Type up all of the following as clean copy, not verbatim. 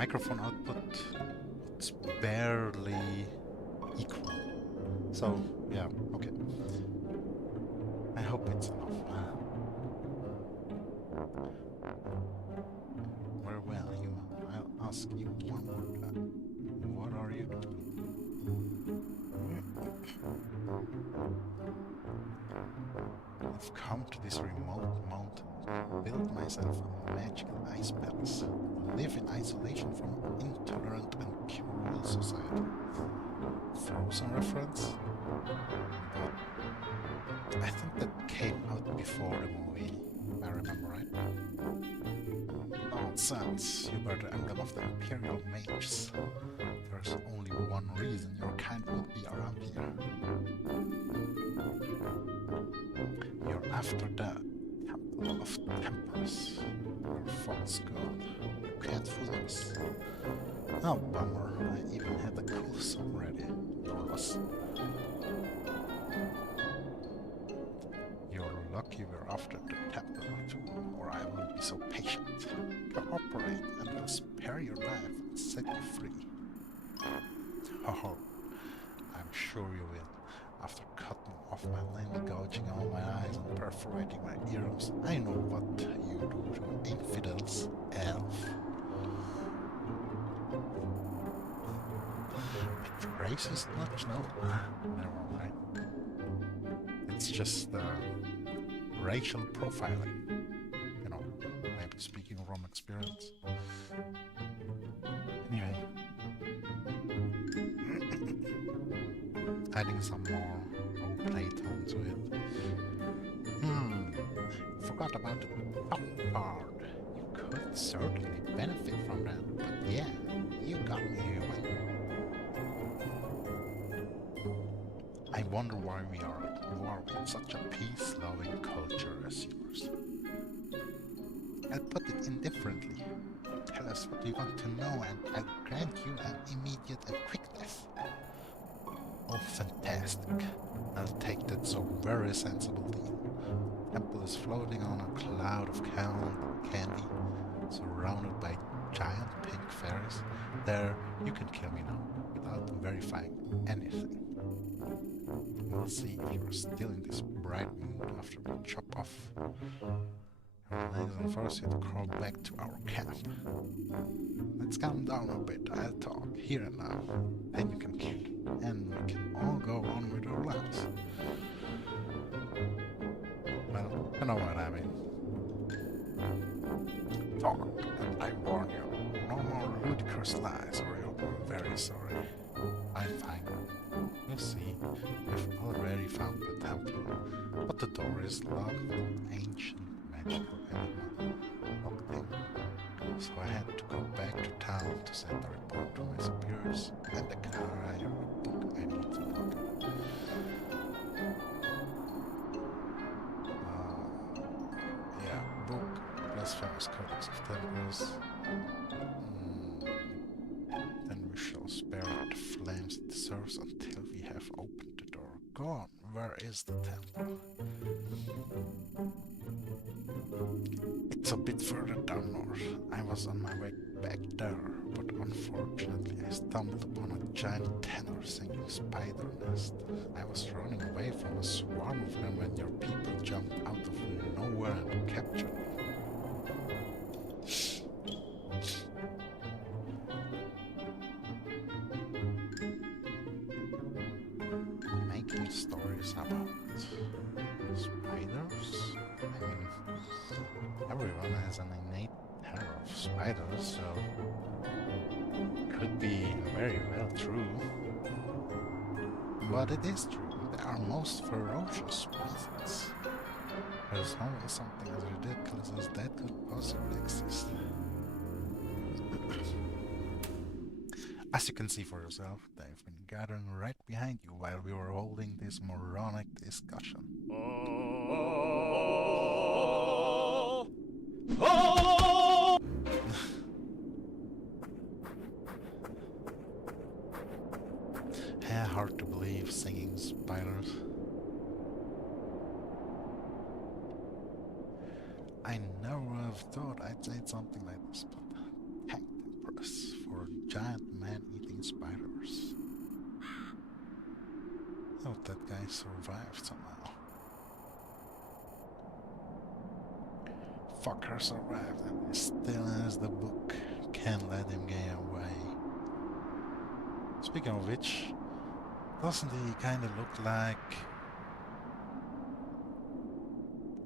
microphone output, it's barely equal. So, yeah, okay. I hope it's enough. Very well, human. I'll ask you one more time. What are you doing? I've come to this remote mountain to build myself a magical ice palace, live in isolation from intolerant and cruel society. Frozen reference? But I think that came out before the movie, if I remember right. Nonsense, you bear the emblem of the Imperial Mages. There's only one reason your kind will be around here. You're after the Temple of Temperance. You're a false god. You can't fool us. Oh, bummer. I even had a cool song ready. Yours. You're lucky we're after the temple too, or I won't be so patient. Cooperate and we'll spare your life and set you free. Oh, I'm sure you will. After cutting off my limb, gouging out my eyes and perforating my earlobes, I know what you do to infidels, elf. Bit racist much? No, never mind. It's just racial profiling. You know, maybe speaking from experience. Anyway. Adding some more roleplay tone to it. Forgot about the top part. You could certainly benefit from that, but yeah, you got me, human. I wonder why we are at war with such a peace-loving culture as yours. I'll put it indifferently. Tell us what you want to know and I'll grant you an immediate and quick death. Oh, fantastic. I'll take that so very sensible deal. Temple is floating on a cloud of candy, surrounded by giant pink fairies. There, you can kill me now, without verifying anything. We'll see if you're still in this bright mood after we chop off your legs and force you to crawl back to our camp. Let's calm down a bit, I'll talk, here and now. Then you can kill, and we can all go on with our lives. Well, you know what I mean. Talk, and I warn you, no more ludicrous lies or you'll be very sorry. I'm fine. You'll see, we've already found the temple, but the door is locked with an ancient magical animal locked in. So I had to go back to town to send a report to my superiors and acquire a book I need to look. Yeah, book, Blasphemous Codex of Templars. Then we shall spare the flames it deserves until we have opened the door. Go on, where is the temple? It's a bit further down north. I was on my way back there, but unfortunately I stumbled upon a giant tenor singing spider nest. I was running away from a swarm of them when your people jumped out of nowhere and captured me. Making stories about spiders? I mean, everyone has an innate terror of spiders, so could be very well true. But it is true, they are most ferocious species. There's only something as ridiculous as that could possibly exist. As you can see for yourself, they've been gathering right behind you while we were holding this moronic discussion. Hard to believe, singing spiders. I never would have thought I'd say something like this, but thank the useless for giant man-eating spiders. Oh, that guy survived somehow. Fucker survived and he still has the book. Can't let him get away. Speaking of which, doesn't he kind of look like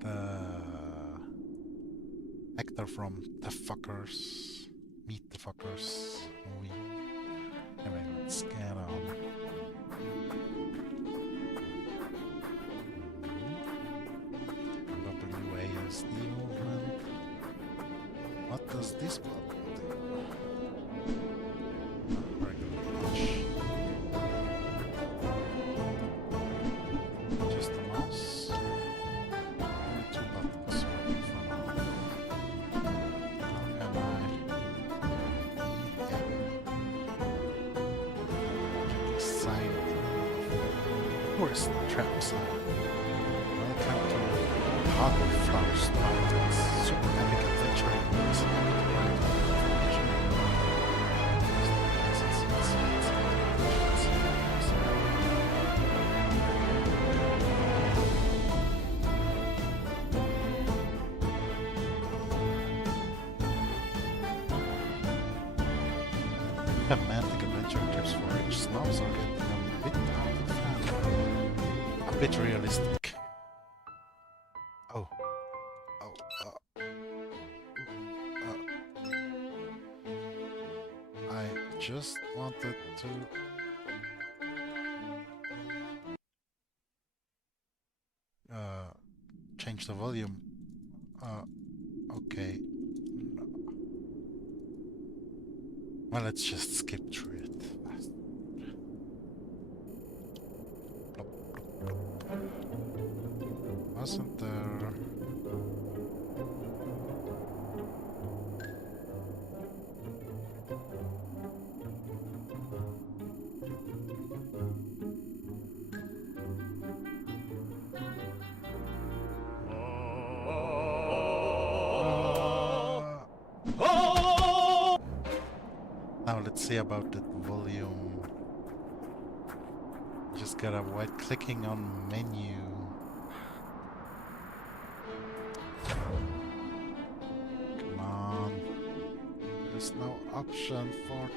the actor from The Fuckers, Meet the Fuckers movie? Anyway, let's get on. WASD movement. What does this button do? Regular punch. Just a mouse. Only two buttons working for now. How can I sign tourist trap sign? Welcome to Hagelflaust Mountains. Super epic adventure. Romantic adventure tips for rich snobs are getting a bit out of hand. A bit realistic. Oh. I just wanted to... change the volume. Okay. Well, let's just skip through it. Plop, plop, plop. Wasn't there... Now let's see about the volume. Just gotta avoid clicking on menu. Come on. There's no option for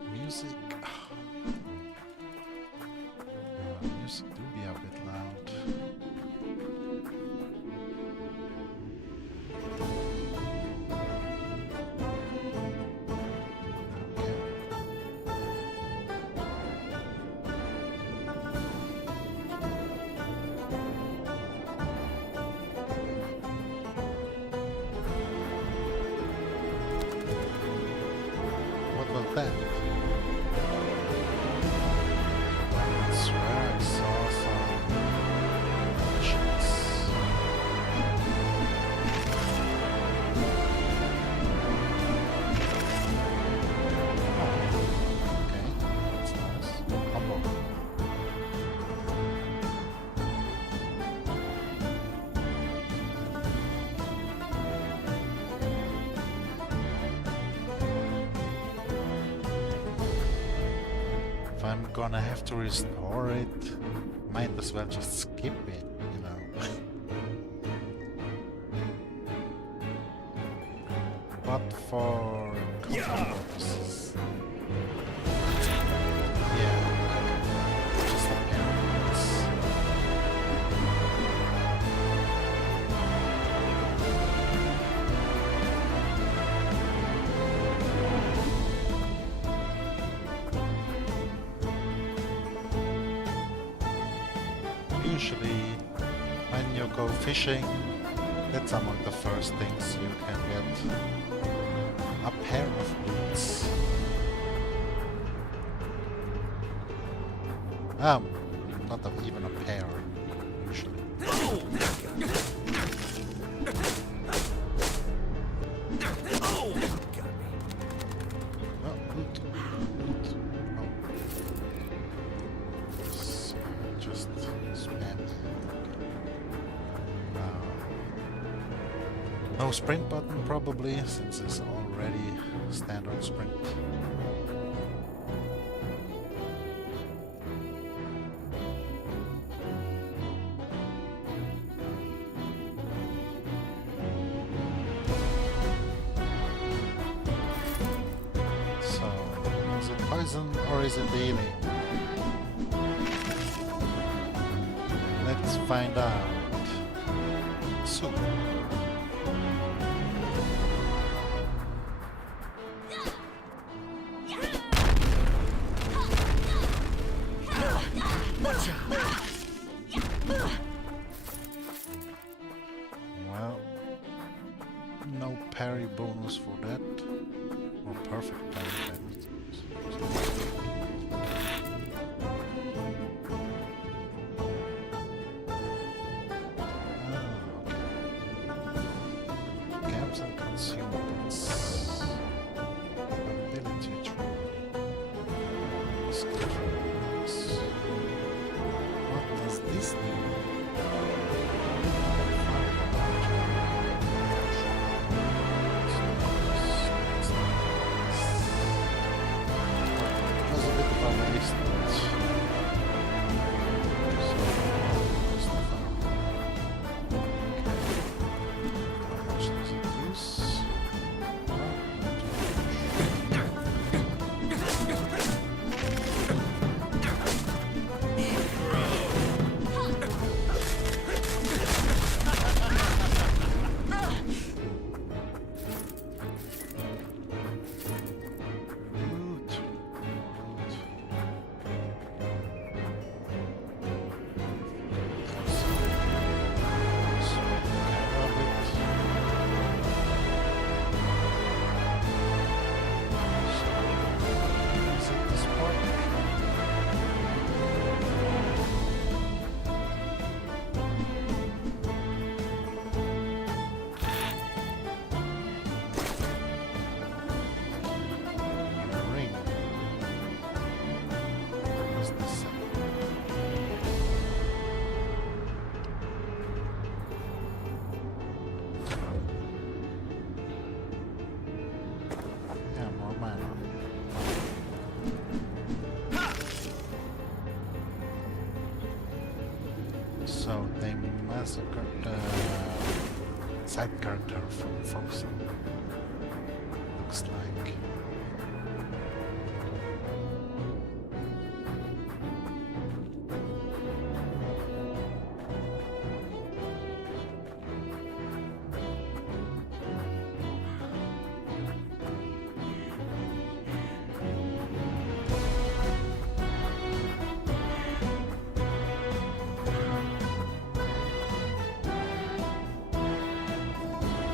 the music. Music do be a bit loud. That. I swear I saw some options. Oh, okay, that's nice. Combo. I'm gonna have to restore it, might as well just skip it, you know. But for content purposes, yeah, just appearance. Usually, when you go fishing, that's among the first things you can get. A pair of boots. Not even a pair, usually. Oh, boot. Just spam. No sprint button probably, since it's already ready standard sprint. So, is it poison or is it healing? Let's find out. Soup. Well, no parry bonus for that, or perfect parry. Camps and consumables. Ability tree. Schedules. What does this do? Was a bit of a waste. How much does it use? Ring. What's this? Yeah, more mana. So they massacred the side character from Frozen. Looks like.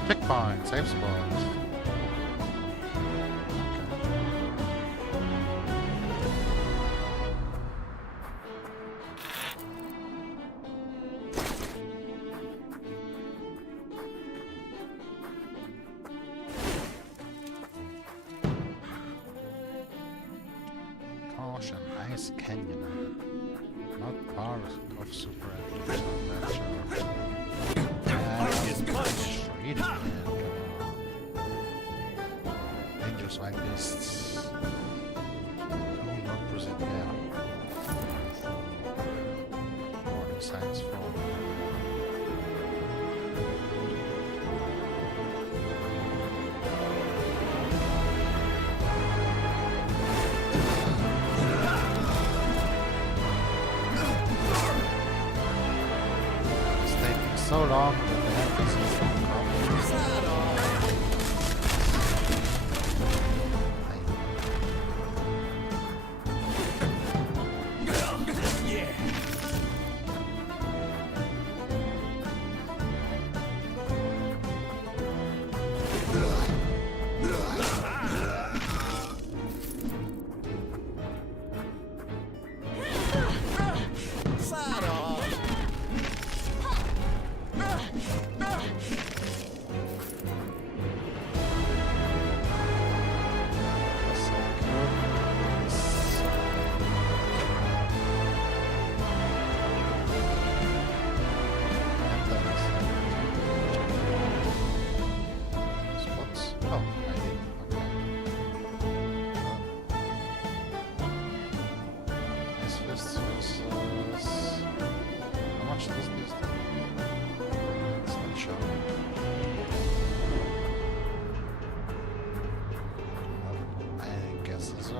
Checkpoint, save spot. Caution, Ice Canyon. Not part of Super Adventure. Reading it. Dangers like this do not present now. Warning signs from it's taking so long that they have to see some problems.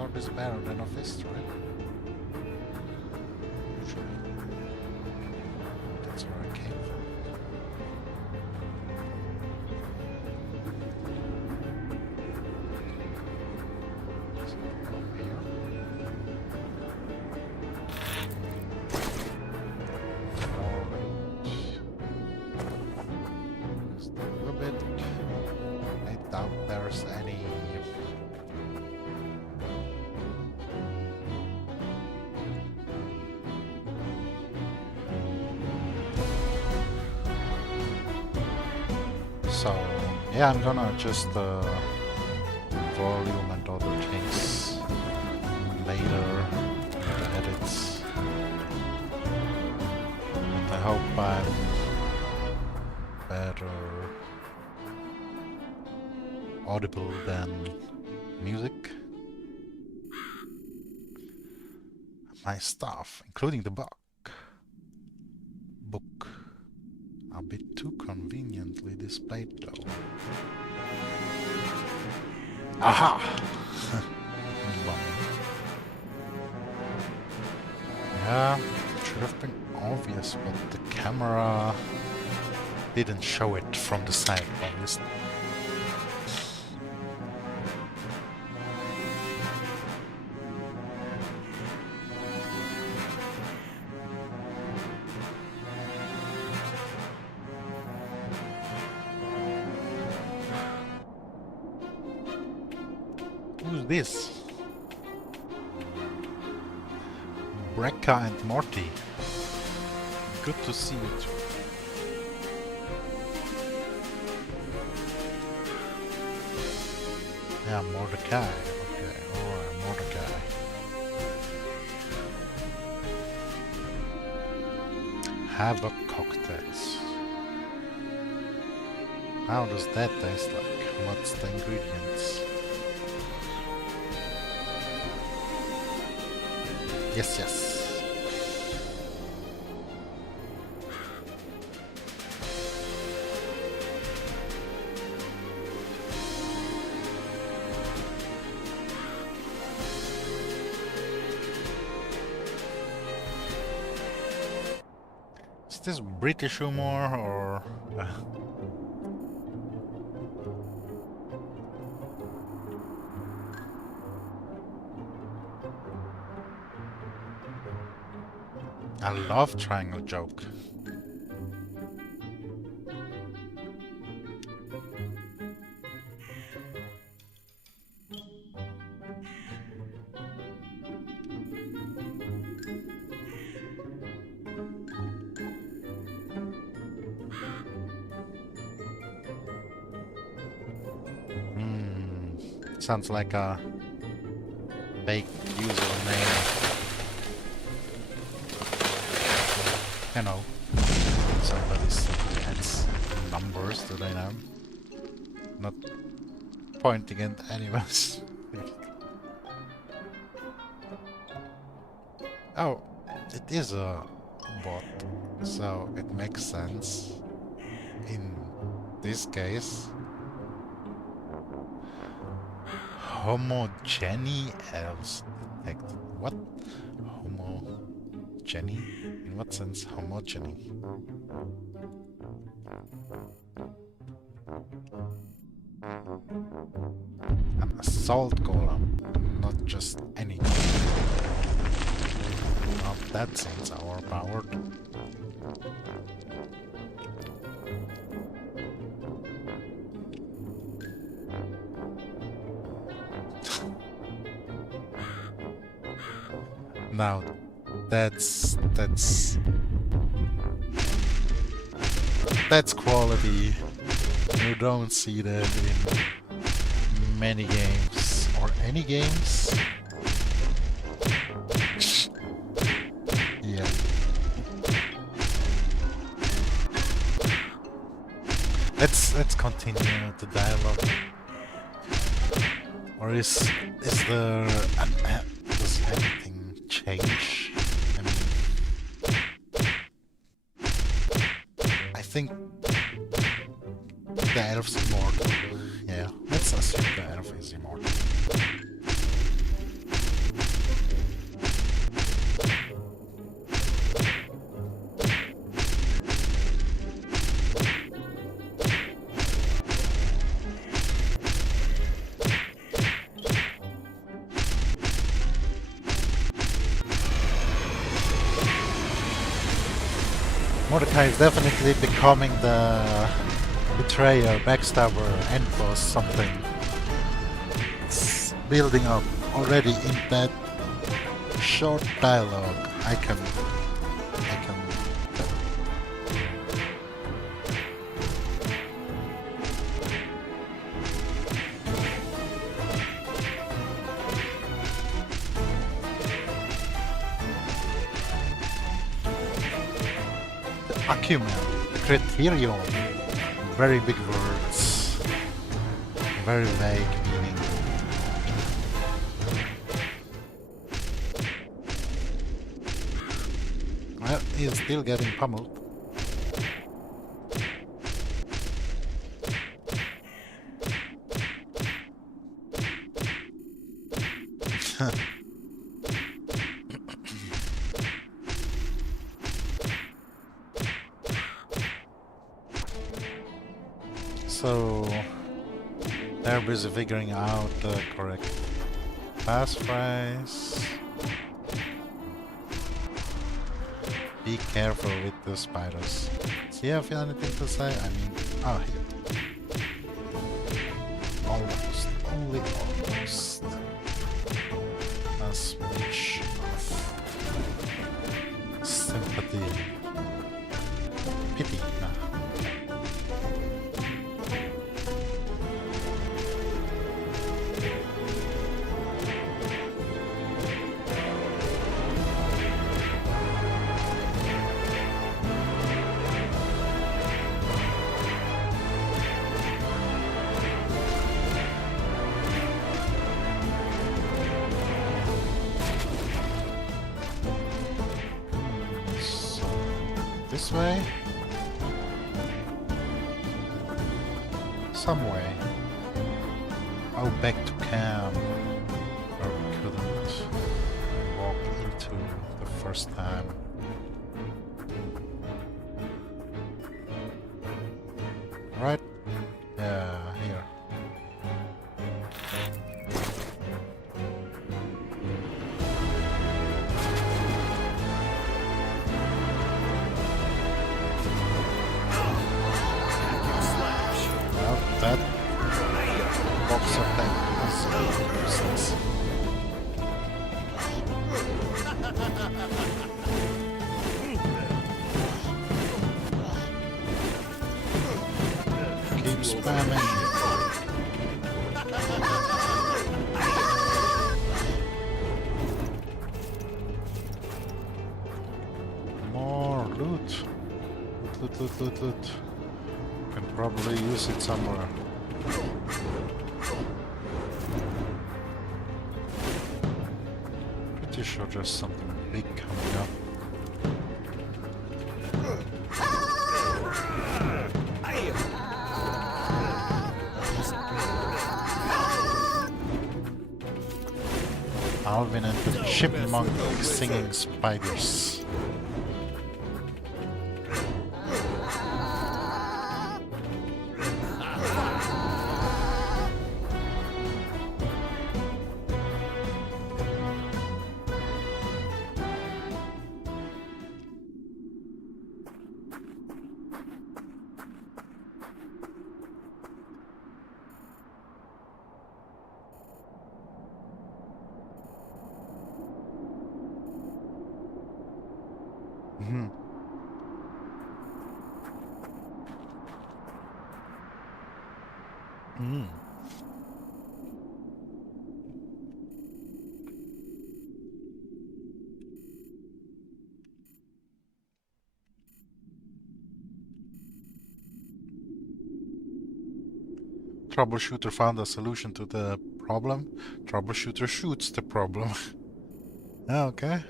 sword is better than a fist, right? Sure. That's where I came from. So over here. Just a little bit. I doubt there's any. So yeah, I'm gonna adjust the volume and other things later in the edits. And I hope I'm better audible than music. My stuff, including the book. A bit too conveniently displayed though. Aha! Yeah, it should have been obvious, but the camera didn't show it from the side, obviously. Who's this? Brekka and Morty. Good to see you two. Yeah, Mordecai. Okay, alright, Mordecai. Havoc cocktails. How does that taste like? What's the ingredients? Yes, yes. Is this British humor or... I love triangle joke. Sounds like a fake username. You know, somebody's adds numbers to their name. Not pointing at anyone's. Oh, it is a bot, so it makes sense. In this case, homogeny elves detected. What? Homogeny? In what sense homogeny? An assault golem, not just any golem. Well, that seems overpowered. Now, that's quality. You don't see that in many games or any games. Yeah. Let's continue the dialogue. Or is there does anything change? I mean, I think the elf's immortal. Yeah, let's assume the elf is immortal. Mordecai is definitely becoming the betrayer, backstabber, end boss, something. It's building up already in that short dialogue. I can acumen, criterion, very big words, very vague meaning. Well, he's still getting pummeled. So they're busy figuring out the correct passphrase. Be careful with the spiders. Does he have anything to say? I mean, oh, here. Almost, only almost. A smidge of sympathy. Pity, nah. This way? Some way. Oh, back to camp. Where we couldn't walk into the first time. Right? Yeah, here. That box of that is useless. Keep spamming. More loot. Loot. Can probably use it somewhere. Pretty sure there's something big coming up. Alvin and the chipmunk singing spiders. Troubleshooter found a solution to the problem. Troubleshooter shoots the problem. Okay.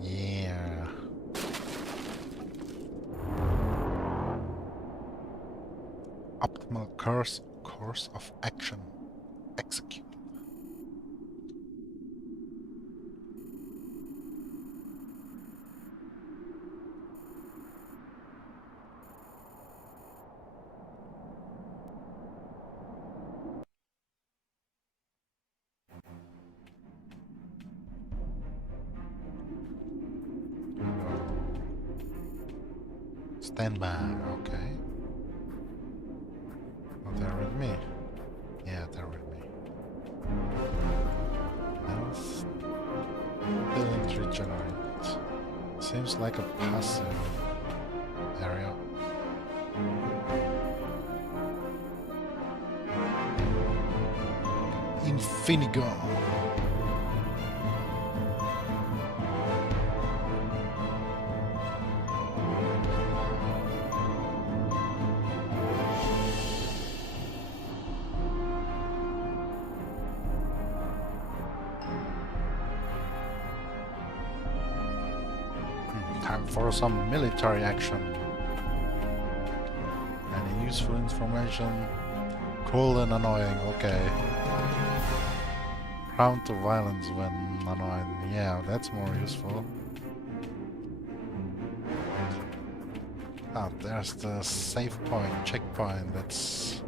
Yeah. Optimal course of action. Execute. Stand by, okay. Oh, they're with me. Yeah, they're with me. Health. Didn't regenerate. Seems like a passive area. Infinigo. Time for some military action. Any useful information? Cool and annoying, okay. Prone to violence when annoyed. Yeah, that's more useful. Ah, there's the save point, checkpoint. Let's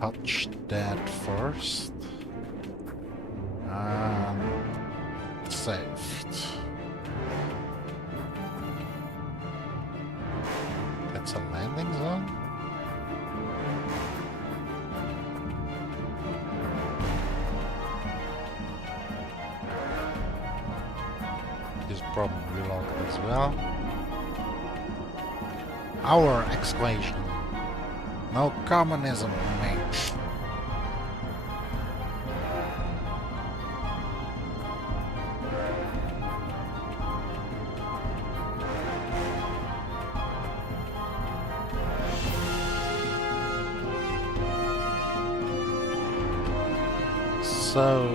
touch that first. And saved. That's a landing zone? Is probably locked as well. Our exclamation. No communism, mate. So,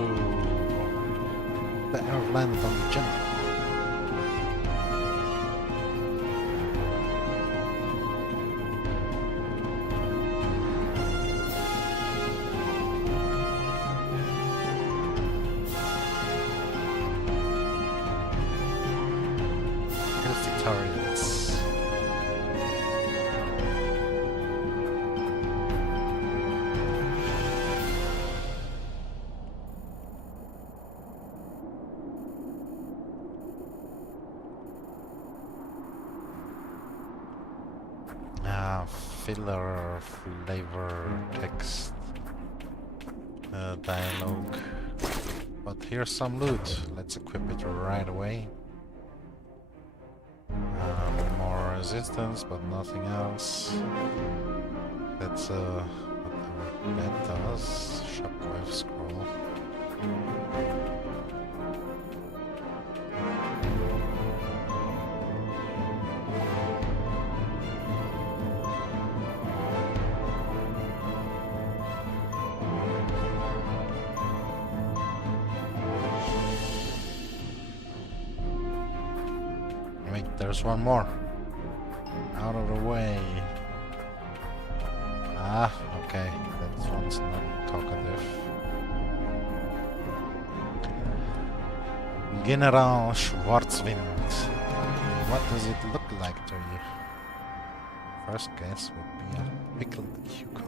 the air landed on the general. Healthy turrets. Filler, flavor, text, dialogue. But here's some loot. Let's equip it right away. More resistance, but nothing else. That's whatever that does. Shockwave scroll. Wait, there's one more. Out of the way. Ah, okay. That one's not talkative. General Schwarzwind. What does it look like to you? First guess would be a pickled cucumber.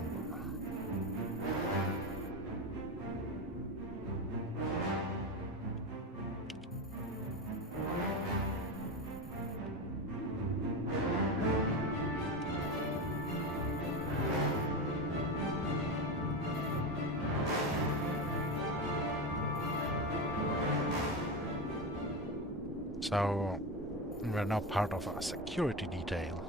So, we're now part of a security detail.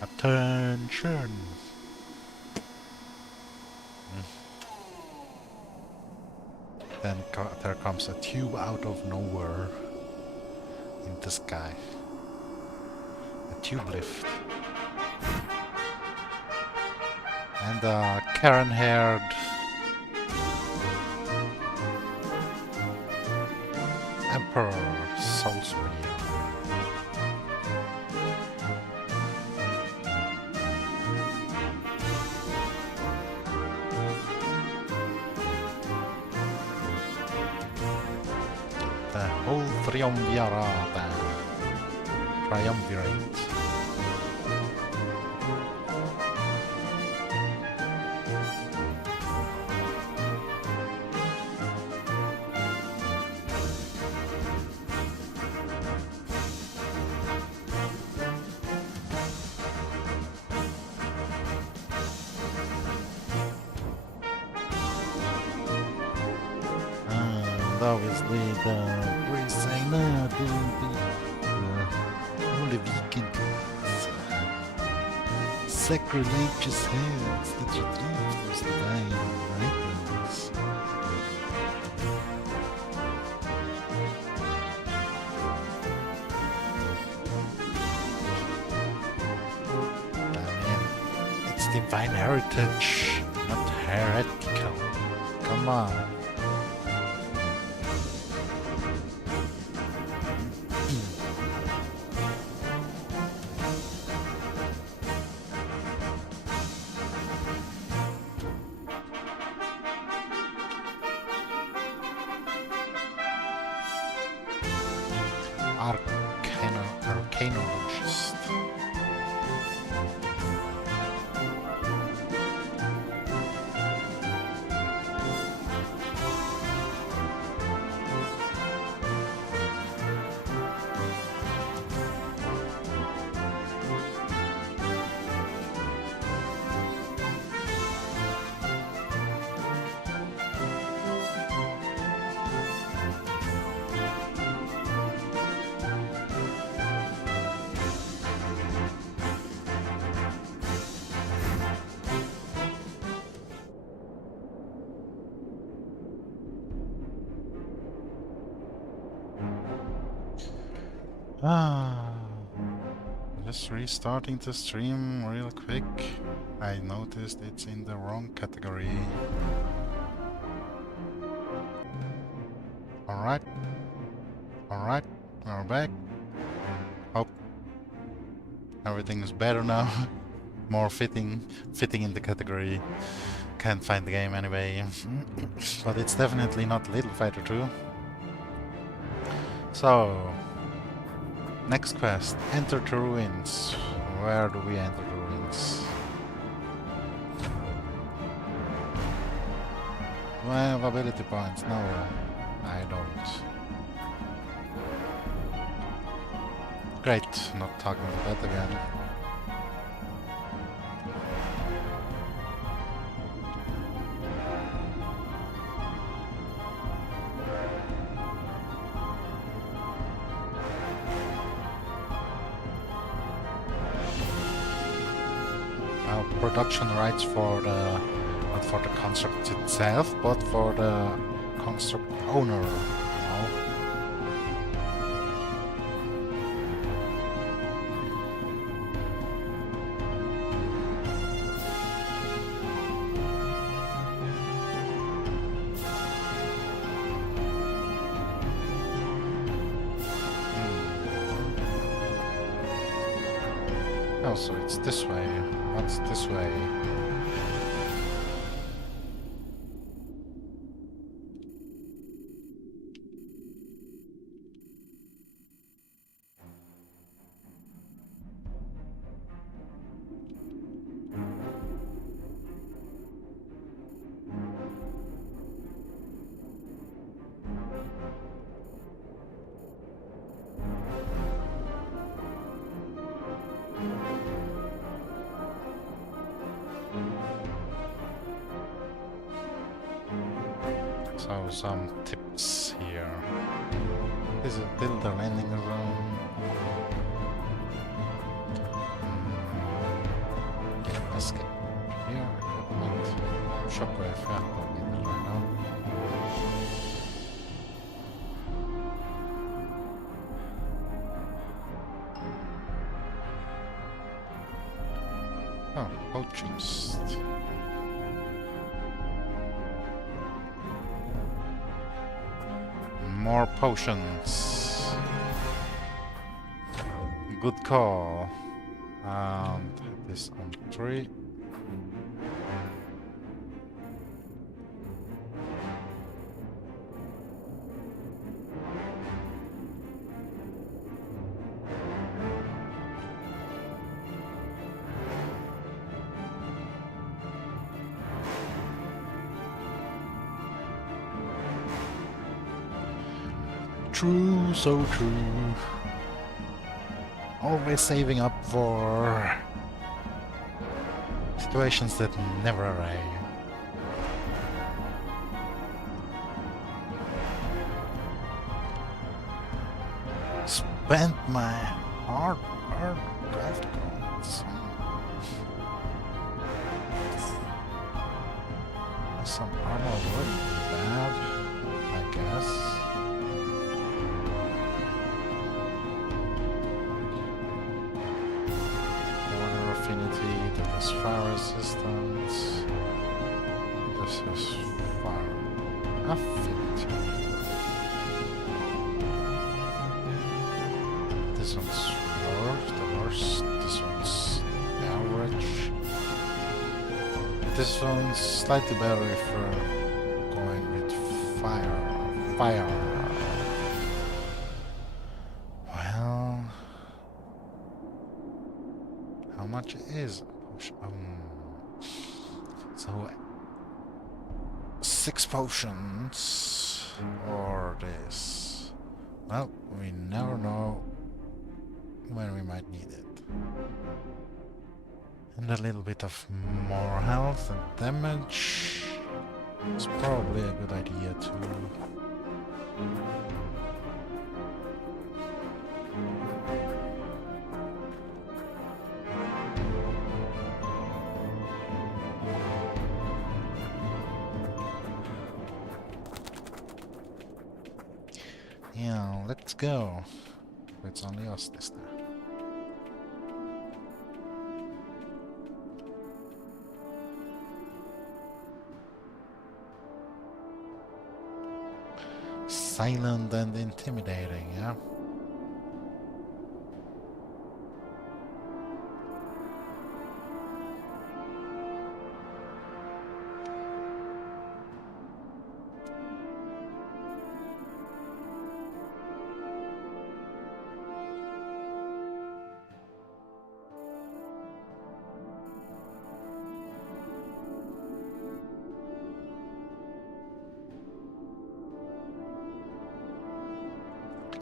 Attention! Then there comes a tube out of nowhere in the sky. A tube lift. And a Karen-haired Emperor Soulsweeper. The whole triumvirate. obviously the priest saying, no, don't be only weekend sacrilegious hands that retrieve those divine rifles. It's divine heritage, not heretical. Come on. Arcanologist. Just restarting the stream real quick. I noticed it's in the wrong category. Alright, we're back. Hope everything is better now. More fitting in the category. Can't find the game anyway. But it's definitely not Little Fighter 2. So, next quest, enter the ruins. Where do we enter the ruins? Do I have ability points? No, I don't. Great, not talking about that again. Production rights for the, not for the construct itself, but for the construct owner, you know? Oh, so it's this way. What's this way? So some tips here. Is it build a landing zone? Escape. Here, equipment. Shockwave, yeah, don't need it right now. Oh, potions. More potions. Good call. And this on 3. True, so true. Always saving up for situations that never arrive. spent my hard-earned gold coins. Some armor wouldn't be bad, I guess. Water affinity, that is fire resistance. This is fire affinity. This one's the worst. This one's average. This one's slightly better if we're going with fire. Well, how much is a potion? So 6 potions or this. Well, we never know when we might need it. And a little bit of more health and damage is probably a good idea too. Yeah, let's go. It's only us this time. Silent and intimidating, yeah?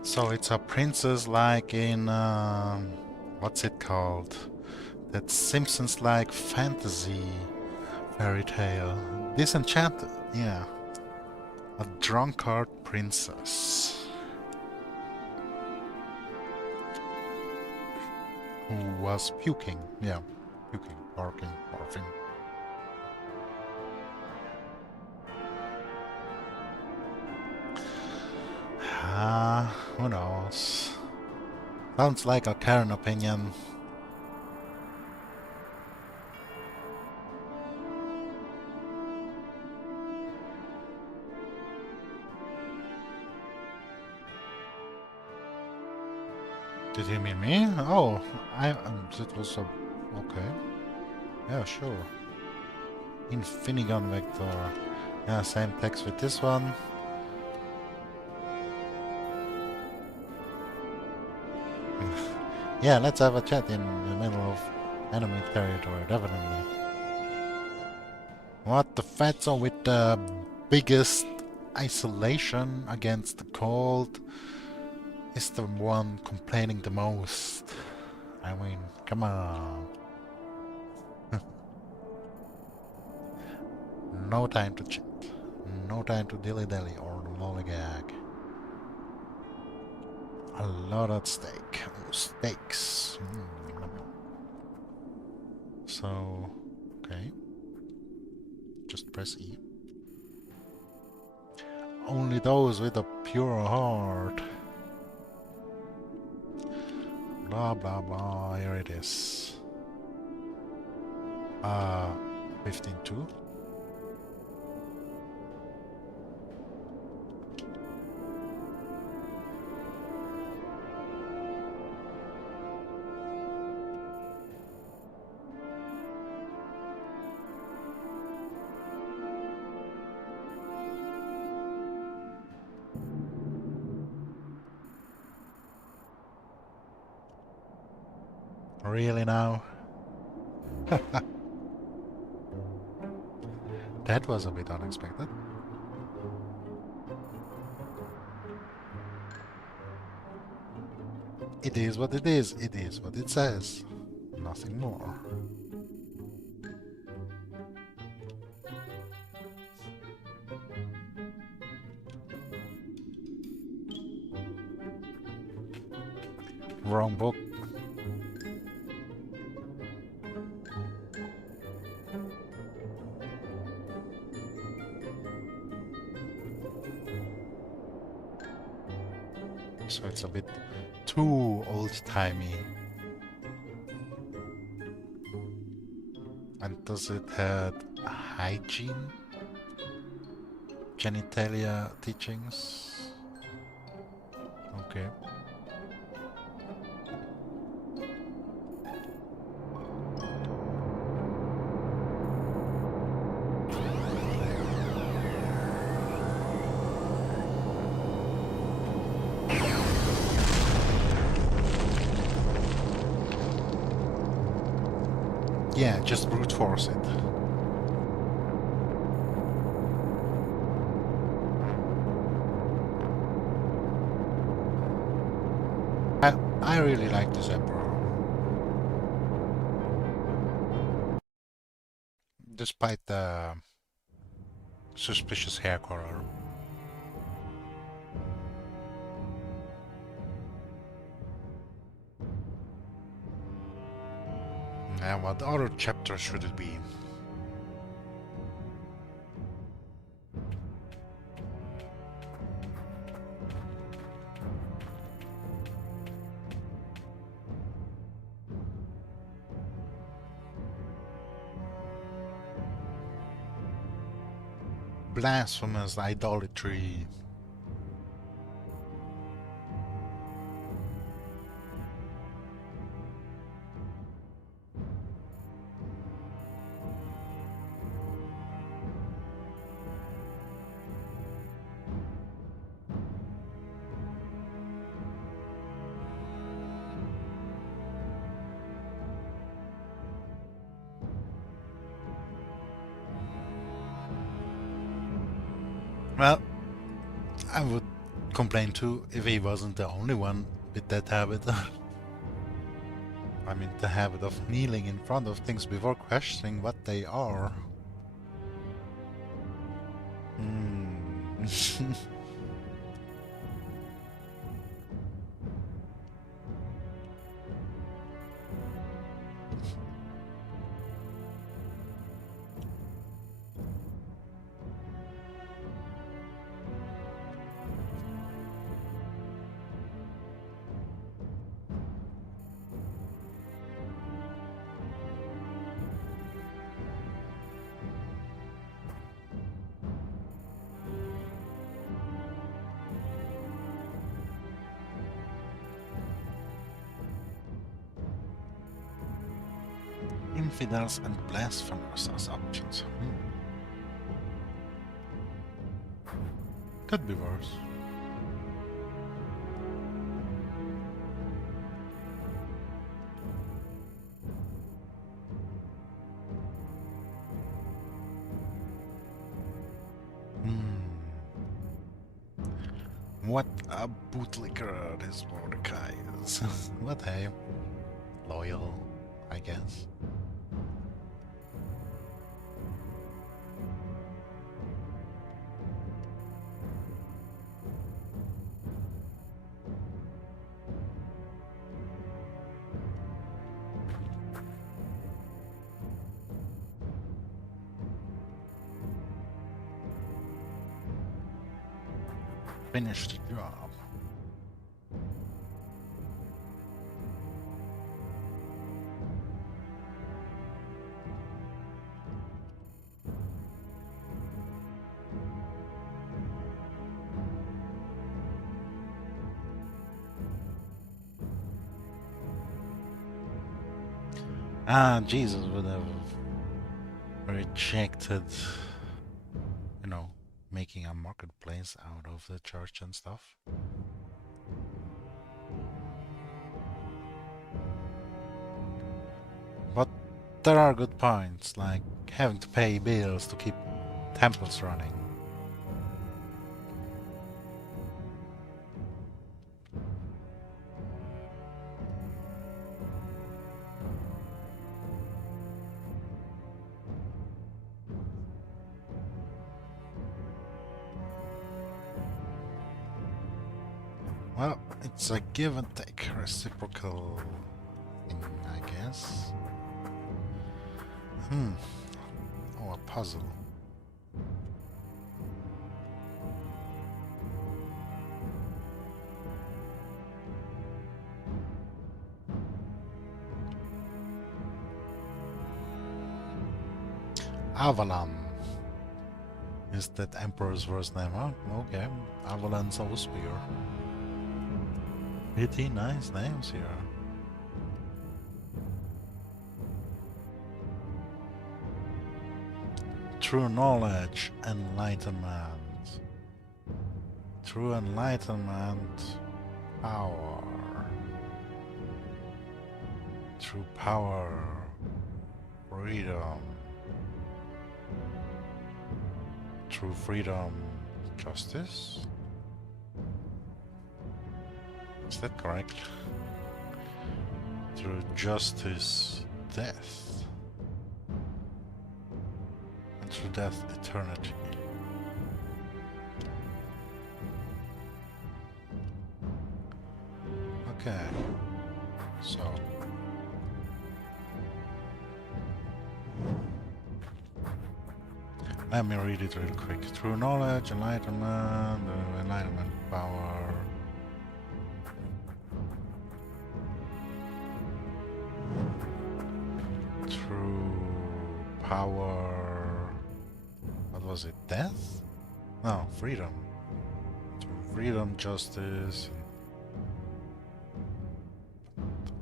So it's a princess like in, what's it called? That Simpsons-like fantasy fairy tale. Disenchanted, yeah. A drunkard princess. Who was puking, yeah. Puking, barking, barfing. Who knows? Sounds like a Karen opinion. Did he mean me? Oh, it was a... okay. Yeah, sure. Infinigun Vector. Yeah, same text with this one. Yeah, let's have a chat in the middle of enemy territory, definitely. What the fatso with the biggest isolation against the cold is the one complaining the most. I mean, come on. No time to chat. No time to dilly-dally or lollygag. A lot at stake. Stakes. So, okay. Just press E. Only those with a pure heart. Blah blah blah. Here it is. 15-2. Really now? That was a bit unexpected. It is what it is. It is what it says. Nothing more. Wrong book. So it's a bit too old-timey. And does it have hygiene? Genitalia teachings? Okay. Yeah, just brute force it. I really like this Emperor. Despite the suspicious hair color. And what other chapter should it be? Blasphemous idolatry. Well, I would complain too if he wasn't the only one with that habit. I mean, the habit of kneeling in front of things before questioning what they are. Hmm. Infidels and blasphemers as options. Could be worse. What a bootlicker this Mordecai is. But hey, loyal, I guess. Finish the job. Ah, Jesus would have rejected, you know, making a marketplace out of the church and stuff. But there are good points, like having to pay bills to keep temples running. Well, it's a give and take, reciprocal thing, I guess. Oh, a puzzle. Avalon. Is that Emperor's first name, huh? Okay. Avalon Soulspear. Pretty nice names here. True knowledge, enlightenment. True enlightenment, power. True power, freedom. True freedom, justice? Is that correct? True justice, death. And through death, eternity. Okay, so let me read it real quick. True knowledge, enlightenment, power. True power. What was it? Death? No, freedom. True freedom, justice.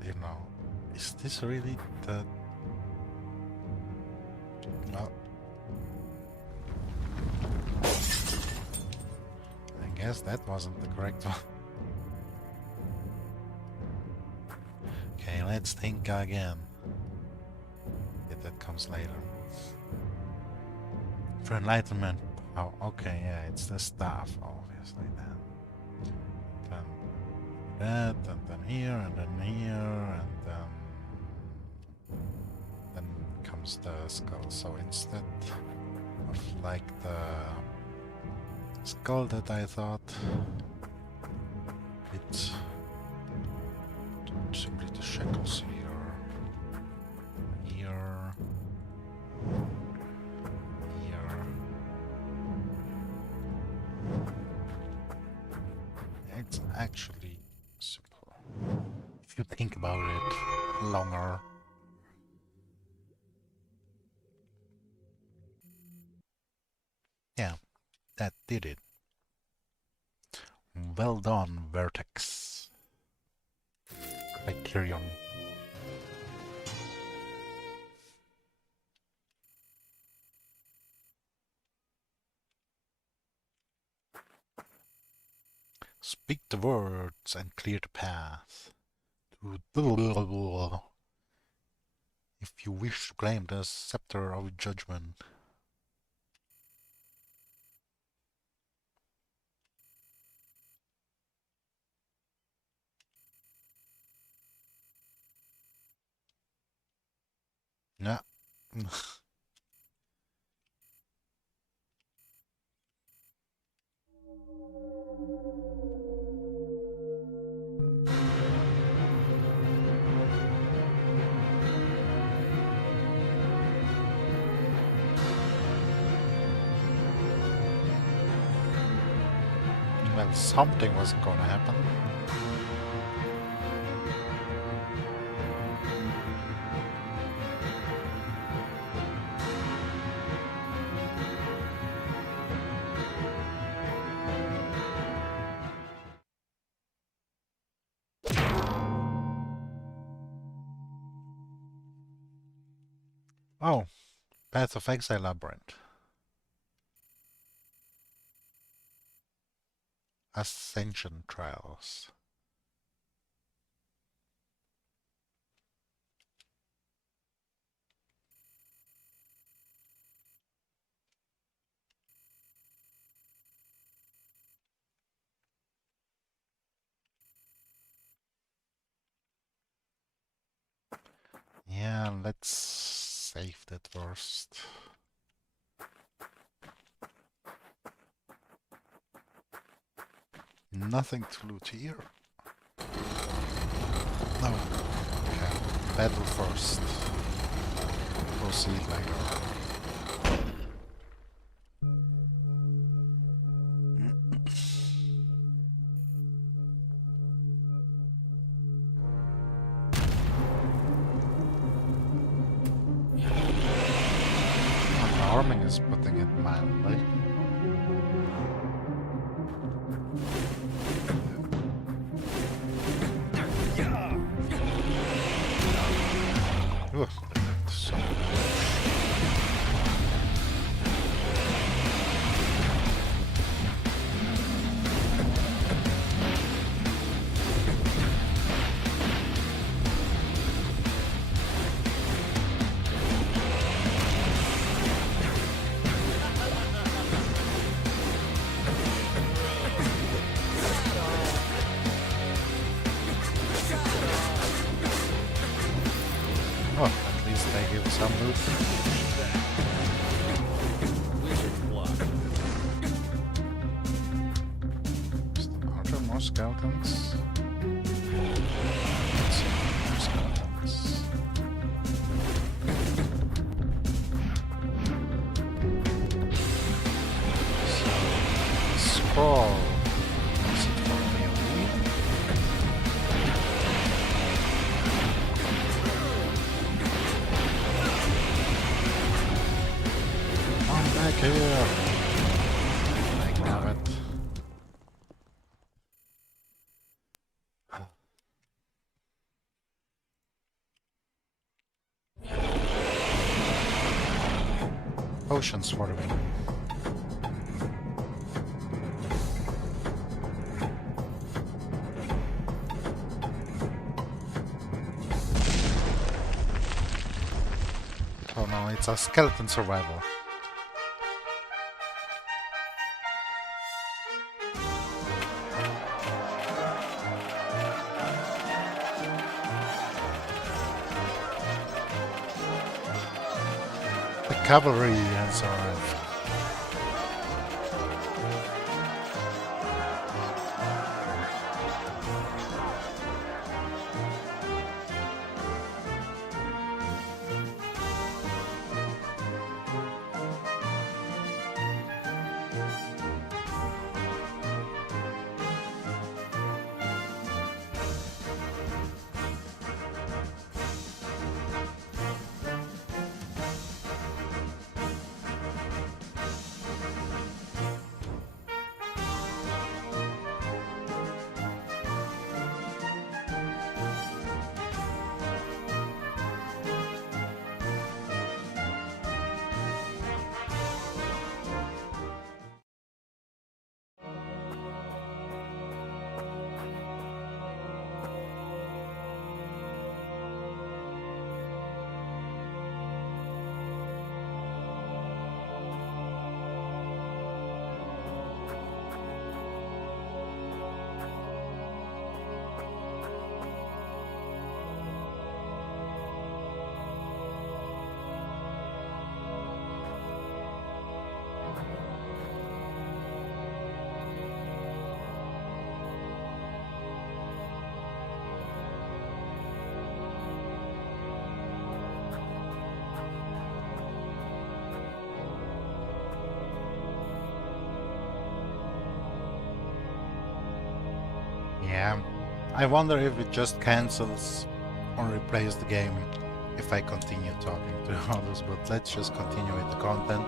You know, is this really the... Well, I guess that wasn't the correct one. Okay, let's think again. Yeah, that comes later. For enlightenment. Oh, okay, yeah, it's the staff, obviously, then. Then that, and then here, and then here, and then comes the skull. So instead of like the skull that I thought, it's simply the shackles here, here, here. It's actually simple if you think about it longer. Yeah, that did it. Well done, Vertex. Criterion. Speak the words and clear the path. If you wish to claim the scepter of judgment. Yeah. Well, something was gonna happen. Oh, Path of Exile Labyrinth. Ascension Trials. Yeah, let's save that first. Nothing to loot here. No. Okay. Battle first. Proceed later. Arming is putting it mildly. Ugh, so oh, at least they give some loot. Are there more skeletons? Let's see, more skeletons. So, scroll. Is it for me? Come back here! I have it. Potions for me. Oh no, it's a skeleton survival. The cavalry has arrived. Yeah, I wonder if it just cancels or replays the game if I continue talking to others, but let's just continue with the content.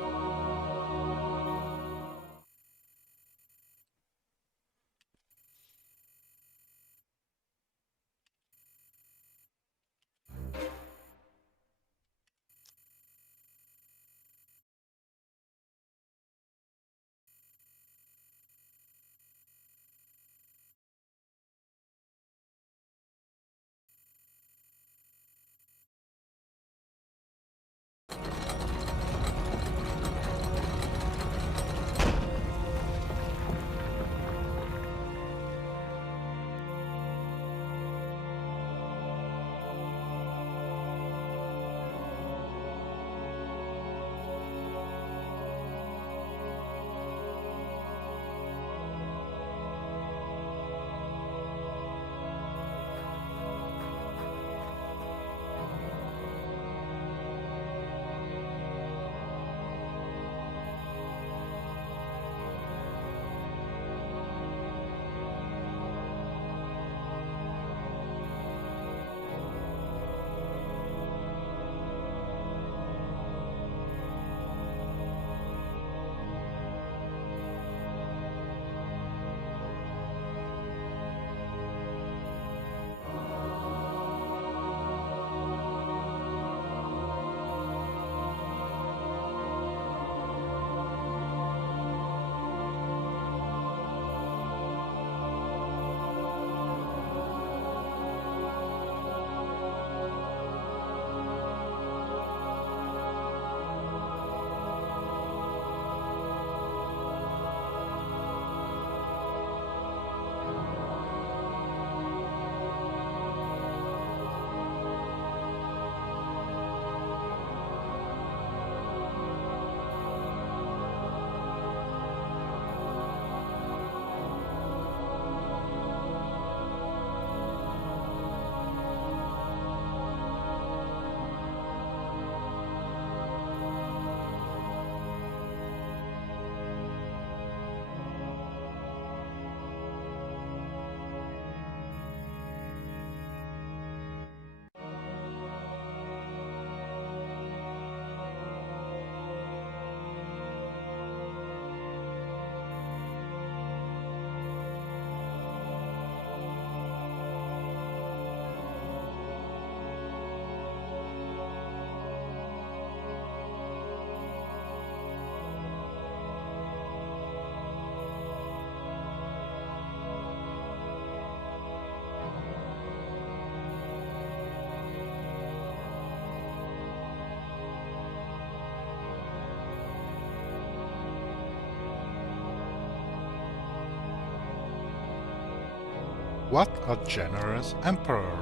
What a generous emperor!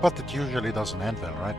But it usually doesn't end well, right?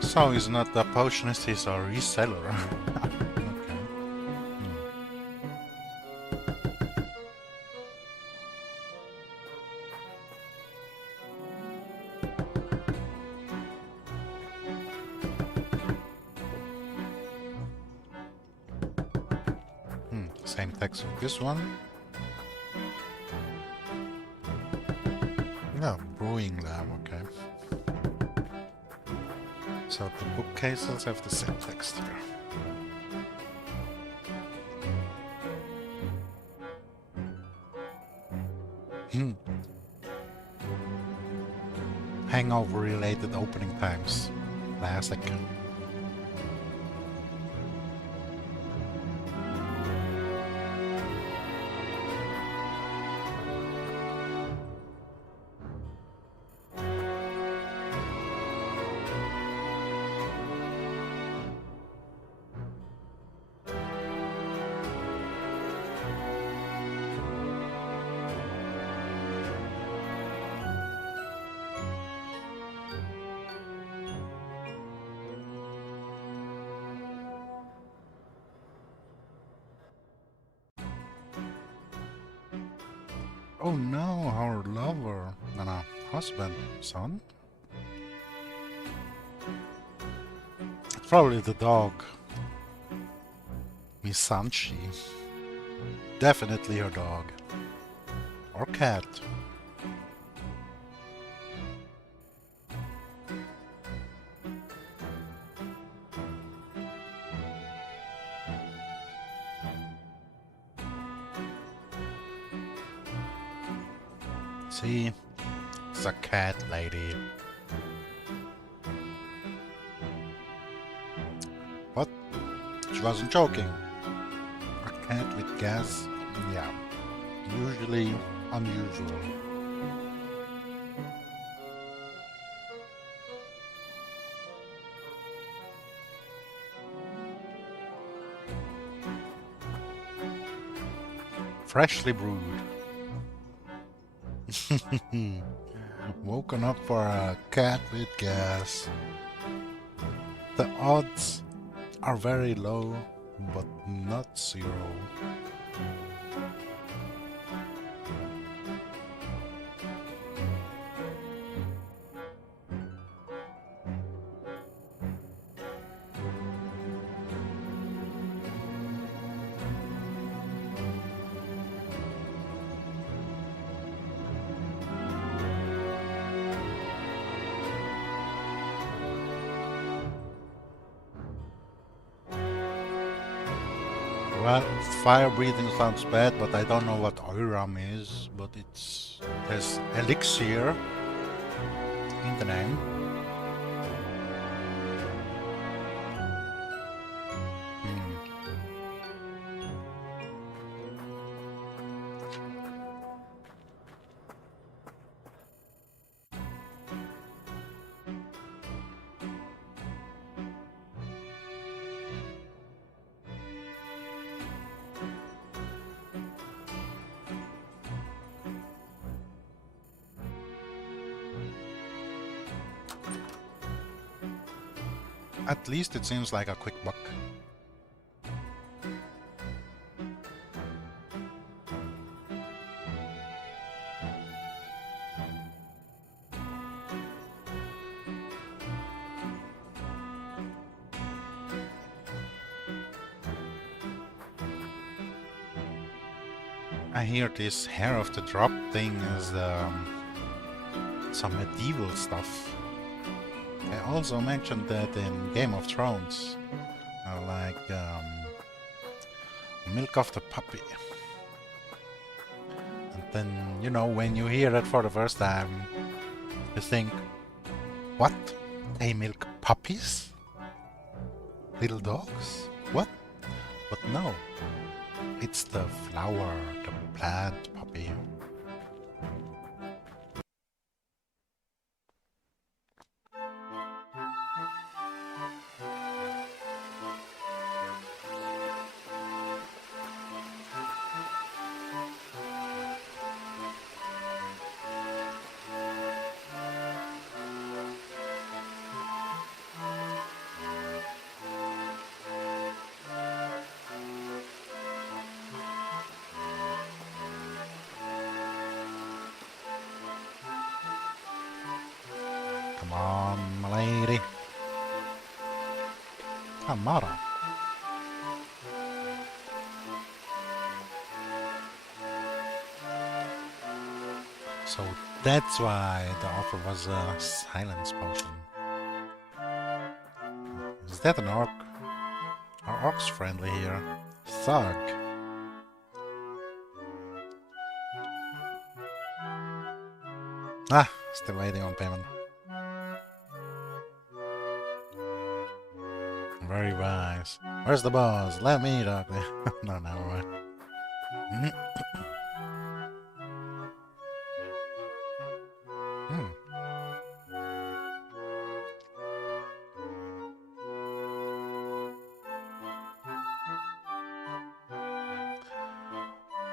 So he's not a potionist, he's a reseller. Okay. Same text with this one. Yeah, brewing lab, okay. So the bookcases have the same text here. Hangover-related opening times. Classic. Oh no, our lover. No, husband, son? Probably the dog. Miss Sanchi. Definitely her dog. Or cat. See? It's a cat lady. What? She wasn't joking. A cat with gas? Yeah. Usually unusual. Freshly brewed. Woken up for a cat with gas. The odds are very low, but not zero. Well, fire breathing sounds bad, but I don't know what Oiram is, but there's elixir in the name. At least it seems like a quick buck. I hear this hair of the drop thing is some medieval stuff. I also mentioned that in Game of Thrones, like milk of the puppy. And then, you know, when you hear it for the first time, you think, what? They milk puppies? Little dogs? What? But no, it's the flower, the plant puppy. Come on, my lady. Amara. So that's why the offer was a silence potion. Is that an orc? Are orcs friendly here? Thug. Ah, still waiting on payment. Very wise. Where's the boss? Let me talk. No, never mind. Hmm.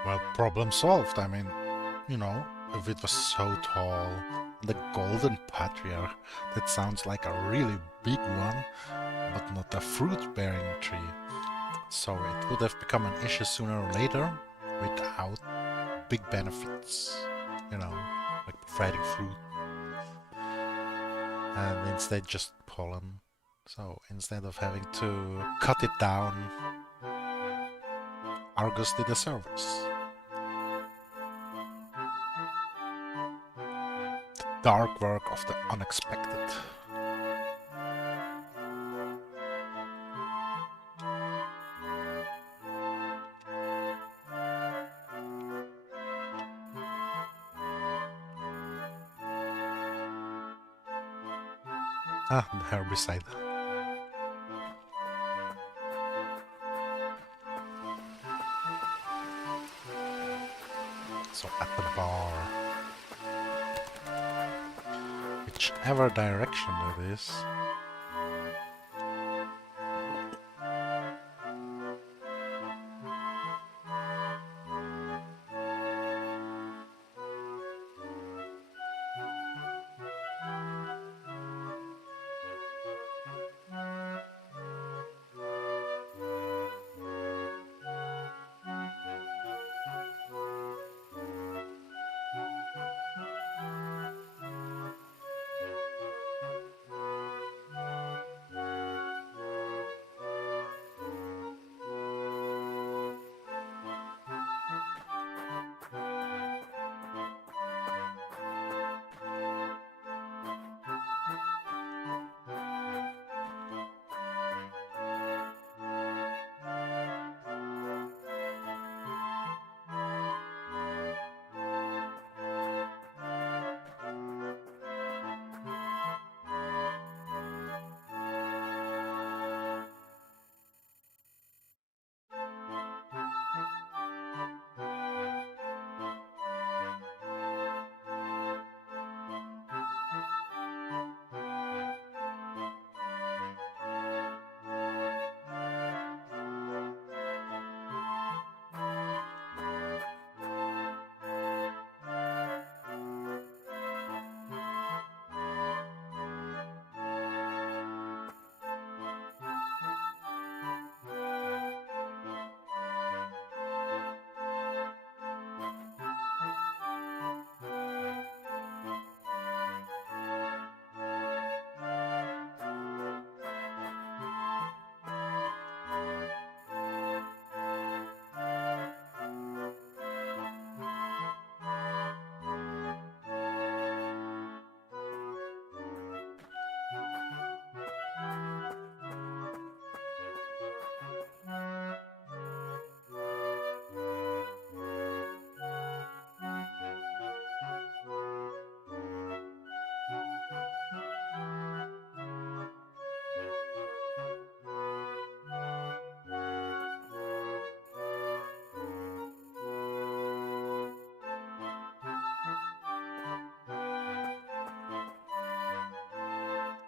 Well, problem solved. I mean, you know, if it was so tall, the Golden Patriarch, that sounds like a really big one, but not a fruit-bearing tree. So it would have become an issue sooner or later without big benefits, you know, like providing fruit, and instead just pollen. So instead of having to cut it down, Argus did a service. Dark work of the unexpected. Ah, the herbicide. So at the bar, whichever direction it is.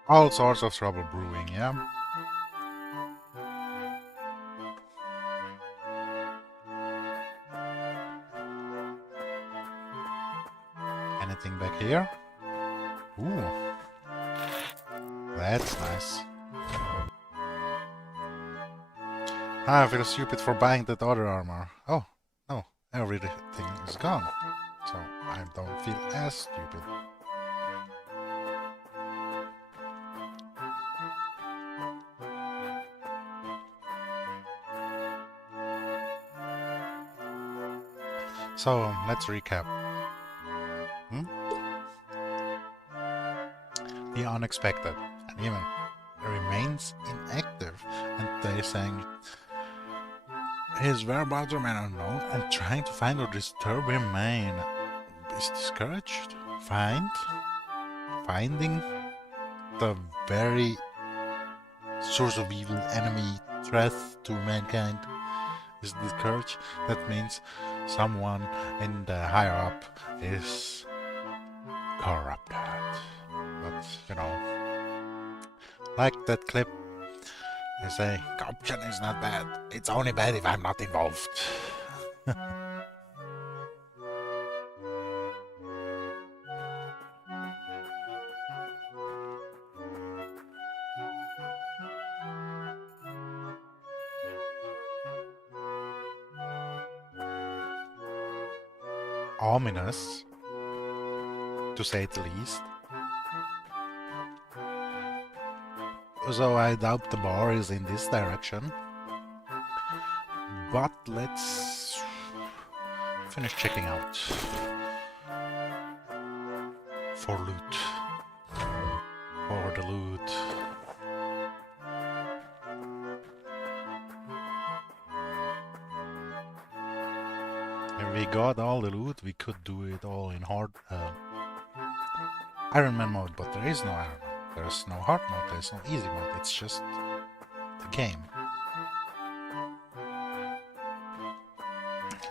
All sorts of trouble brewing, yeah? Anything back here? Ooh, that's nice. I feel stupid for buying that other armor. Oh, no, everything is gone. So I don't feel as stupid. So let's recap. The unexpected, and even remains inactive, and they're saying his whereabouts remain unknown, and trying to find or disturb him main is discouraged. Finding the very source of evil, enemy, threat to mankind is discouraged. That means someone in the higher up is corrupted. But you know, like that clip, they say corruption is not bad. It's only bad if I'm not involved. Ominous, to say the least. So I doubt the bar is in this direction. But let's finish checking out for loot. For the loot. If we got all the loot, we could do it all in hard Iron Man mode, but there is no Iron Man. There's no hard mode, there's no easy mode, it's just the game.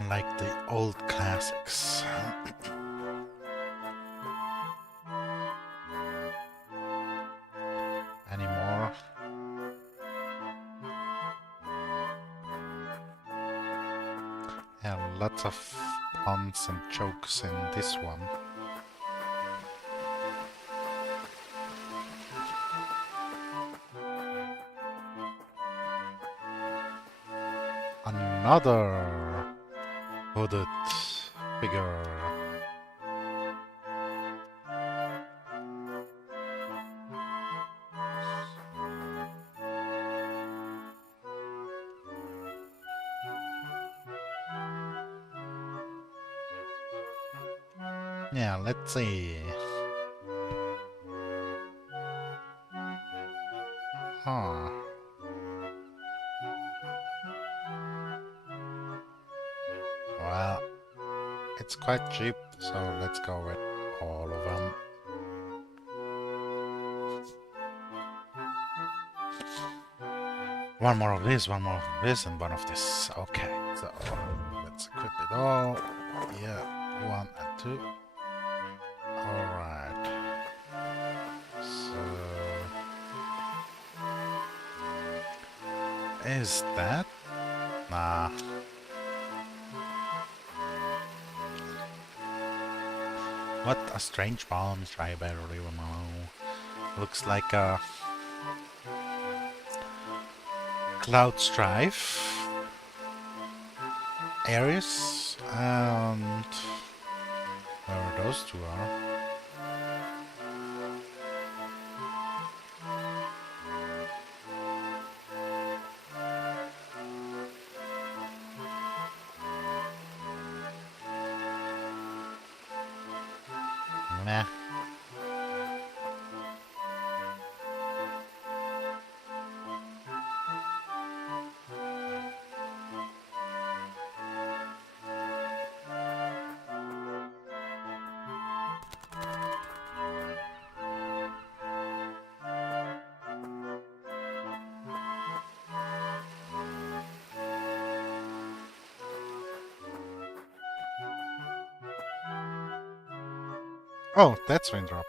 Like the old classics. Any more? Yeah, lots of puns and jokes in this one. Another hooded figure. Yeah, let's see. Huh. Well, it's quite cheap, so let's go with all of them. One more of this, one more of this, and one of this. Okay, so let's equip it all. Yeah, 1 and 2. Alright. So... is that? Nah. What a strange bomb, Tri-Barrel Rivermo. Looks like a Cloud Strife, Ares, and where those two are. Meh. Oh, that's Raindrop.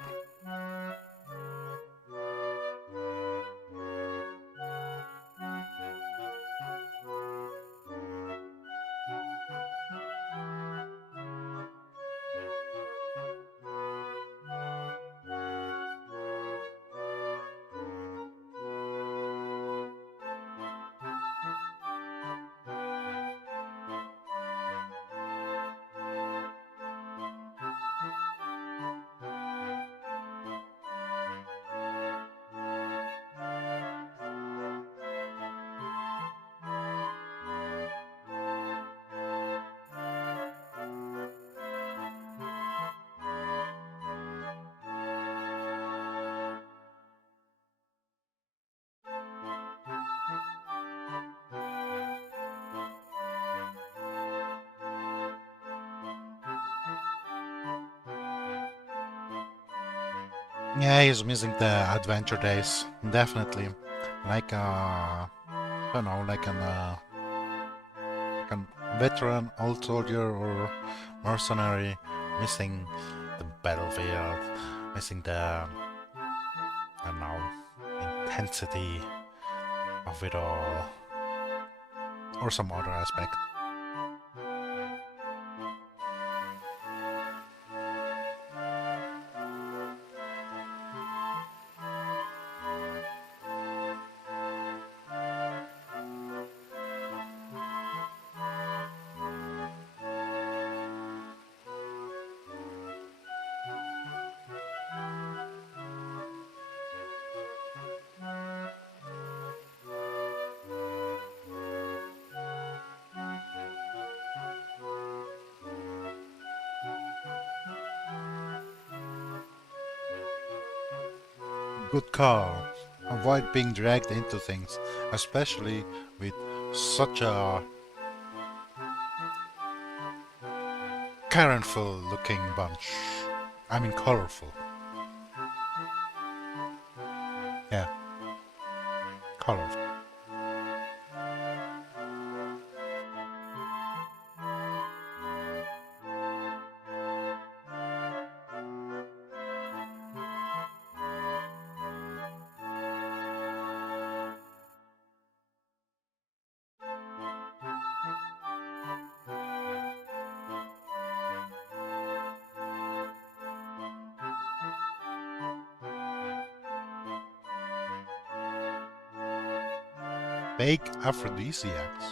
Yeah, he's missing the adventure days, definitely. Like I don't know, like a veteran, old soldier, or mercenary, missing the battlefield, missing the I don't know intensity of it all, or some other aspect. Good call. Avoid being dragged into things, especially with such a colorful looking bunch. I mean, colorful. Yeah, colorful. Fake aphrodisiacs.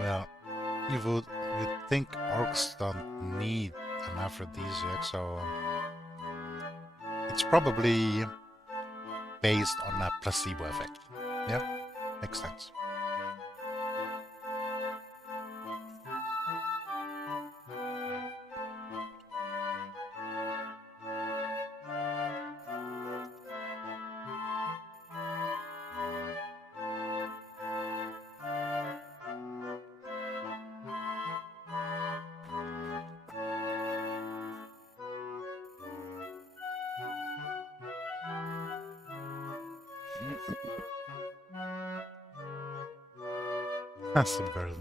Well, you'd think orcs don't need an aphrodisiac, so it's probably based on a placebo effect. Yeah, makes sense. Subversive.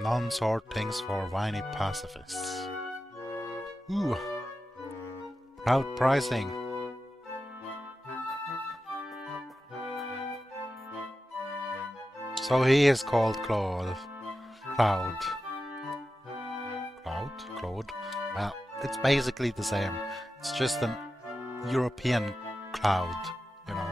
Non-sword things for whiny pacifists. Ooh, proud pricing. So he is called Claude. Cloud. Cloud? Claude? Well, it's basically the same. It's just an European cloud, you know.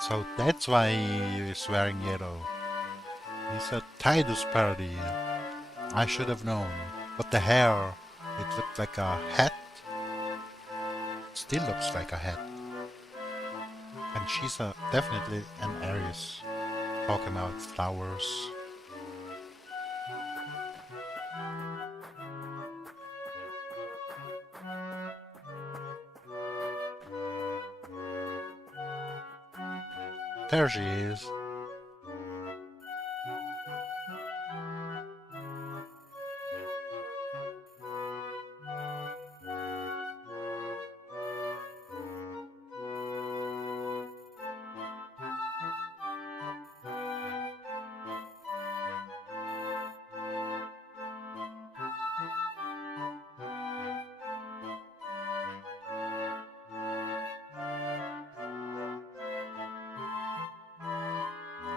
So that's why he's wearing yellow. He's a Tidus parody. I should have known. But the hair, it looked like a hat. Still looks like a hat. And she's definitely an Aries. Talking about flowers. There she is.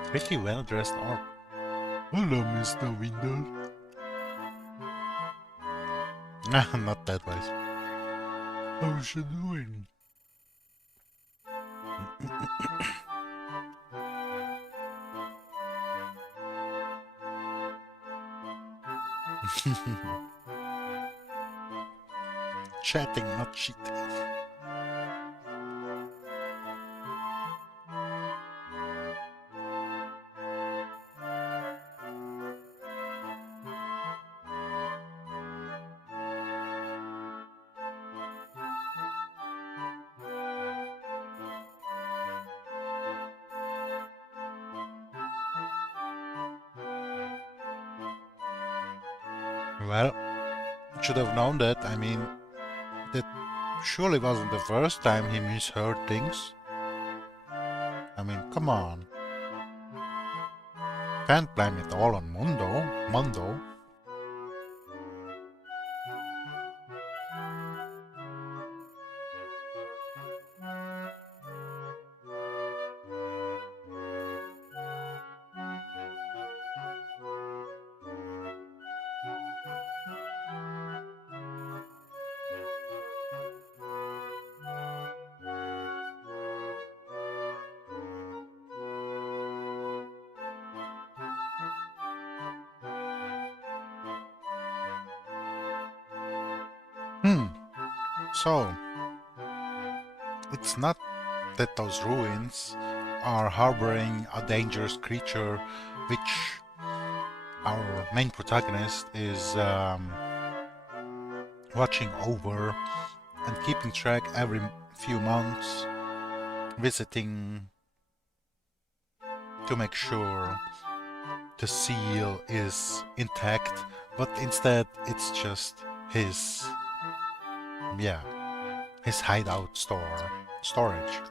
Pretty well dressed orc. Hello, Mr. Windows. Not that voice. How's you doing? Chatting, not cheating. Well, should have known that. I mean, that surely wasn't the first time he misheard things. I mean, come on. Can't blame it all on Mondo. So, it's not that those ruins are harboring a dangerous creature which our main protagonist is watching over and keeping track every few months, visiting to make sure the seal is intact, but instead it's just his hideout storage.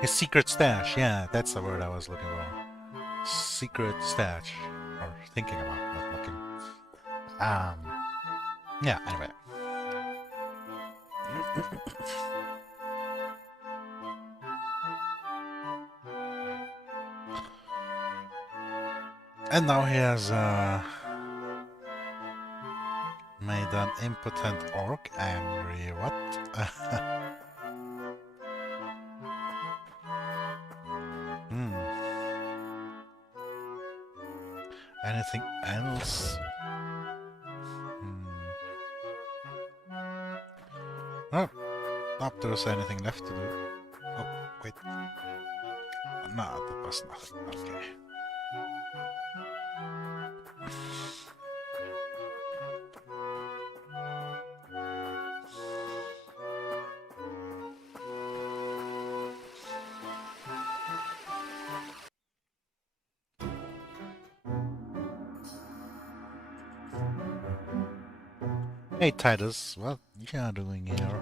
His secret stash, yeah, that's the word I was looking for. Secret stash, or thinking about, not looking. Yeah, anyway. And now he has made an impotent orc angry. What? Anything else? Oh, not there's anything left to do. Oh, wait. No, that was nothing. Okay. Hey Titus, what you are doing here?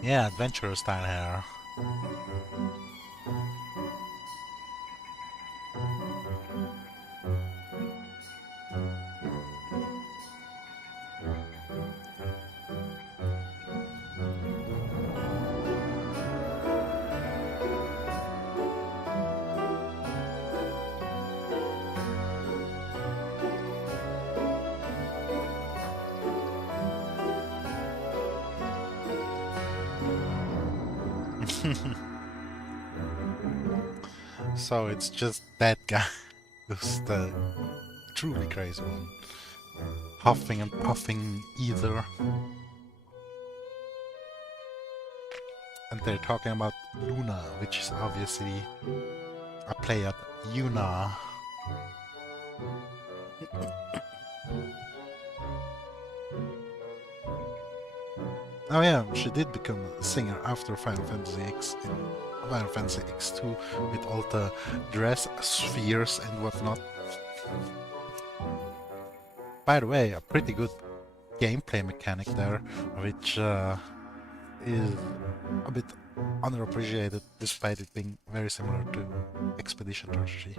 Yeah, adventurer style here. So it's just that guy who's the truly crazy one. Huffing and puffing either. And they're talking about Luna, which is obviously a play at Yuna. Oh yeah, she did become a singer after Final Fantasy X in Final Fantasy X2 with all the dress spheres and whatnot. By the way, a pretty good gameplay mechanic there, which is a bit underappreciated despite it being very similar to Expedition 33.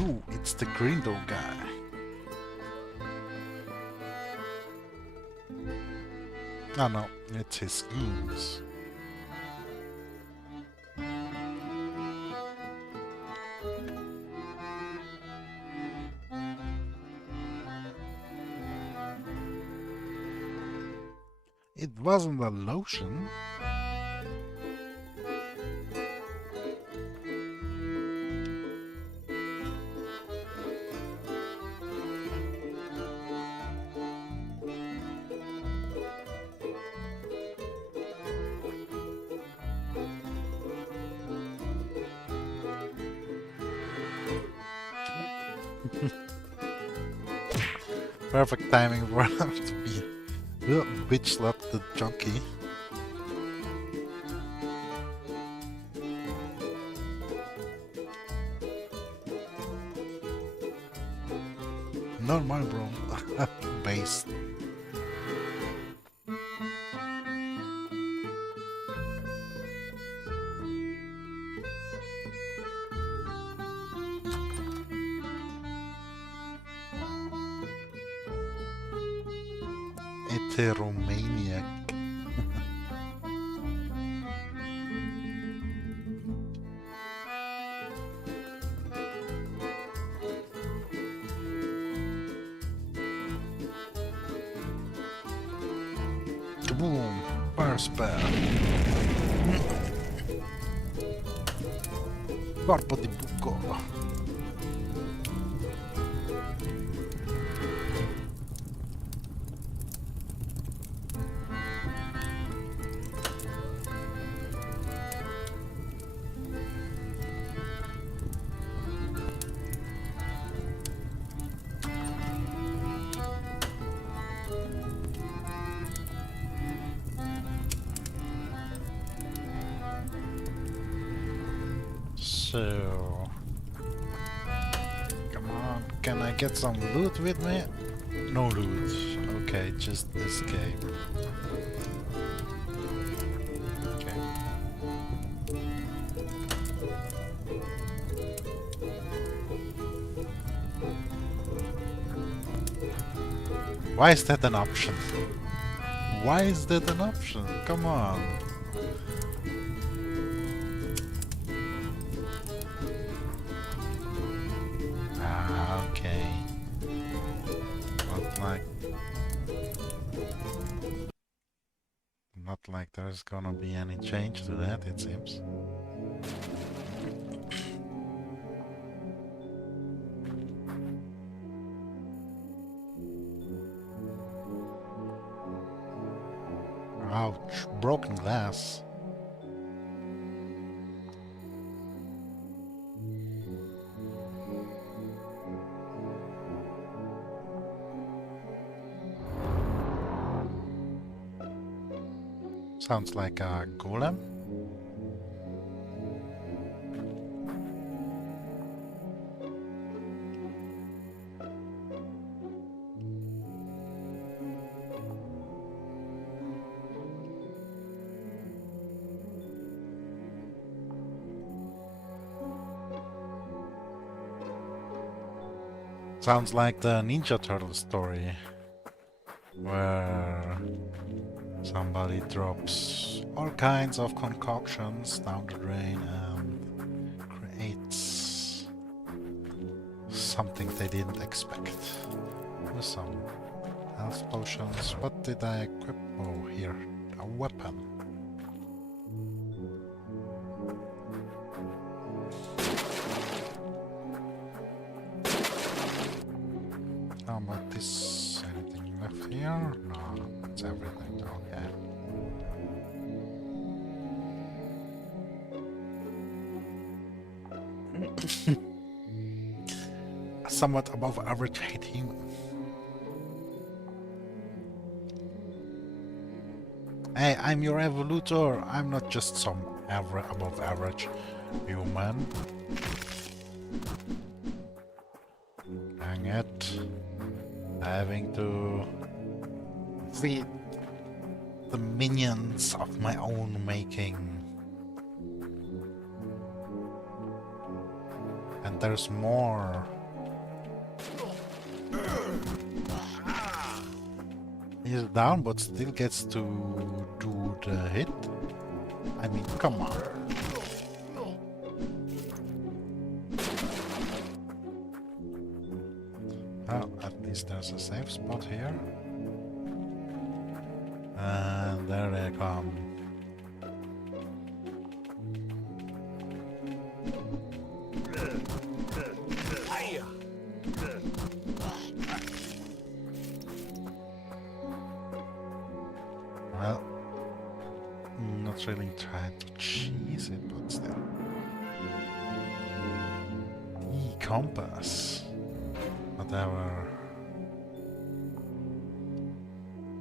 Ooh, it's the green door guy. Oh no, it's his goons. It wasn't a lotion. Perfect timing for him to be bitch slap the junkie. Not my bro. Based. Heteromaniac. Kaboom! Fire spell. Corpo di buco. So, come on, can I get some loot with me? No loot. Okay, just escape. Okay. Why is that an option? Why is that an option? Come on. Okay. Not like there's gonna be any change to that, it seems. Ouch, broken glass. Sounds like a golem. Sounds like the Ninja Turtle story, where somebody drops all kinds of concoctions down the drain and creates something they didn't expect. With some health potions. What did I equip? Oh, here. A weapon. How about this? Anything left here? No, that's everything. Okay. A somewhat above average height human. Hey, I'm your evolutor. I'm not just some above average human. Dang it. Having to feed the minions of my own making. And there's more. He's down but still gets to do the hit. I mean, come on. Well, at least there's a safe spot here. And there they come. Well, not really trying to cheese it, but still. E-compass. Whatever.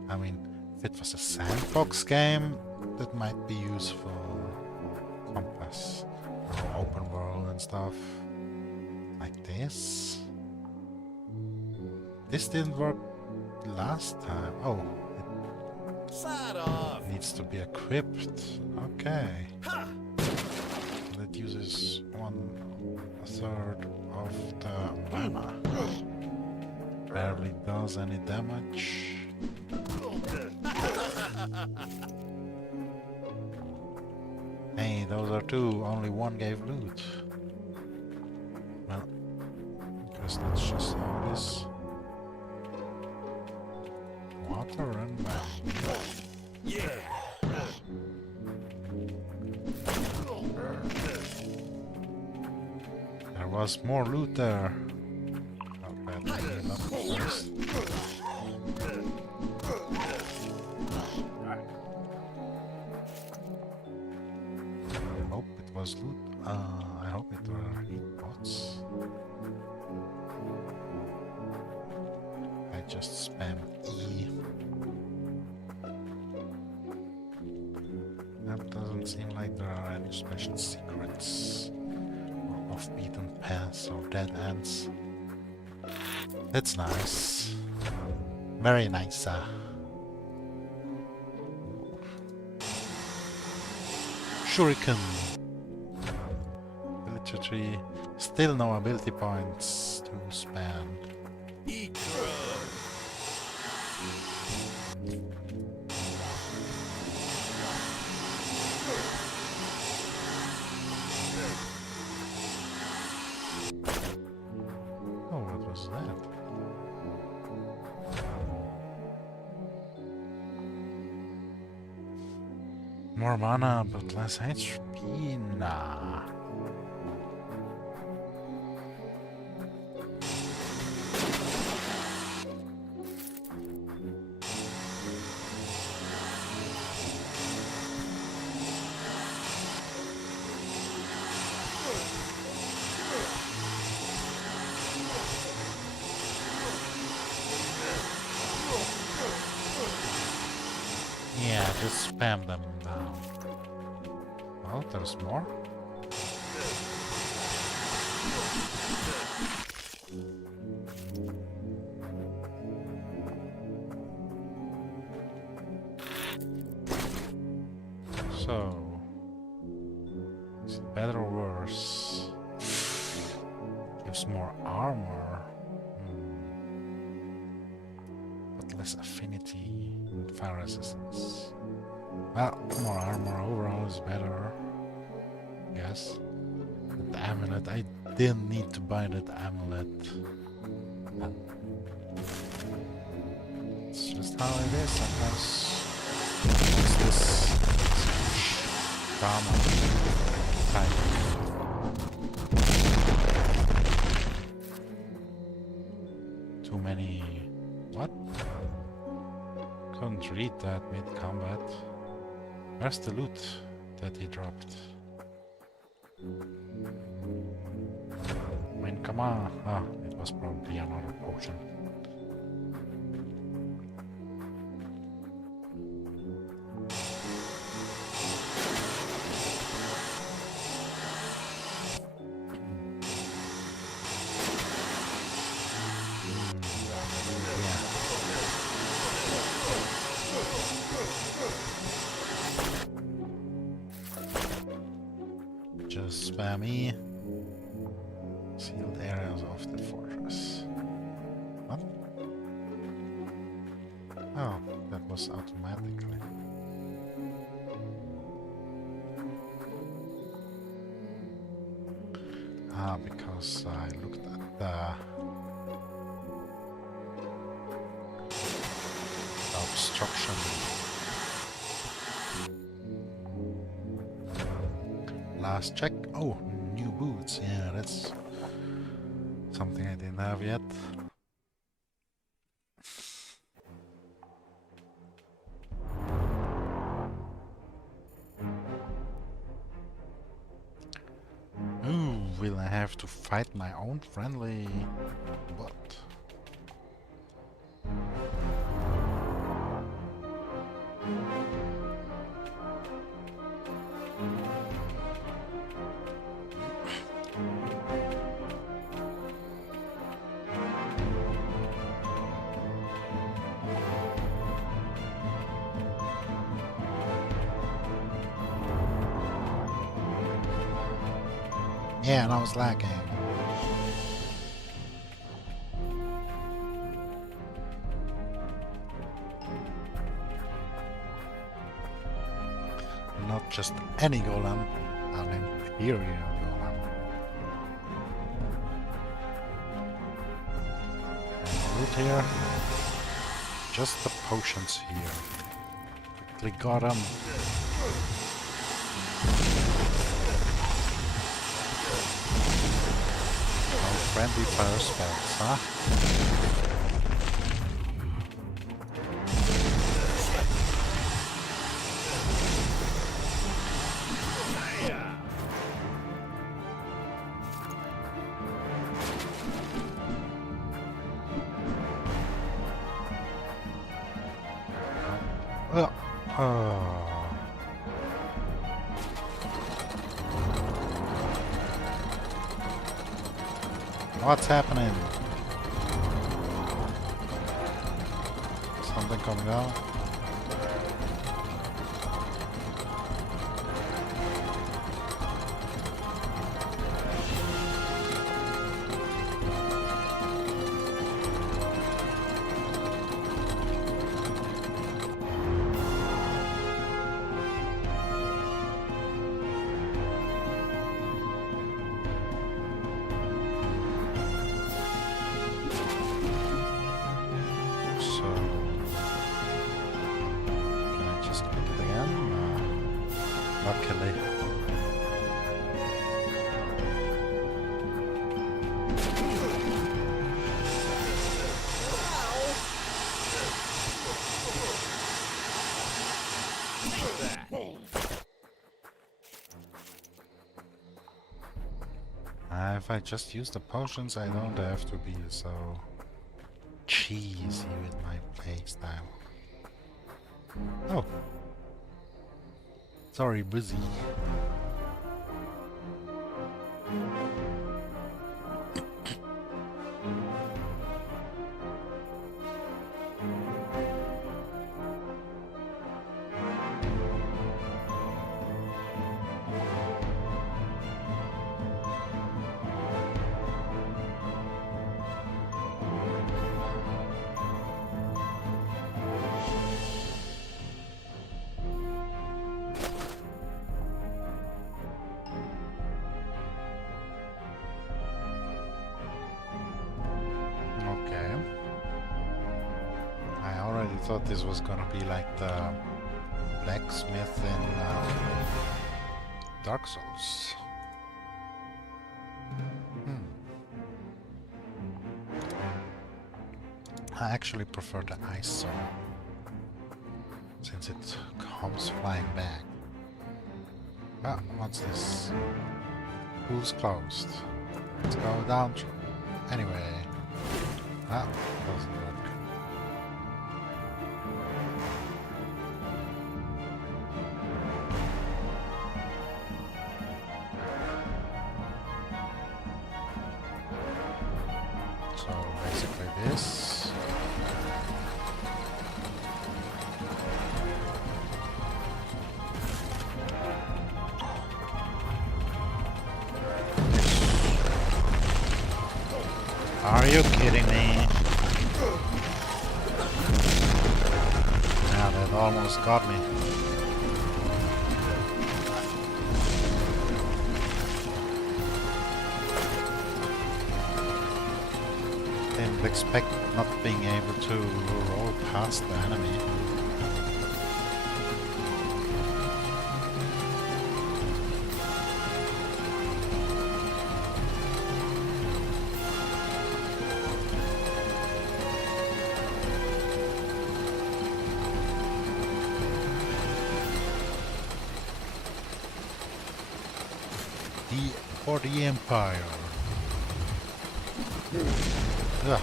I mean, if it was a sandbox game, that might be useful. Compass. Or open world and stuff. Like this. This didn't work last time. Oh. It needs to be equipped. Okay. That uses 1/3 of the mana. Barely does any damage. Hey, those are two. Only one gave loot. Well, because that's just how it is. Water and man. Yeah. There was more loot there. Not bad. Not first. I hope it was loot. I hope it were heat pots. I just spammed E. That doesn't seem like there are any special secrets or off-beaten paths or dead ends. That's nice. Very nice. Shuriken. Ability tree. Still no ability points to spend. Oh, what was that? More mana, but less HP? Nah. Yeah, just spam them down. Oh, there's more? So, is it better or worse? Gives more armor, but less affinity and fire resistance. Well, more armor overall is better, yes. The amulet, I didn't need to buy that amulet. It's just how it is sometimes. It's this drama type. Too many... what? Couldn't read that mid-combat. Where's the loot that he dropped? I mean, come on. Ah, it was probably another potion. Just spam E. Sealed areas of the fortress. What? Oh, that was automatically. Ah, because I looked at the obstruction. Last check. Oh, new boots. Yeah, that's something I didn't have yet. Ooh, will I have to fight my own friendly bot? Yeah, and I was lagging. Not just any golem, an Imperial golem. And loot here. Just the potions here. Quickly got them. Friendly fire spells, huh? What's happening? Something coming out? Luckily. If I just use the potions, I don't have to be so cheesy with my playstyle. Oh. Sorry, busy. I thought this was gonna be like the blacksmith in Dark Souls. I actually prefer the ice sword, since it comes flying back. Ah, what's this? Pool's closed. Let's go down. Anyway. Ah, doesn't work. So basically this. Are you kidding me? Yeah, that almost got me. Didn't expect not being able to roll past the enemy. For the Empire. Ugh.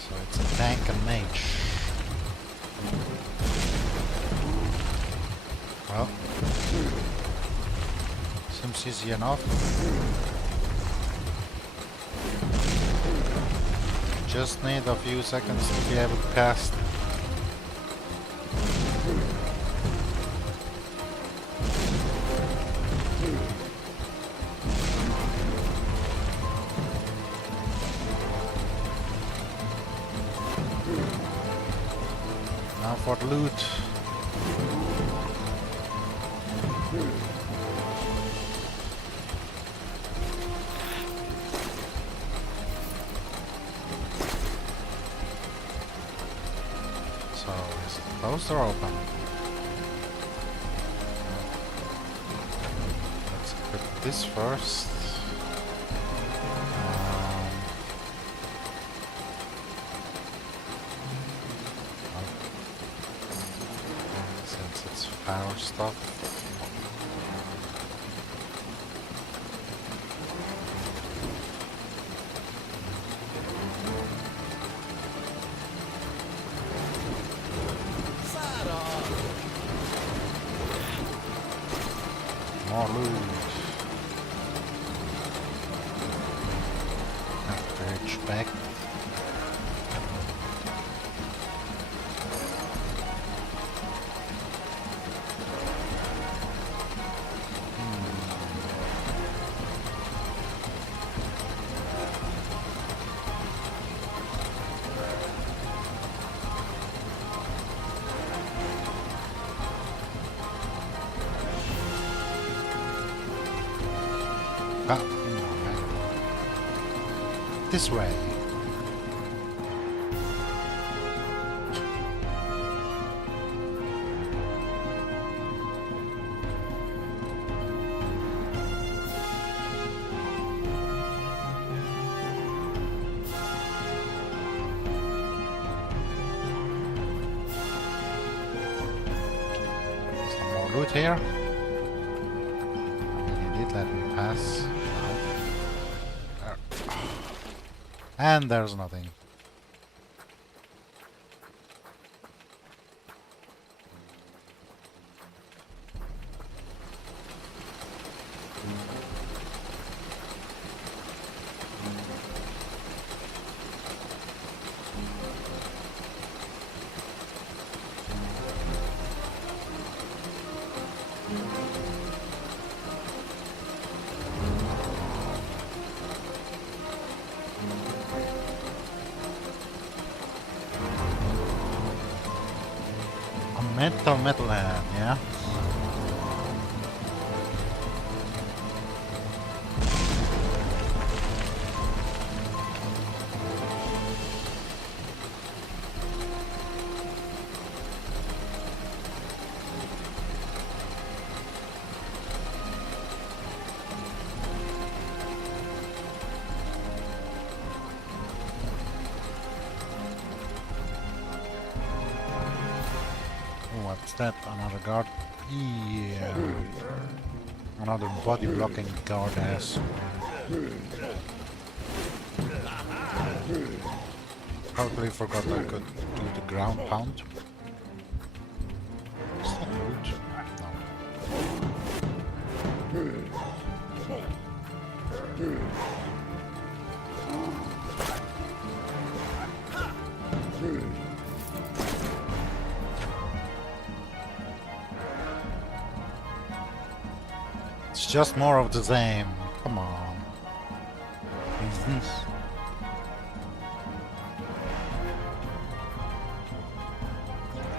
So it's a tank and mage. Well, seems easy enough. Just need a few seconds to be able to cast. Now for the loot. So is it closed or open? Let's equip this first. Since it's power stuff. More loot. Have to reach back. This way. Some more loot here. He did let me pass. And there's nothing. Metal hand, yeah? What's that? Another guard? Yeah. Another body blocking guard ass. Totally forgot I could do the ground pound. Is that loot? No. It's just more of the same. Come on.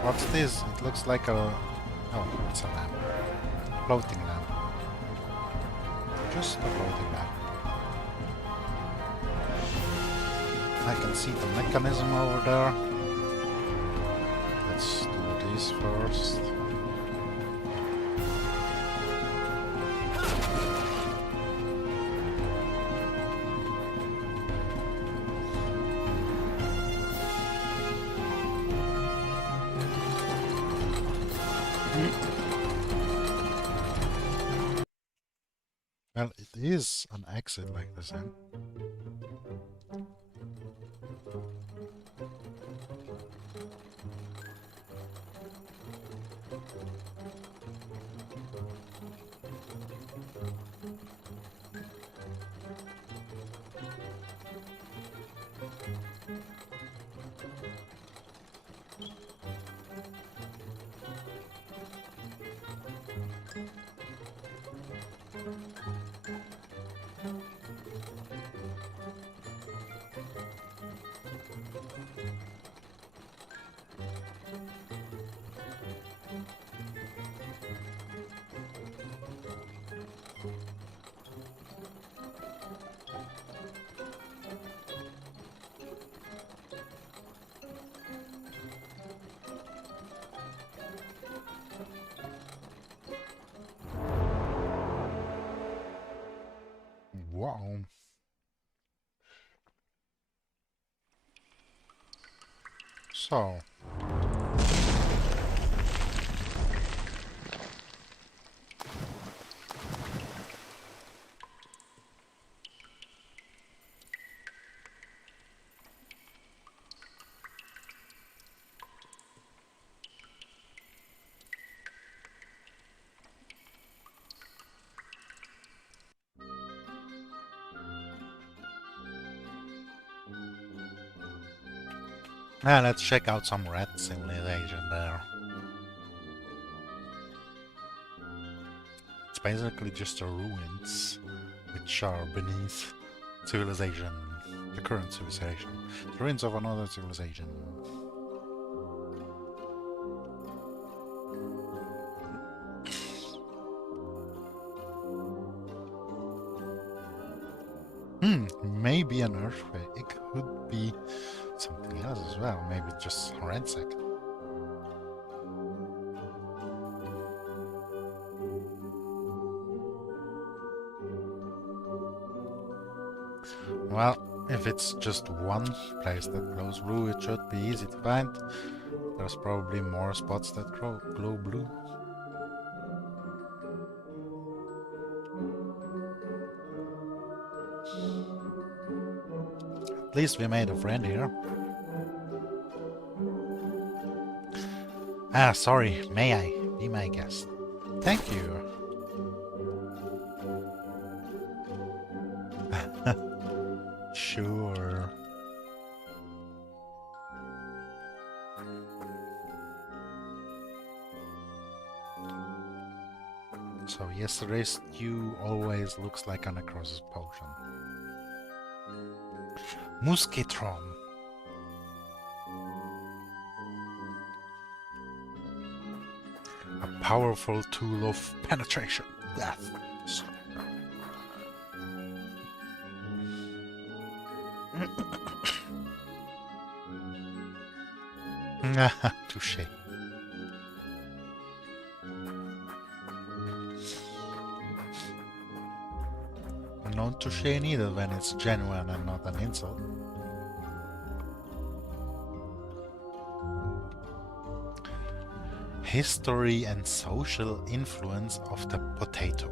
What's this? It looks like a... Oh, it's a lamp. Floating lamp. Just a floating lamp. I can see the mechanism over there. Let's do this first. Well, it is an exit like this, eh? Wow. So... Now let's check out some red civilization there. It's basically just the ruins which are beneath civilization, the current civilization. The ruins of another civilization. Maybe an earthquake. It could be something else as well. Maybe just forensic. Well, if it's just one place that glows blue, it should be easy to find. There's probably more spots that glow blue. At least we made a friend here. Ah, sorry. May I be my guest? Thank you. Sure. So yesterday's stew always looks like a necrosis potion. Musketron. A powerful tool of penetration. Death. Touché. Not touché neither when it's genuine and not an insult. History and social influence of the potato.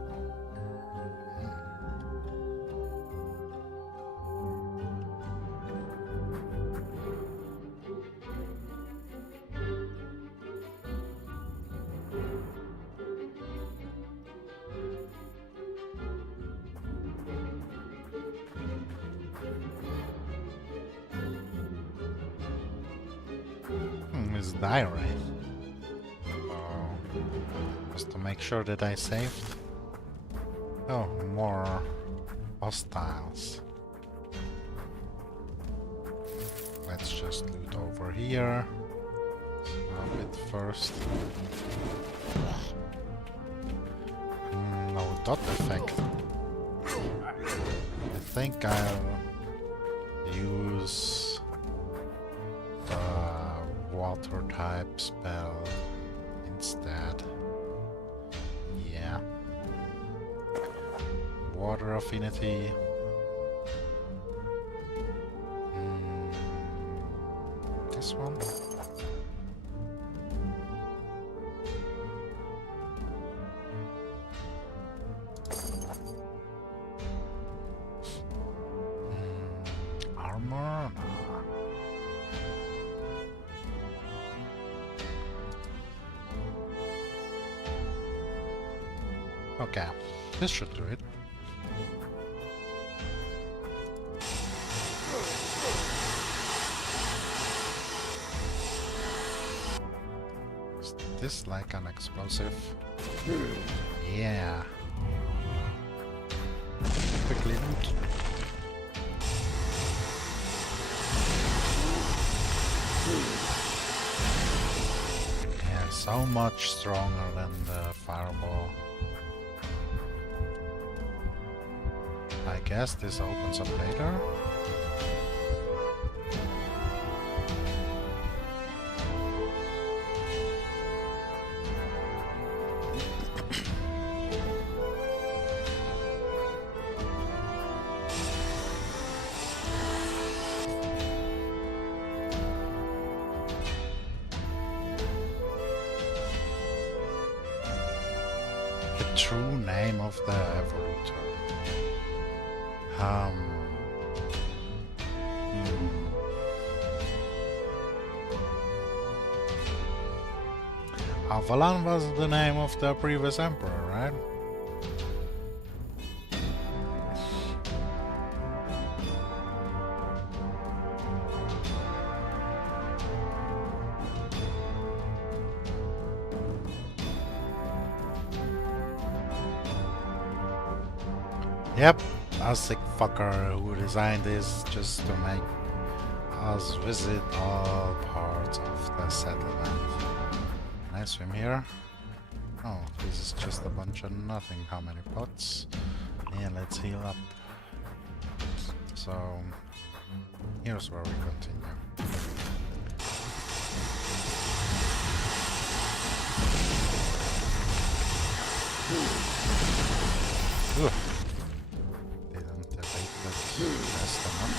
His diary. Just to make sure that I saved. Oh, more hostiles. Let's just loot over here. A bit first. No dot effect. I think I'll use the water type spell instead. Yeah. Water affinity. This one. Armor? Okay, this should do it. Is this like an explosive? Yeah. Quickly loot. Yeah, so much stronger than the fireball. I guess this opens up later. The true name of the evolutor. Avalan was the name of the previous emperor, right? Yep, a sick fucker who designed this just to make us visit all parts of the settlement. Can I swim here? Oh, this is just a bunch of nothing. How many pots? Yeah, let's heal up. So, here's where we continue. Ugh. Didn't evade that fast enough.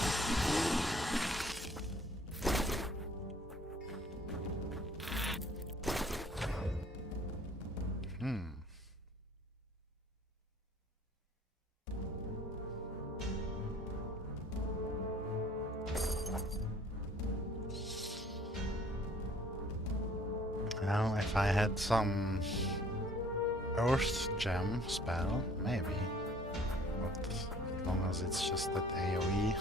Now, if I had some Earth Gem spell, maybe. But as long as it's just that AoE,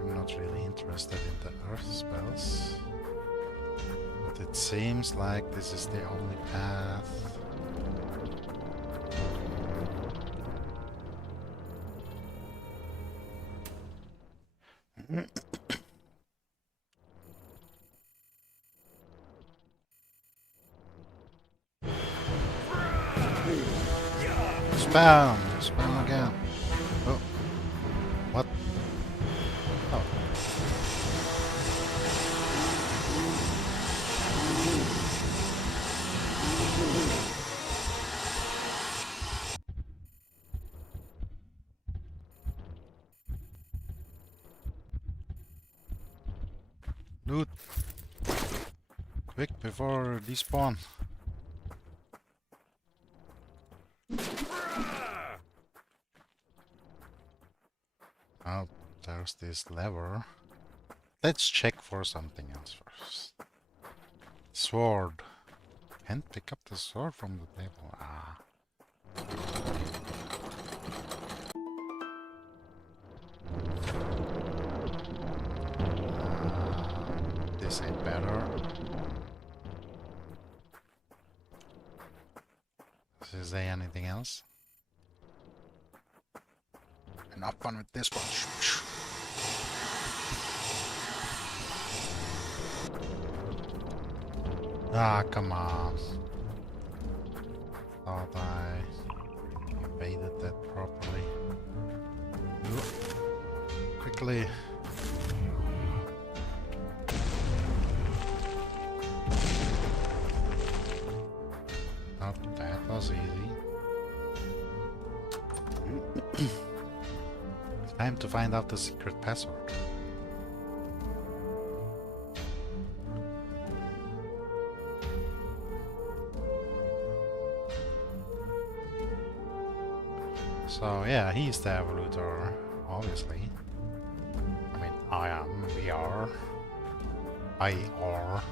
I'm not really interested in the Earth spells. But it seems like this is the only path. Spam! Spam again. Oh. What? Oh. Loot! Quick before despawn. Oh, there's this lever. Let's check for something else first. Sword. Can't pick up the sword from the table. Ah. This ain't better. Is there anything else? Enough fun with this one. Ah, come on. Thought I evaded that properly. Quickly. Oh, that was easy. Time to find out the secret password. So yeah, he's the evolutor, obviously. I mean, I am, we are. I are.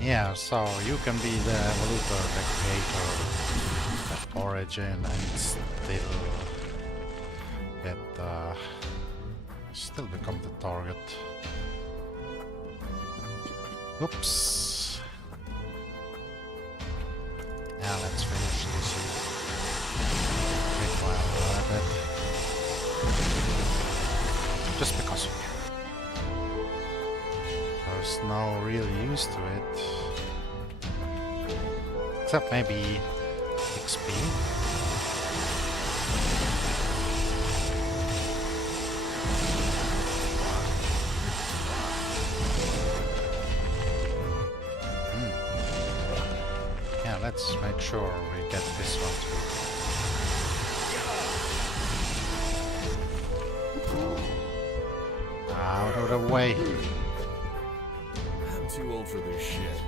Yeah, so you can be the evolutor, the creator, the origin, and still become the target. Oops. Yeah, let's finish this quick while at it. Just because we can. There's no real use to it. Except maybe XP. Yeah, let's make sure we get this one too. Out of the way. I'm too old for this shit.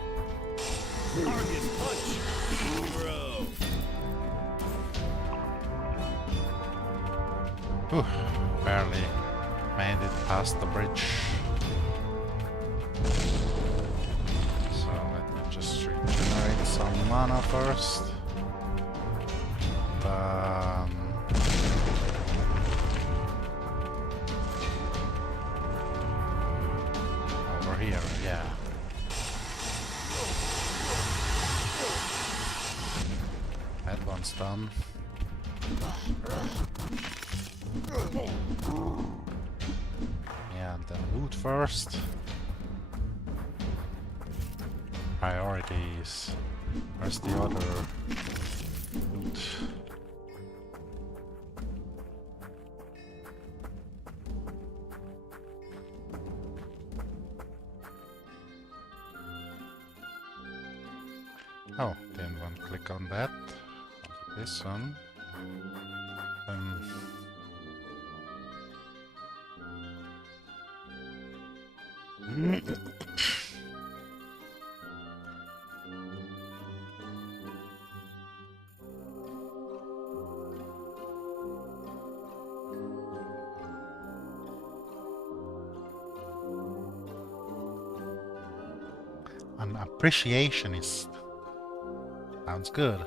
Argus punch! Bro! Whew, barely made it past the bridge. So let me just regenerate some mana first. Over here, yeah. That one's done. Yeah, and then loot first. Priorities. Where's the other loot? Oh, didn't want to click on that. This one. An appreciationist. Sounds good.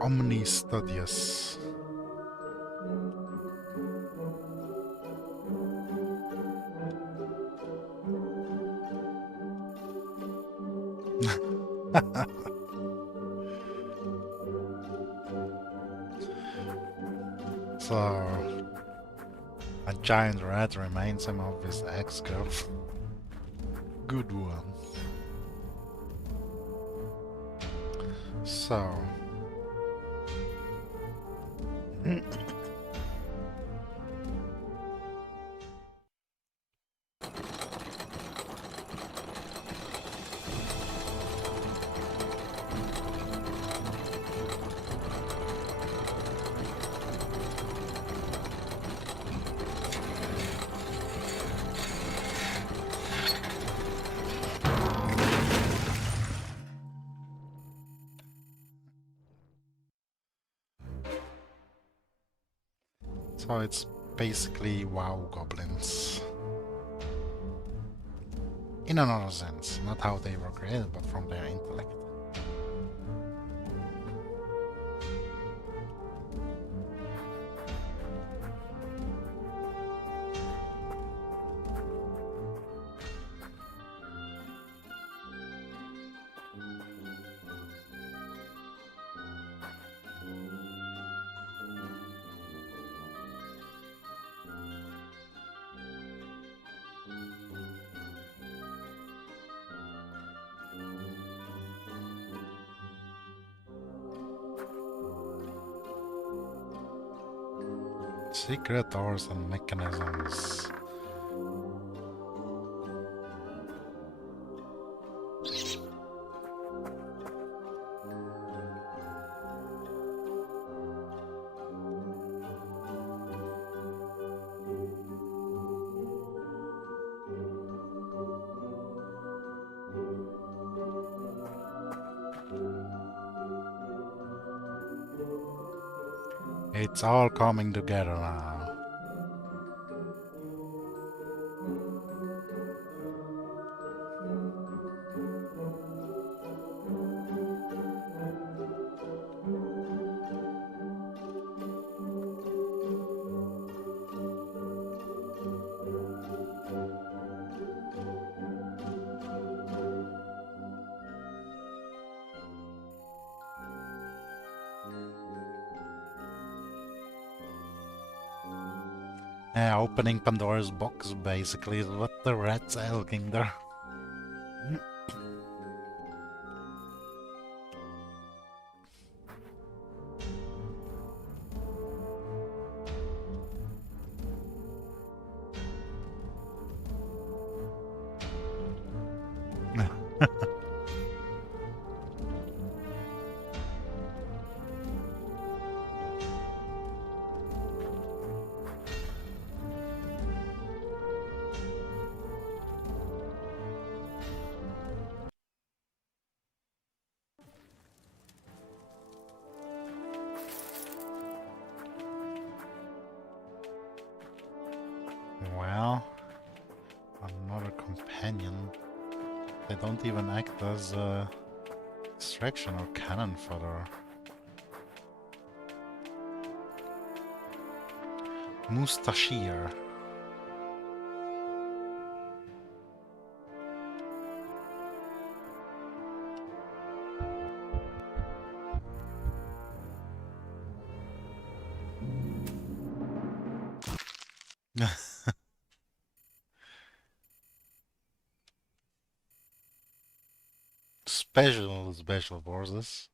Omni Studious. So, a giant rat reminds him of his ex-girlfriend. Good one. So... So it's basically WoW goblins. In another sense, not how they were created, but from their intellect. Secret doors and mechanisms. It's all coming together now. Yeah, opening Pandora's box basically is what the rats are looking there. Well, another companion. They don't even act as a distraction or cannon fodder. Mustashir. Special forces.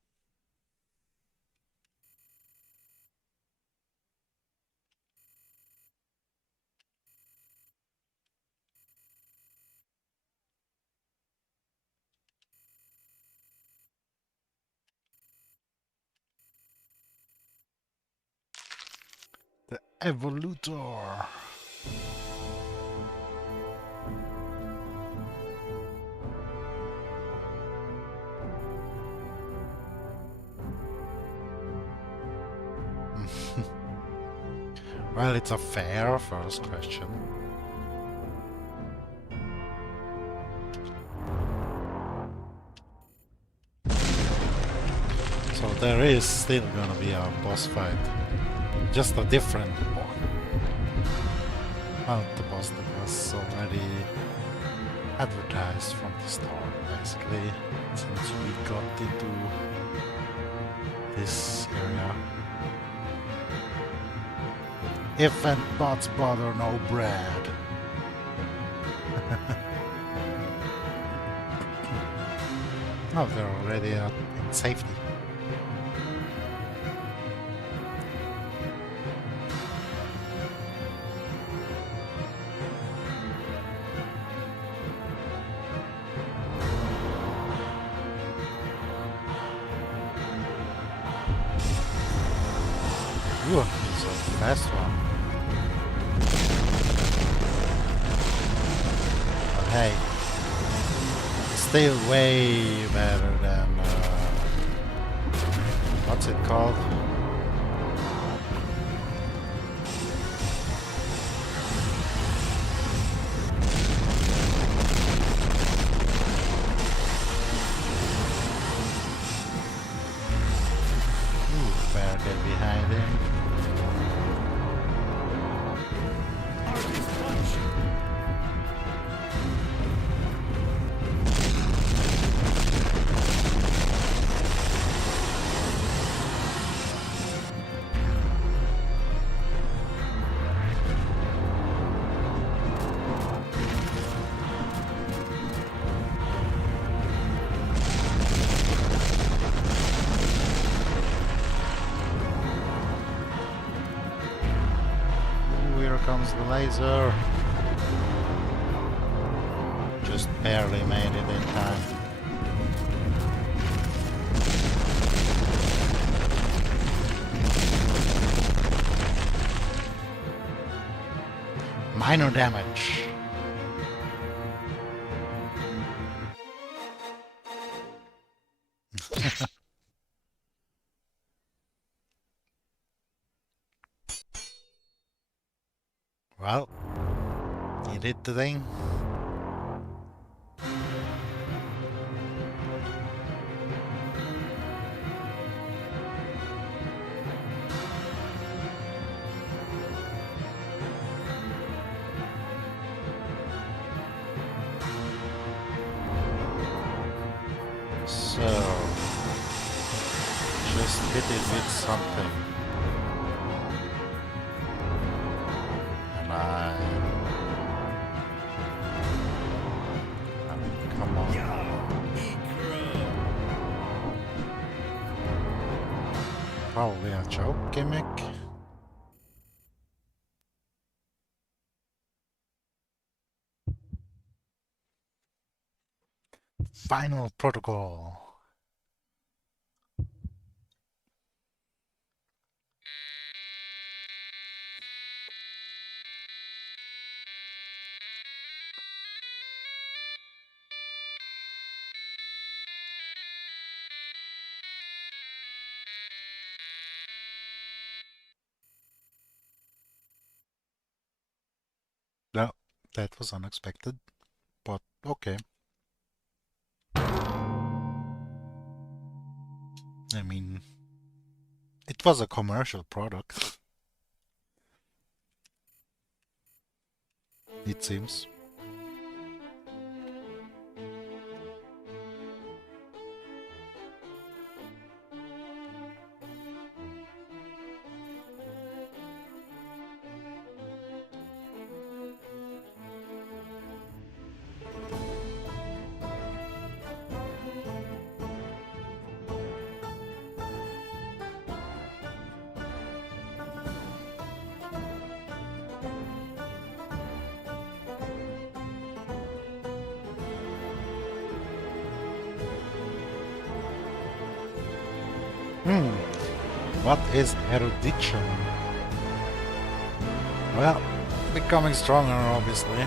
The Evolutor. Well, it's a fair first question. So there is still gonna be a boss fight. Just a different one. Well, the boss that was already advertised from the start, basically, since we got into this area. If and buts bother, no bread. Oh, they're already in safety. Ooh, it's a fast one. But hey, it's still way better than what's it called? right behind him. Argus punch. Ooh, here comes the laser. Just barely made it in time. Minor damage. Well, he did the thing. So, just hit it with something. And come on. Probably a choke gimmick. Final protocol. No, that was unexpected, but okay. I mean, it was a commercial product, it seems. What is erudition? Well, becoming stronger, obviously.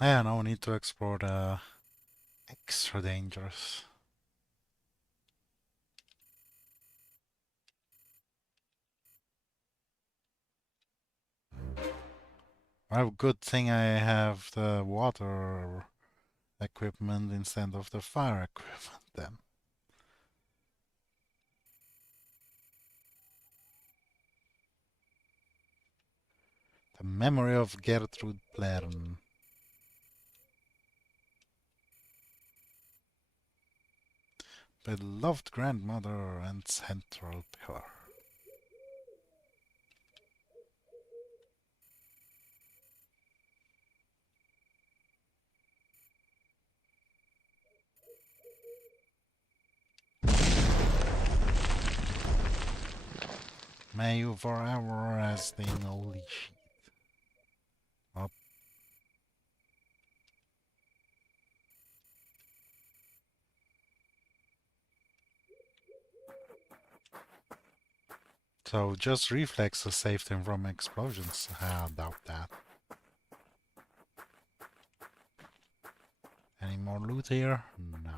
Yeah, now we need to explore the extra dangerous. Well, good thing I have the water equipment instead of the fire equipment then. The memory of Gertrude Plern. Beloved grandmother and central pillar. May you forever rest in holy sheet. Up. So just reflexes saved him from explosions. I doubt that. Any more loot here? No.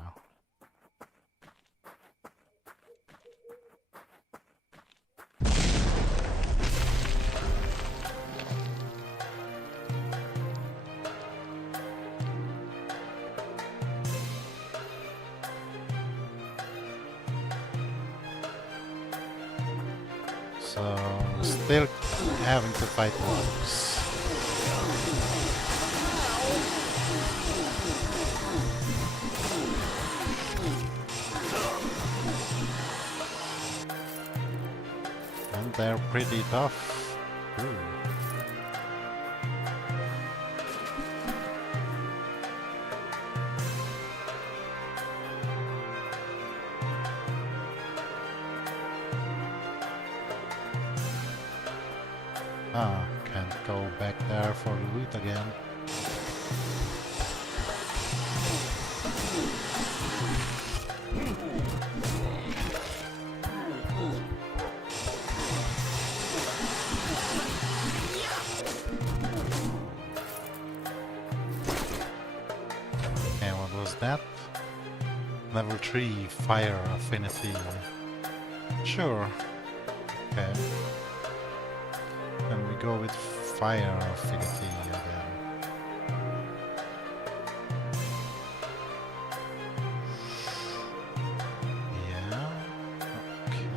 So, still having to fight wolves. And they're pretty tough. Ooh. Ah, can't go back there for the loot again. And what was that? Level 3 fire affinity. Sure. Okay. Then we go with fire affinity again. Yeah. Okay.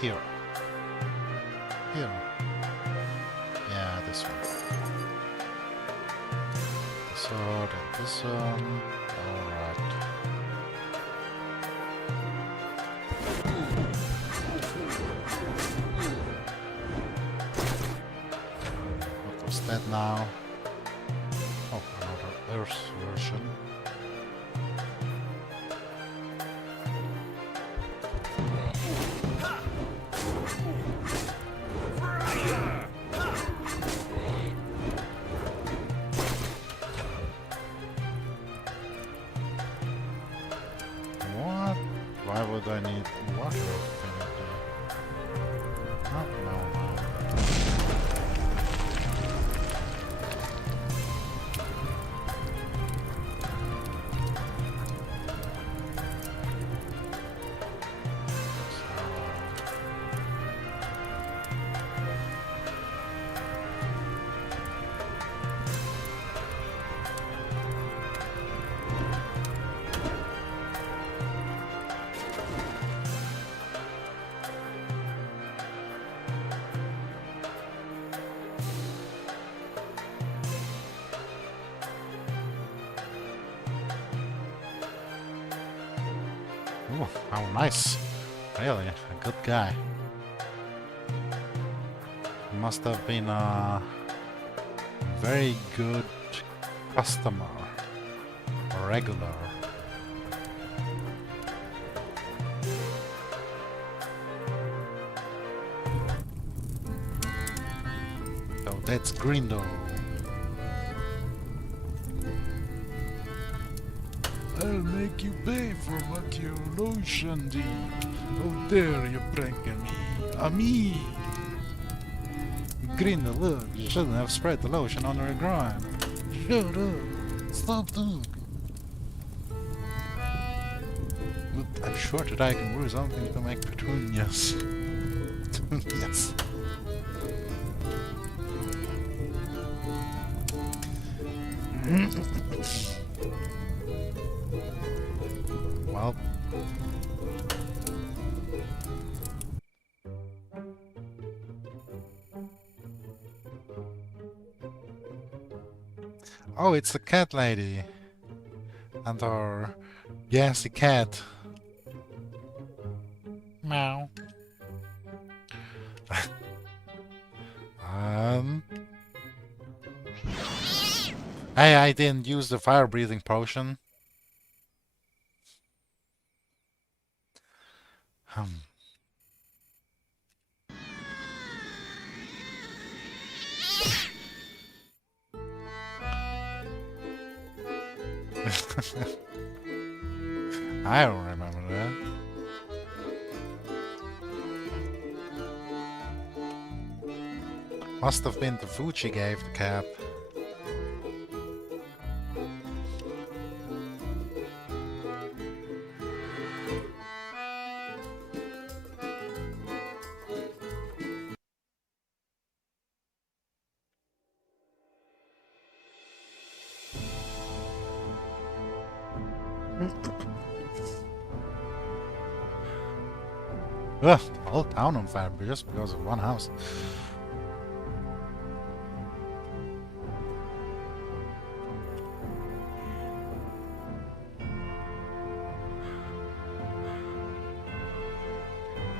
Here. Here. Yeah, this one. This one and this one. Alright. What was that now? Oh, another Earth version. What? Why would I need water affinity? Oh, no. Ooh, how nice. Really, a good guy. Must have been a very good customer. Or regular. So that's Grindo. I'll make you pay for what your lotion did. How dare you pranking me? Me! Grindo, look, you shouldn't have spread the lotion on your groin. Shut up! Stop talking! But I'm sure that I can brew something to make petunias. Petunias. Well. Oh, it's the cat lady. And our gassy cat. Meow. Hey, I didn't use the fire breathing potion. I don't remember that. Must have been the food she gave the cat. Ugh, the whole town on fire just because of one house.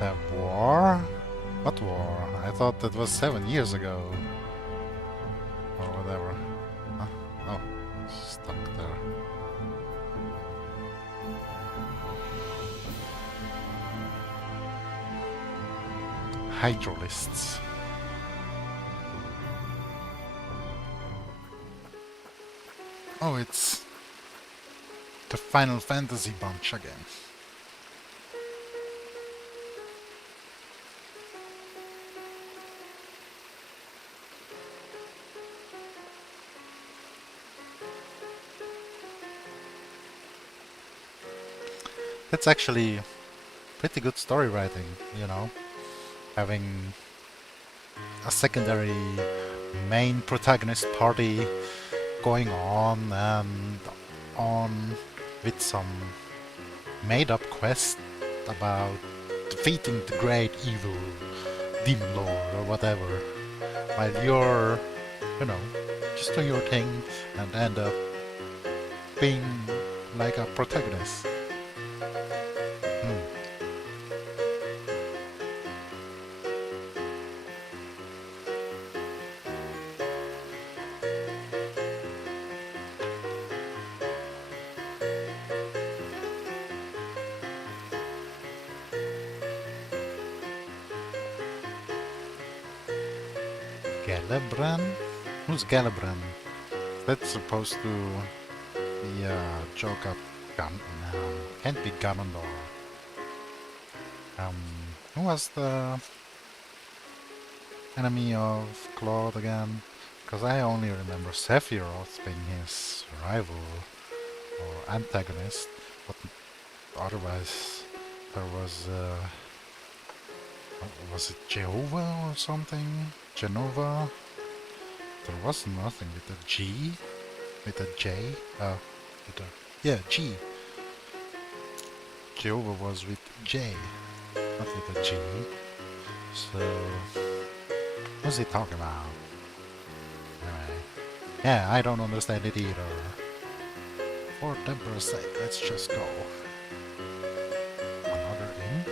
The war? What war? I thought that was 7 years ago. Or whatever. Huh? Oh, stuck there. Hydralists. Oh, it's the Final Fantasy bunch again. That's actually pretty good story writing, you know, having a secondary main protagonist party going on and on with some made-up quest about defeating the great evil demon lord or whatever, while you're, you know, just doing your thing and end up being like a protagonist. Gelebran? Who's Gelebran? That's supposed to be a joke of can't be Ganondorf. Who was the enemy of Claude again? Because I only remember Sephiroth being his rival or antagonist, but otherwise there was it Jehovah or something? Genova? There was nothing with a G? With a J? With a... Yeah, G. Jehovah was with J, not with a G. So... what's he talking about? Anyway. Yeah, I don't understand it either. For temper's sake, let's just go. Another inn?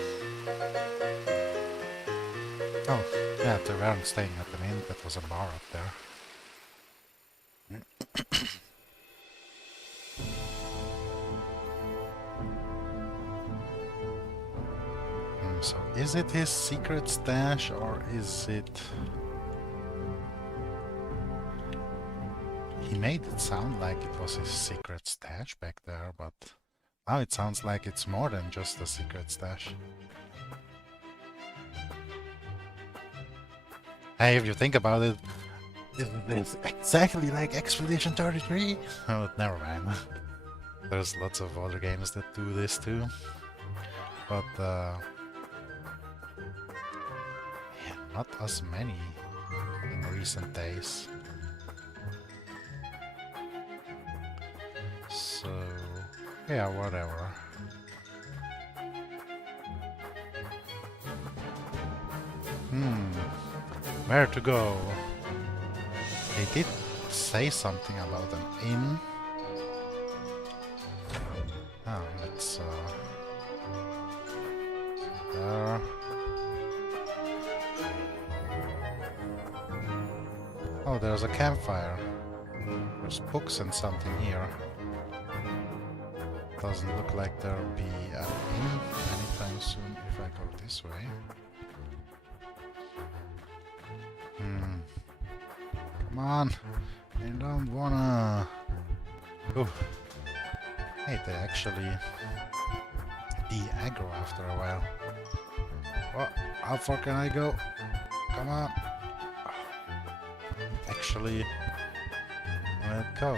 Oh, yeah, they weren't staying at an inn, that was a bar up there. So, is it his secret stash or is it... He made it sound like it was his secret stash back there, but now it sounds like it's more than just a secret stash. Hey, if you think about it, isn't this exactly like Expedition 33? Oh, never mind. There's lots of other games that do this too. But, yeah, not as many in recent days. So, yeah, whatever. Where to go? They did say something about an inn. Oh, let's there. Oh, there's a campfire. There's books and something here. Doesn't look like there'll be an inn anytime soon if I go this way. Come on, I don't wanna... Ooh. Hey, they actually de-aggro after a while. What? How far can I go? Come on. actually let go.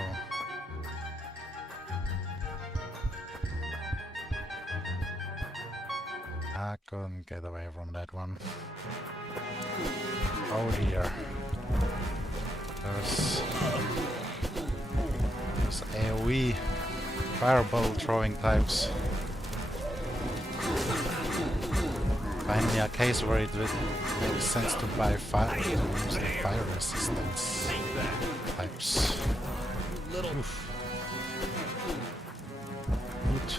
I couldn't get away from that one. Oh dear. There's AoE fireball throwing types. Finally a case where it would make sense to buy fire to use the fire resistance types. Oof. Good.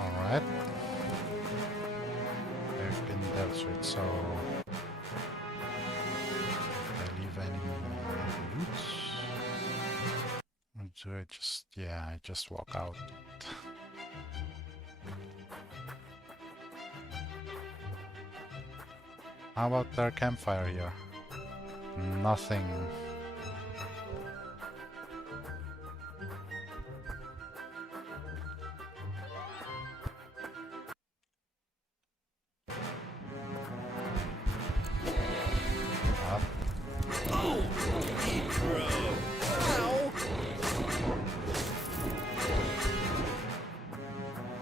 Alright. They've been dealt with, so do I just, yeah, I just walk out. How about their campfire here? Nothing.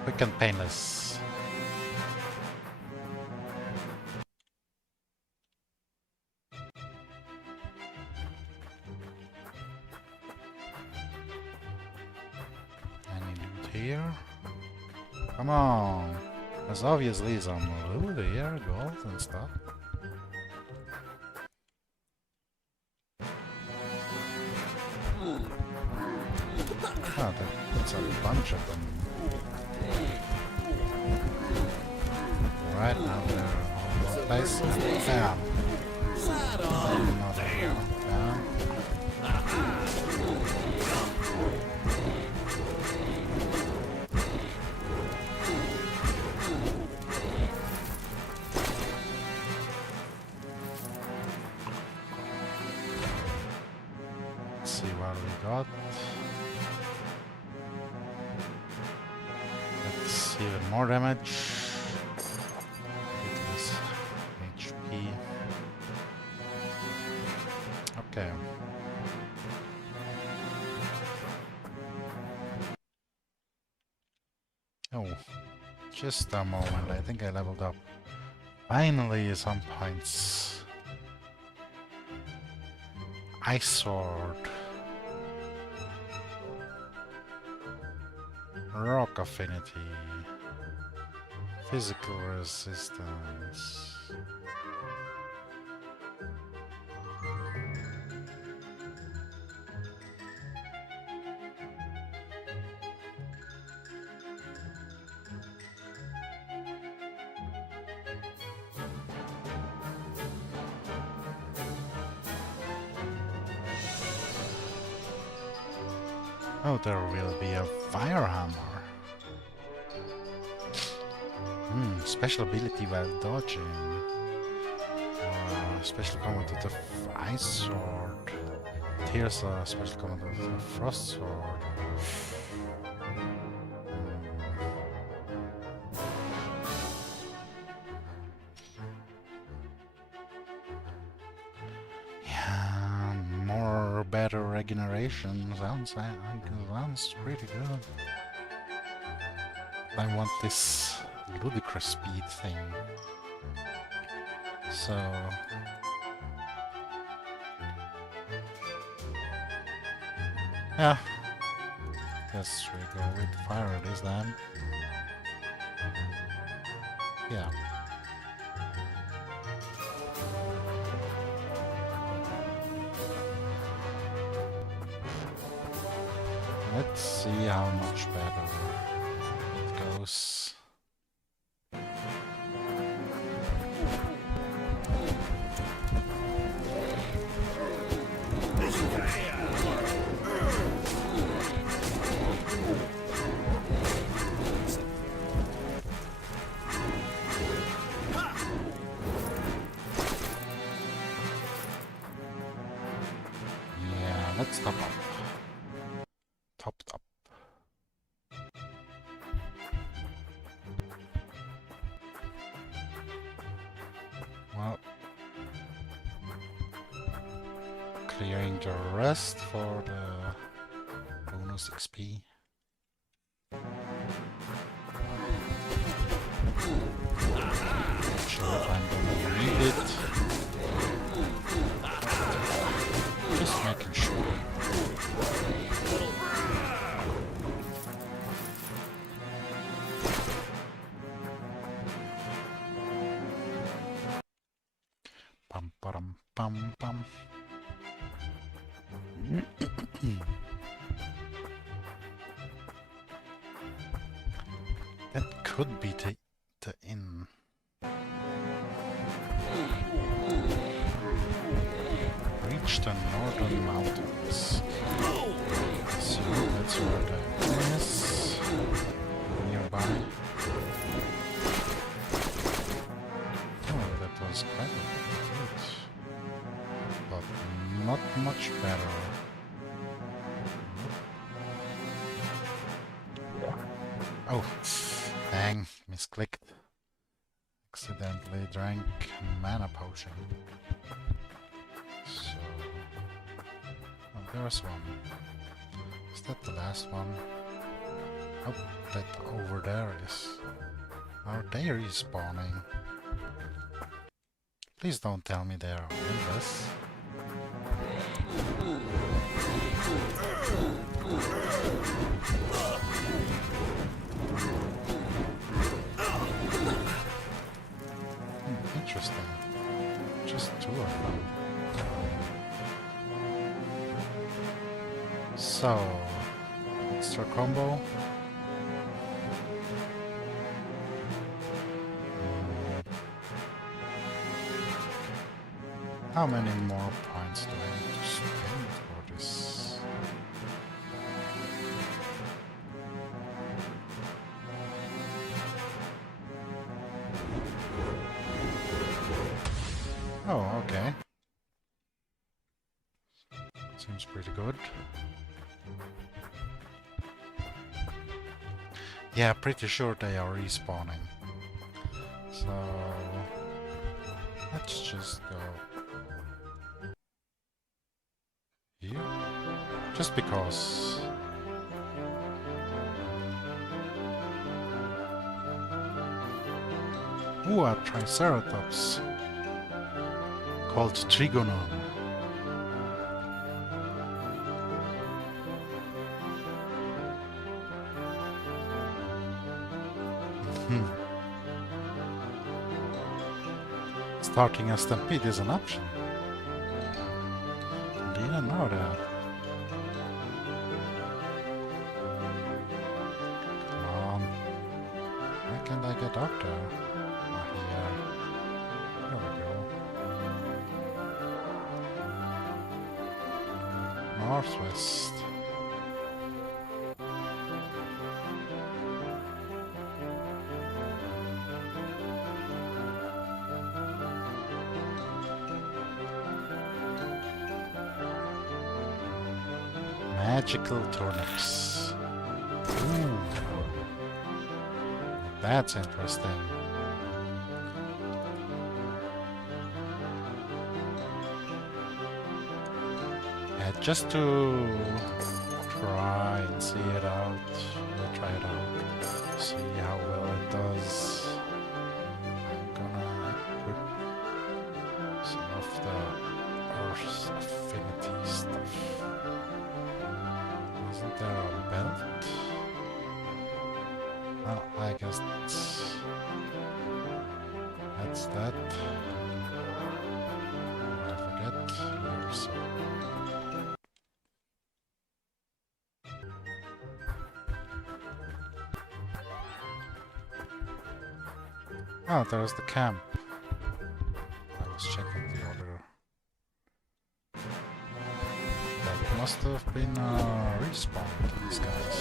Quick and painless. Any loot here? Come on! There's obviously some loot here, gold and stuff. Oh, that's a bunch of them. Right now they're all over the place. Bam! Another one down. Let's see what we got. Let's even more damage. HP. Okay. Oh, just a moment. I think I leveled up. Finally, some points. Ice Sword. Rock Affinity. Physical Resistance. Oh, there will be a fire hammer. Special ability while dodging. Or special combat with the ice sword. Here's a special combat with the frost sword. Yeah, more better regeneration sounds pretty good. I want this ludicrous speed thing. So yeah, guess we go with fire this time. Yeah. Let's see how much better it goes. Yeah, let's top up. clearing the rest for the bonus XP. Not sure if I'm gonna need it. Just making sure. Pum pum pum pum. That could be the inn. Reach the northern mountains. So that's where the inn is. Nearby. Oh, that was quite good. But not much better. Oh, dang, misclicked. Accidentally drank mana potion. So, oh, there's one. Is that the last one? Oh, that over there is. Are they respawning? Please don't tell me they're endless. Interesting. Just two of them. So, extra combo. How many more points do I need to spend for this? Oh, okay. Seems pretty good. Yeah, pretty sure they are respawning. So let's just go here. Just because. Ooh, a Triceratops called Trigonon. Starting a stampede is an option. Didn't know that. Come on. Where can I get up there? Oh, here. There we go. Northwest. Magical turnips. Ooh. That's interesting. Yeah, just to try and see it out. We'll try it out. See how well it does. I'm gonna equip some of the Earth's affinity stuff. Isn't there a belt? Oh, I guess that's that. I forget here, so. Oh, there's the camp. I was checking the order. That must have been a respawn to these guys.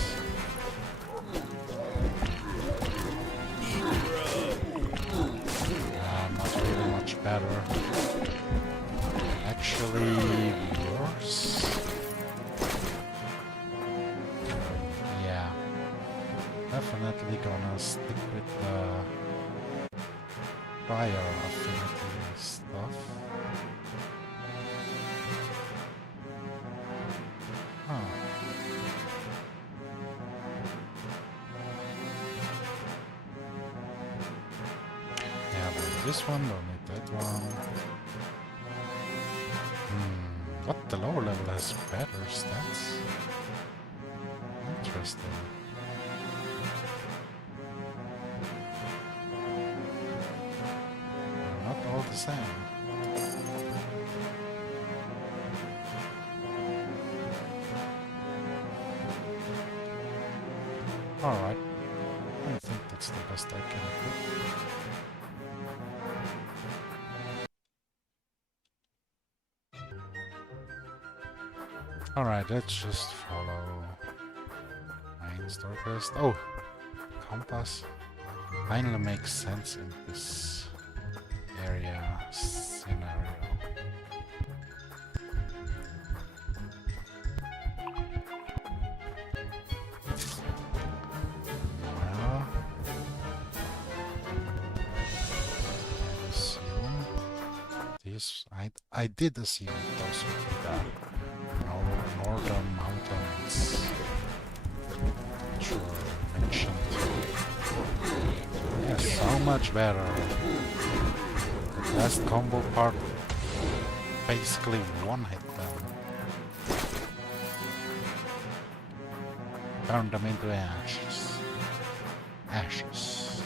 Not really much better. Actually worse. Yeah. Definitely gonna stick with the fire affinity stuff. Huh. Yeah, but this one, don't need that one. What the lower level has better stats? Interesting. They're not all the same. Alright. I think that's the best I can do. Alright, let's just follow main story quest. Oh, compass. Finally makes sense in this area scenario. Well, assume this. I did assume those would be the northern mountains, which were mentioned. Yeah, so much better. The last combo part basically one-hit them. Turn them into ashes. Ashes.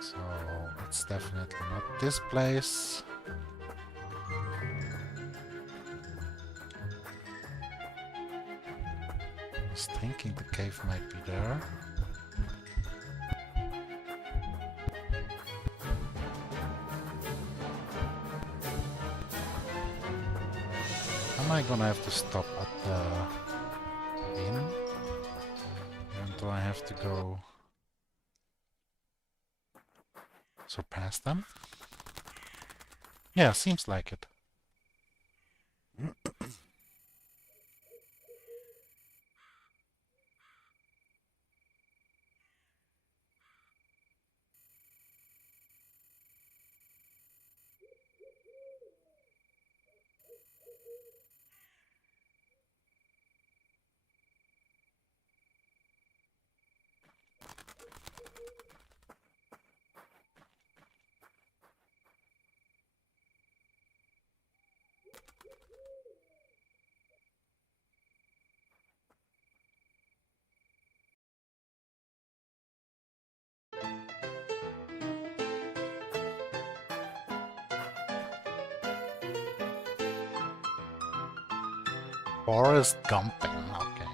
So it's definitely not this place. I was thinking the cave might be there. Am I gonna have to stop at the inn? And do I have to go surpass them? Yeah, seems like it. Forest Gumping, okay.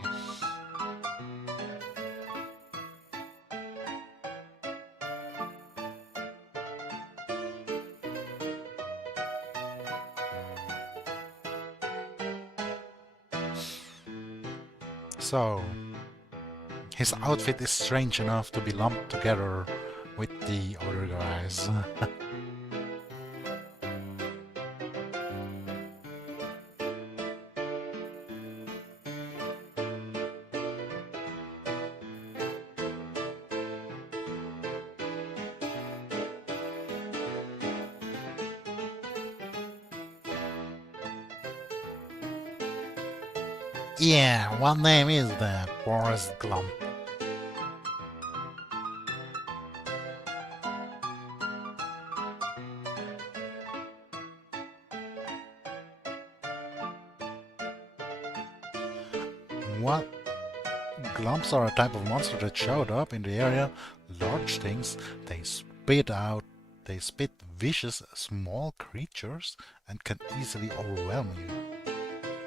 So, his outfit is strange enough to be lumped together with the other guys. Yeah, what name is that? Forest Glump. What? Glumps are a type of monster that showed up in the area. Large things, they spit vicious small creatures and can easily overwhelm you.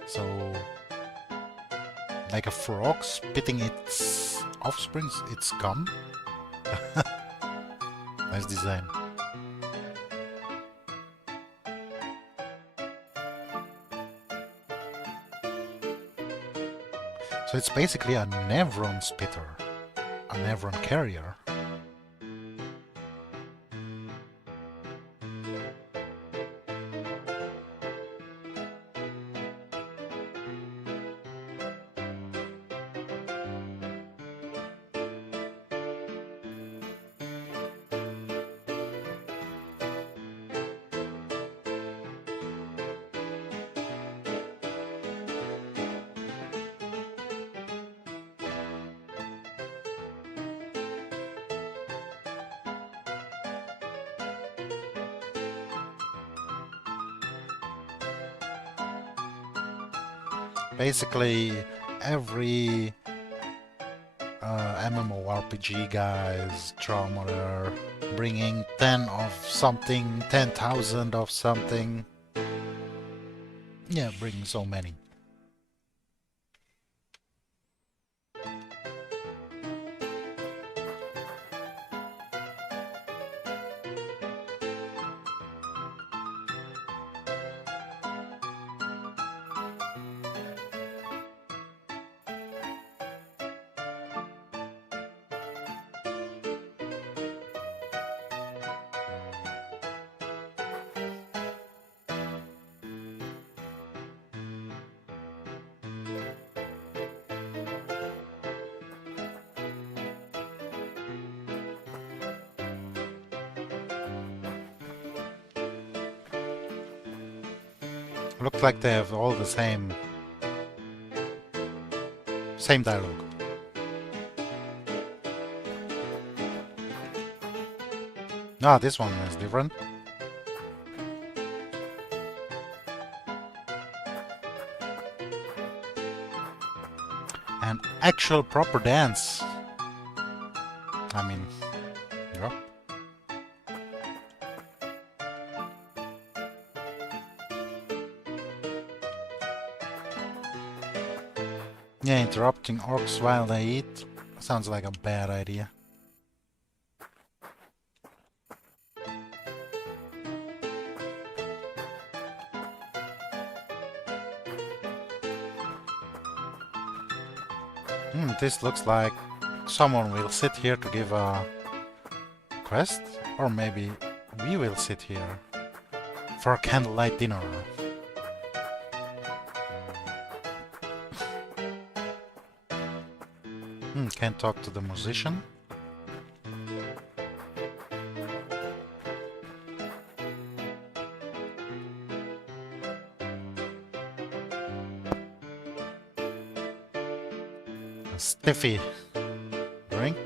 So, like a frog spitting its offsprings, its scum. Nice design. So it's basically a Nevron spitter, a Nevron carrier. Basically, every MMORPG guys, drama there, bringing 10 of something, 10,000 of something. Yeah, bring so many. Looks like they have all the same dialogue. Ah, this one is different. An actual proper dance. I mean, yeah. Yeah, interrupting orcs while they eat sounds like a bad idea. This looks like someone will sit here to give a quest, or maybe we will sit here for a candlelight dinner. Can't talk to the musician. A stiffy drink.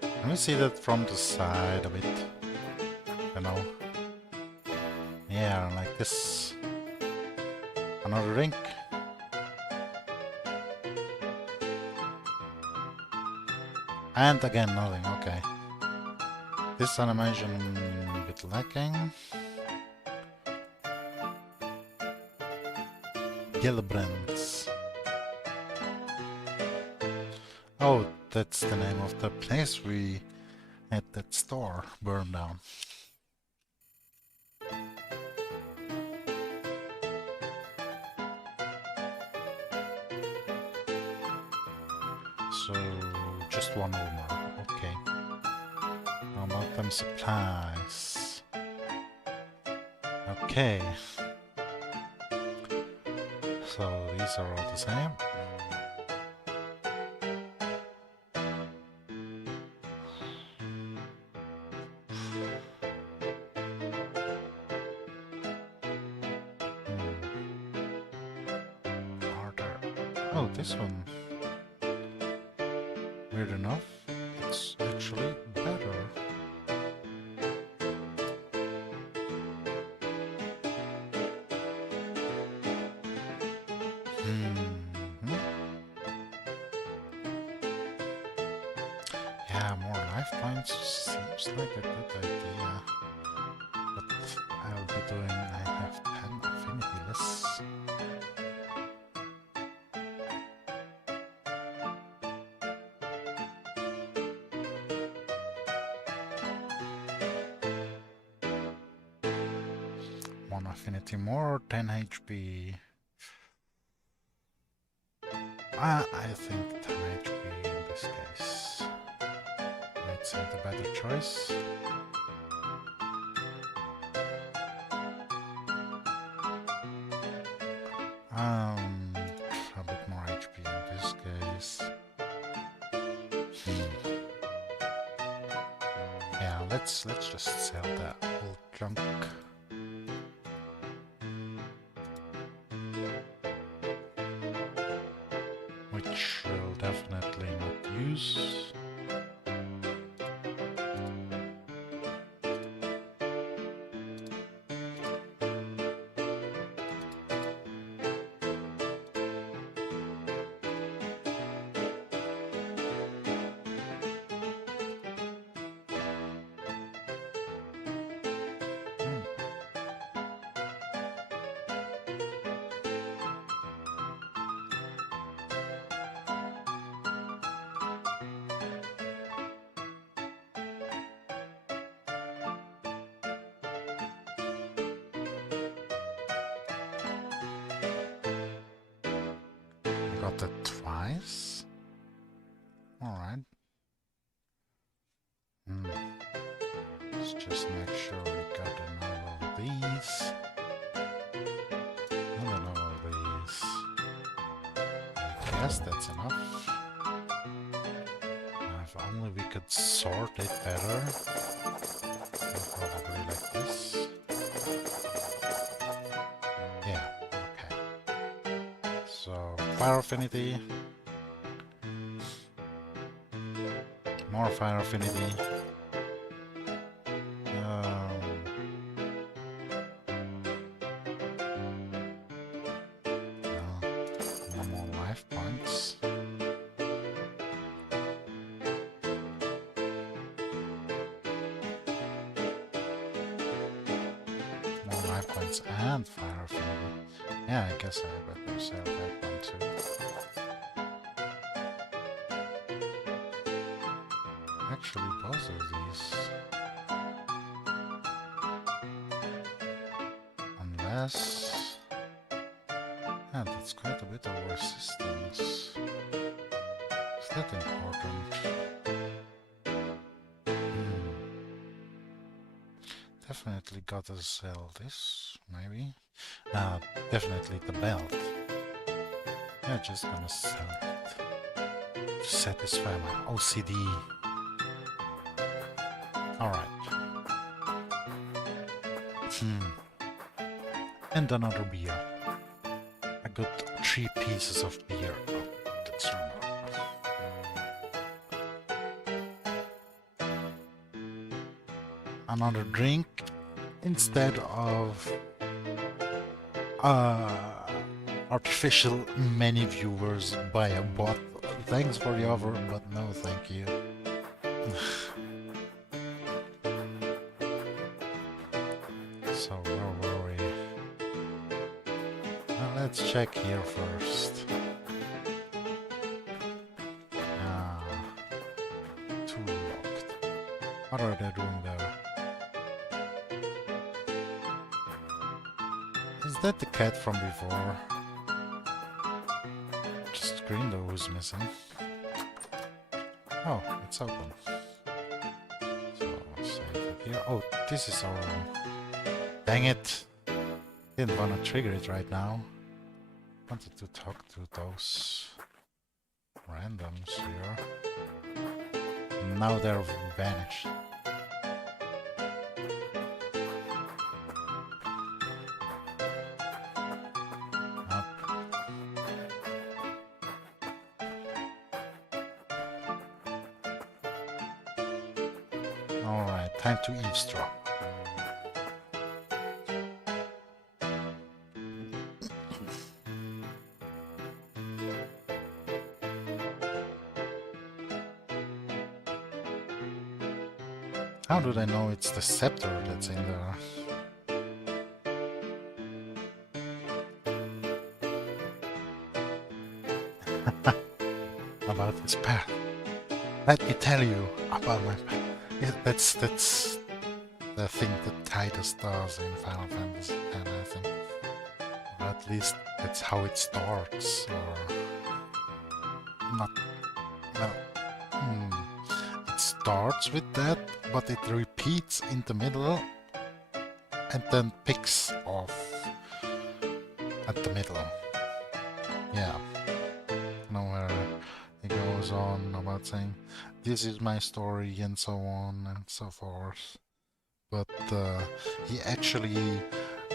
Let me see that from the side a bit. You know. Yeah, like this. Another drink. And again, nothing, okay. This animation a bit lacking. Gillebrands. Oh, that's the name of the place we had that store burned down. So, just one more, okay. How about them supplies? Okay. So, these are all the same. Oh, this one. Weird enough, it's actually better. Yeah, more life points seems like a good idea. But I'll be doing, I have 10 affinity lists. One affinity more, 10 HP. I think 10 HP in this case. Might seem the better choice. A bit more HP in this case. Yeah, let's just sell that old junk. Which we'll definitely not use. got that twice? Alright. Let's just make sure we got another of these. And another of these. I guess that's enough. If only we could sort it better. Probably like this. Yeah, okay. So, fire affinity. More fire affinity. No more life points. More life points and fire affinity. Yeah, I guess I better sell that one too. Actually, both of these. Unless... Yeah, that's quite a bit of resistance. Is that important? Definitely gotta sell this, maybe. Definitely the belt. Yeah, just gonna sell it. To satisfy my OCD. Alright. And another beer. I got 3 pieces of beer. Oh, that's wrong. Another drink instead of artificial many viewers by a bot. Thanks for the offer, but no thank you. So where were we? Well, let's check here first. Two locked. What are they doing there? Is that the cat from before? Just green though who's missing. Oh, it's open. So save it here. Oh, this is our room. Dang it! Didn't want to trigger it right now. Wanted to talk to those randoms here. Now they're vanished. Alright, time to eavesdrop. How do they know it's the scepter that's in there? About this path. Let me tell you about my path. Yeah, that's the thing that Titus does in Final Fantasy X, I think. Or at least that's how it starts, or not. Well, it starts with that, but it repeats in the middle and then picks off at the middle. Yeah. Nowhere it goes on about saying this is my story and so on and so forth. But he actually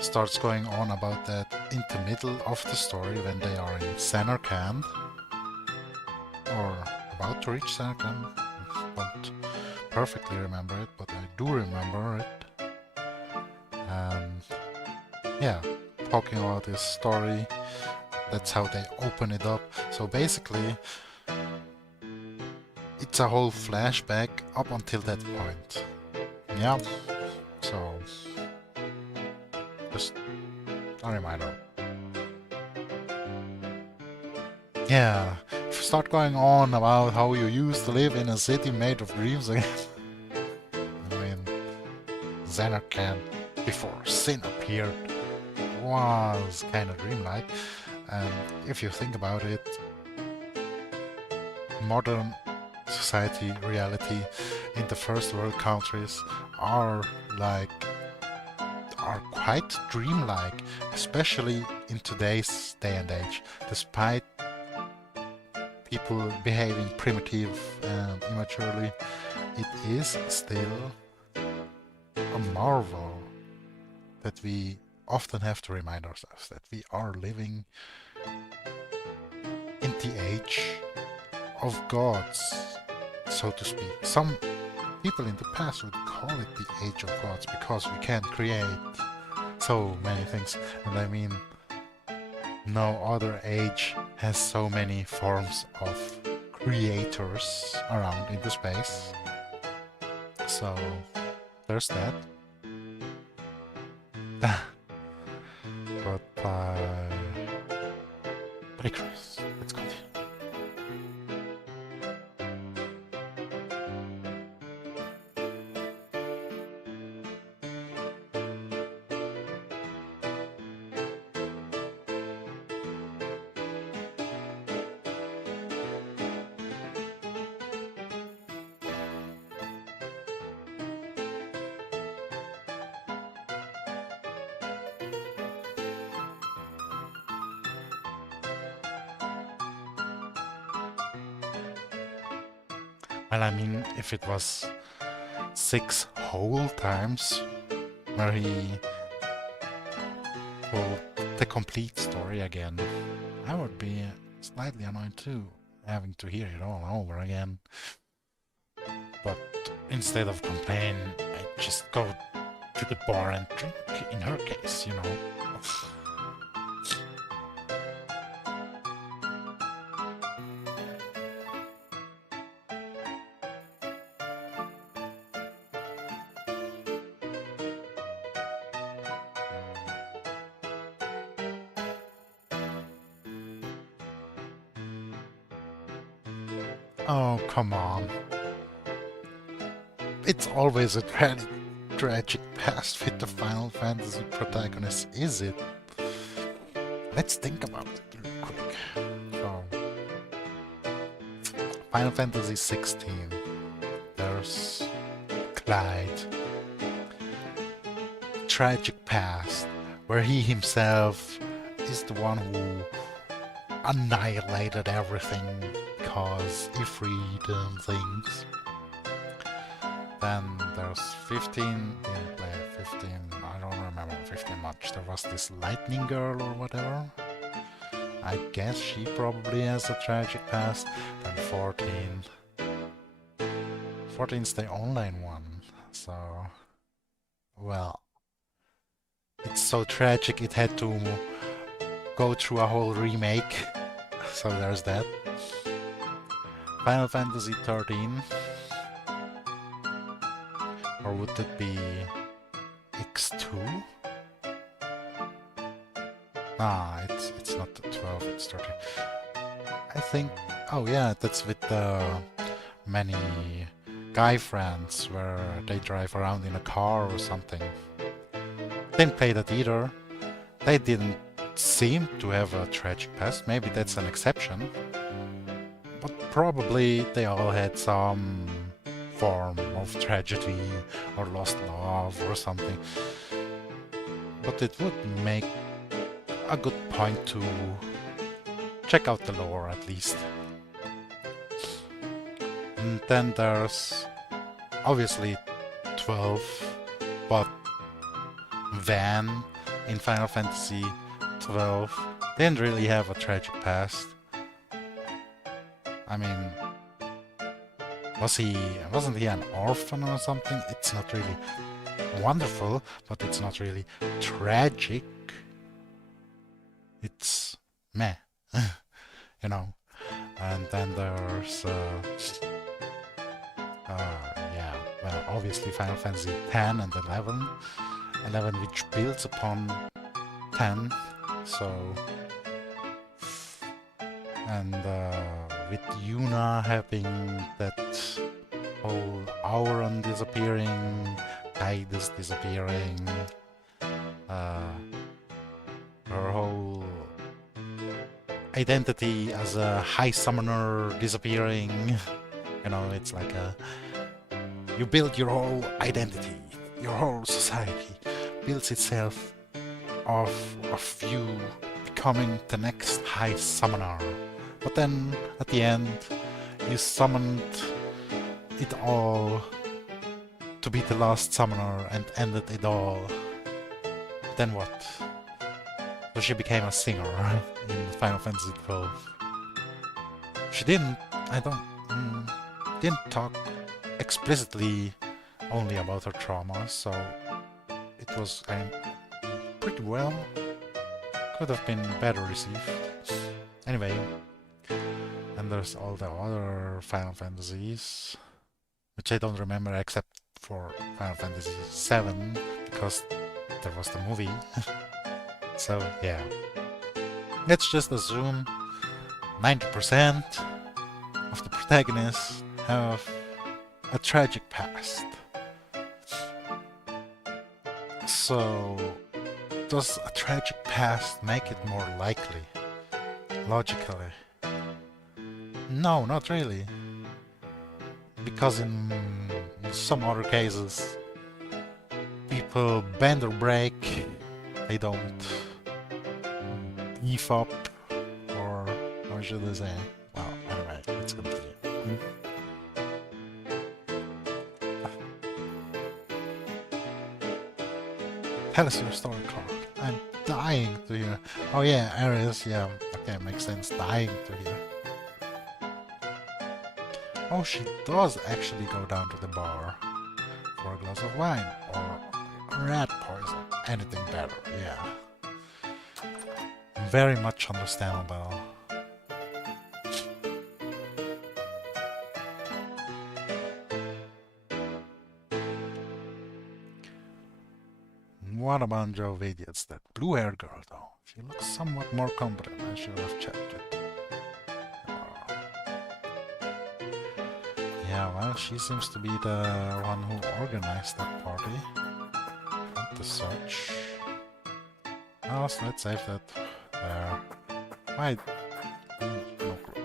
starts going on about that in the middle of the story when they are in Samarkand, or about to reach Samarkand. I don't perfectly remember it, but I do remember it. And yeah, talking about this story, that's how they open it up. So basically, it's a whole flashback up until that point. Yeah, so just a reminder. Yeah, if you start going on about how you used to live in a city made of dreams again. I mean, Zanarkand, before Sin appeared, was kind of dreamlike. And if you think about it, modern society reality in the first world countries are quite dreamlike, especially in today's day and age, despite people behaving primitive and immaturely. It is still a marvel that we often have to remind ourselves that we are living in the age of gods, so to speak. Some people in the past would call it the age of gods because we can create so many things, and I mean, no other age has so many forms of creators around in the space. So there's that. But Icarus, let's continue. Well, I mean, if it was 6 whole times where he told the complete story again, I would be slightly annoyed too, having to hear it all over again. But instead of complain, I just go to the bar and drink, in her case, you know. Oh, come on. It's always a tragic past with the Final Fantasy protagonist, is it? Let's think about it real quick. So, Final Fantasy 16. There's Clyde. Tragic past, where he himself is the one who annihilated everything because he freed things. Then there's 15, didn't play 15, I don't remember 15 much. There was this lightning girl or whatever. I guess she probably has a tragic past. Then 14. 14's the online one, so... well... it's so tragic it had to go through a whole remake. So there's that. Final Fantasy 13. Or would it be X2? Ah, it's not the 12, it's 13. I think... oh yeah, that's with the many guy friends where they drive around in a car or something. Didn't play that either. They didn't seem to have a tragic past. Maybe that's an exception. But probably they all had some form of tragedy or lost love or something. But it would make a good point to check out the lore at least. And then there's obviously 12, but Van in Final Fantasy 12 didn't really have a tragic past. I mean, wasn't he an orphan or something? It's not really wonderful, but it's not really tragic. It's meh, you know. And then there's yeah, well, obviously Final Fantasy 10 and 11. 11 which builds upon 10, so... and with Yuna having that whole Auron disappearing, Tidus disappearing, her whole identity as a high summoner disappearing. You know, it's like you build your whole identity, your whole society builds itself of you becoming the next high summoner. But then at the end, you summoned it all to be the last summoner and ended it all. Then what? So she became a singer in Final Fantasy XII. She didn't talk explicitly only about her trauma, so it was pretty well. Could have been better received. Anyway, and there's all the other Final Fantasies, which I don't remember except for Final Fantasy VII, because there was the movie. So yeah, let's just assume 90% of the protagonists have a tragic past. So does a tragic past make it more likely? Logically? No, not really. Because in some other cases, people bend or break, they don't beef up, or how should I say? Well, anyway, let's continue. Tell us your story, Clark. I'm dying to hear. Oh yeah, Ares, yeah, okay, makes sense, dying to hear. Oh, she does actually go down to the bar for a glass of wine, or rat poison, anything better, yeah. Very much understandable. What about Joe Idiots? That blue-haired girl, though. She looks somewhat more competent. I should have checked it. Yeah, well, she seems to be the one who organized that party. The search. Oh, so let's save that there. Why? No clue.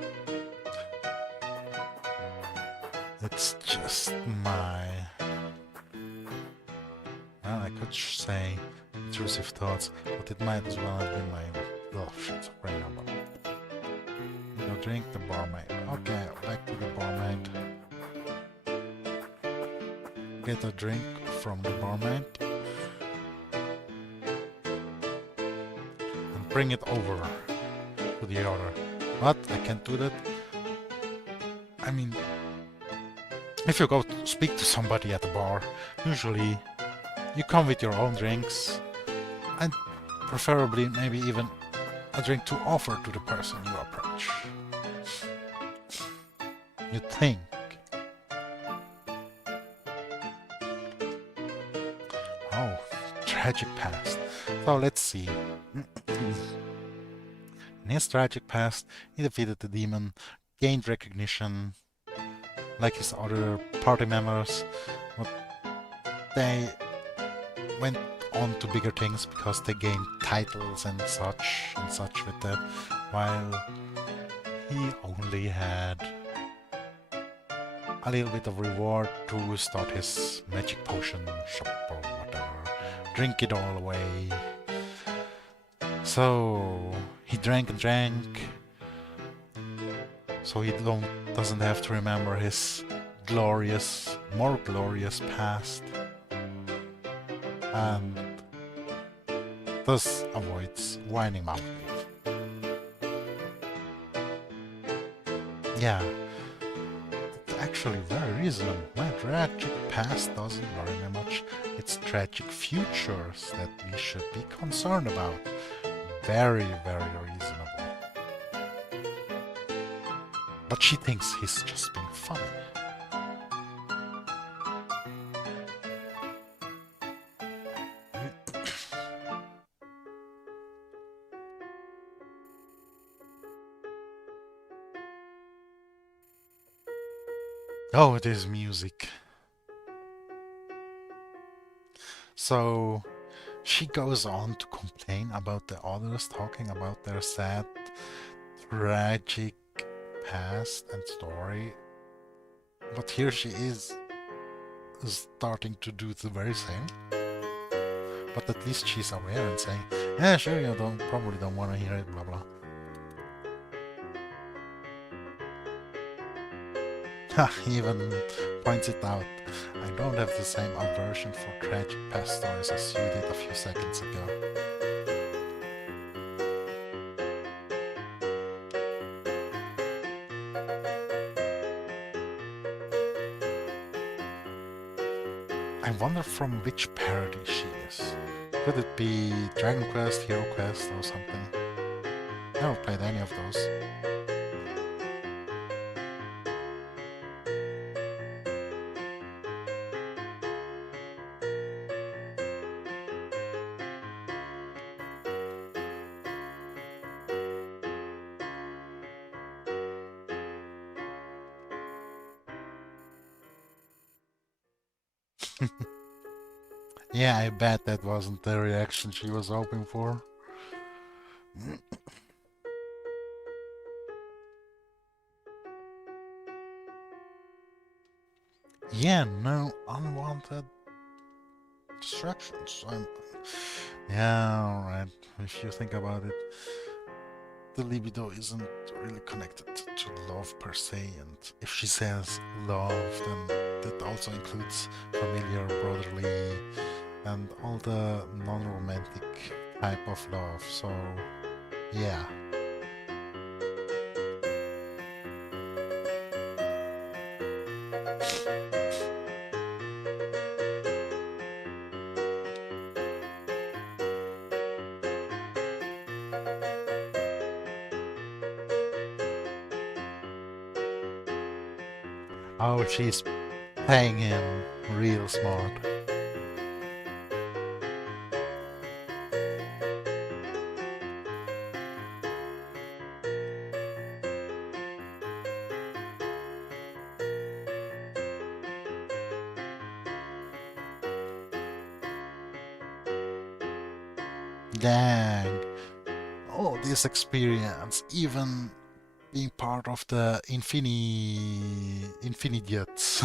It's just my... Well, I could say intrusive thoughts, but it might as well have been my... Oh, shit, right now, but... You know, drink the barmaid. Okay, back to the barmaid. Get a drink from the barmaid. And bring it over to the other. But I can't do that. I mean, if you go to speak to somebody at the bar, usually you come with your own drinks, and preferably maybe even a drink to offer to the person you approach. You'd think. Oh, tragic past. So let's see. In his tragic past, he defeated the demon, gained recognition, like his other party members, but they went on to bigger things because they gained titles and such with that, while he only had a little bit of reward to start his magic potion shop or whatever, drink it all away. So he drank and drank, so he doesn't have to remember his more glorious past, and thus avoids whining mountains. Yeah, it's actually very reasonable. My tragic past doesn't worry me much. It's tragic futures that we should be concerned about. Very, very reasonable. But she thinks he's just being funny. Oh, it is music. So she goes on to complain about the others talking about their sad tragic past and story, but here she is starting to do the very same. But at least she's aware and saying, yeah, sure, you probably don't want to hear it, blah blah. He even points it out. I don't have the same aversion for tragic past stories as you did a few seconds ago. I wonder from which parody she is. Could it be Dragon Quest, Hero Quest, or something? Never played any of those. Yeah, I bet that wasn't the reaction she was hoping for. Yeah, no unwanted distractions. Yeah, alright. If you think about it, the libido isn't really connected to love per se, and if she says love, then that also includes familiar, brotherly, and all the non-romantic type of love, so yeah. Oh, she's playing him real smart. Dang. Oh, this experience, even being part of the Infinidiots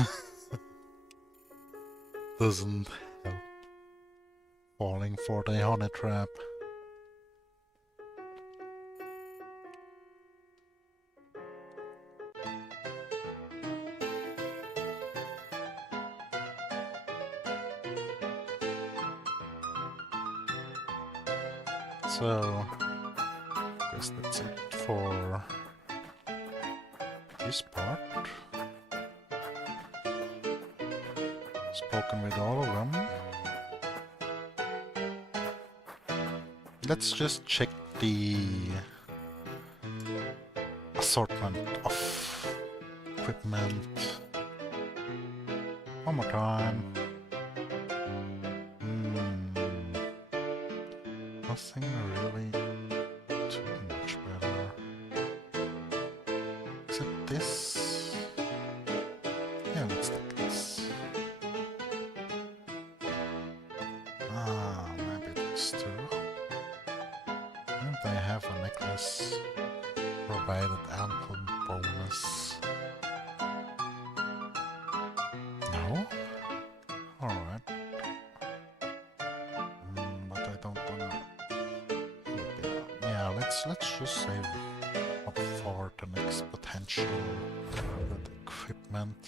doesn't help. Falling for the honey trap. So, I guess that's it for this part. Spoken with all of them. Let's just check the assortment of equipment one more time. Nothing really too much better. Except this. Yeah, let's take this. Maybe this too. And I have a necklace provided ample bonus. No? Alright. But I don't wanna... Yeah, let's just save up for the next potential with equipment.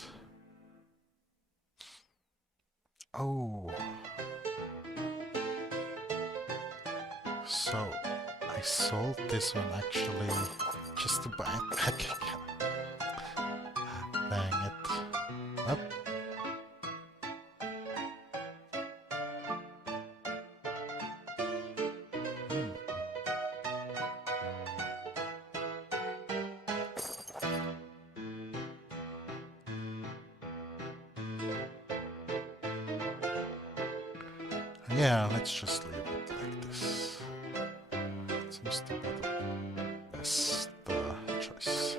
Oh. So, I sold this one actually just to buy it back again. Dang it. Up. Yeah, let's just leave it like this. Seems to be the best choice.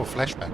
Oh, flashback.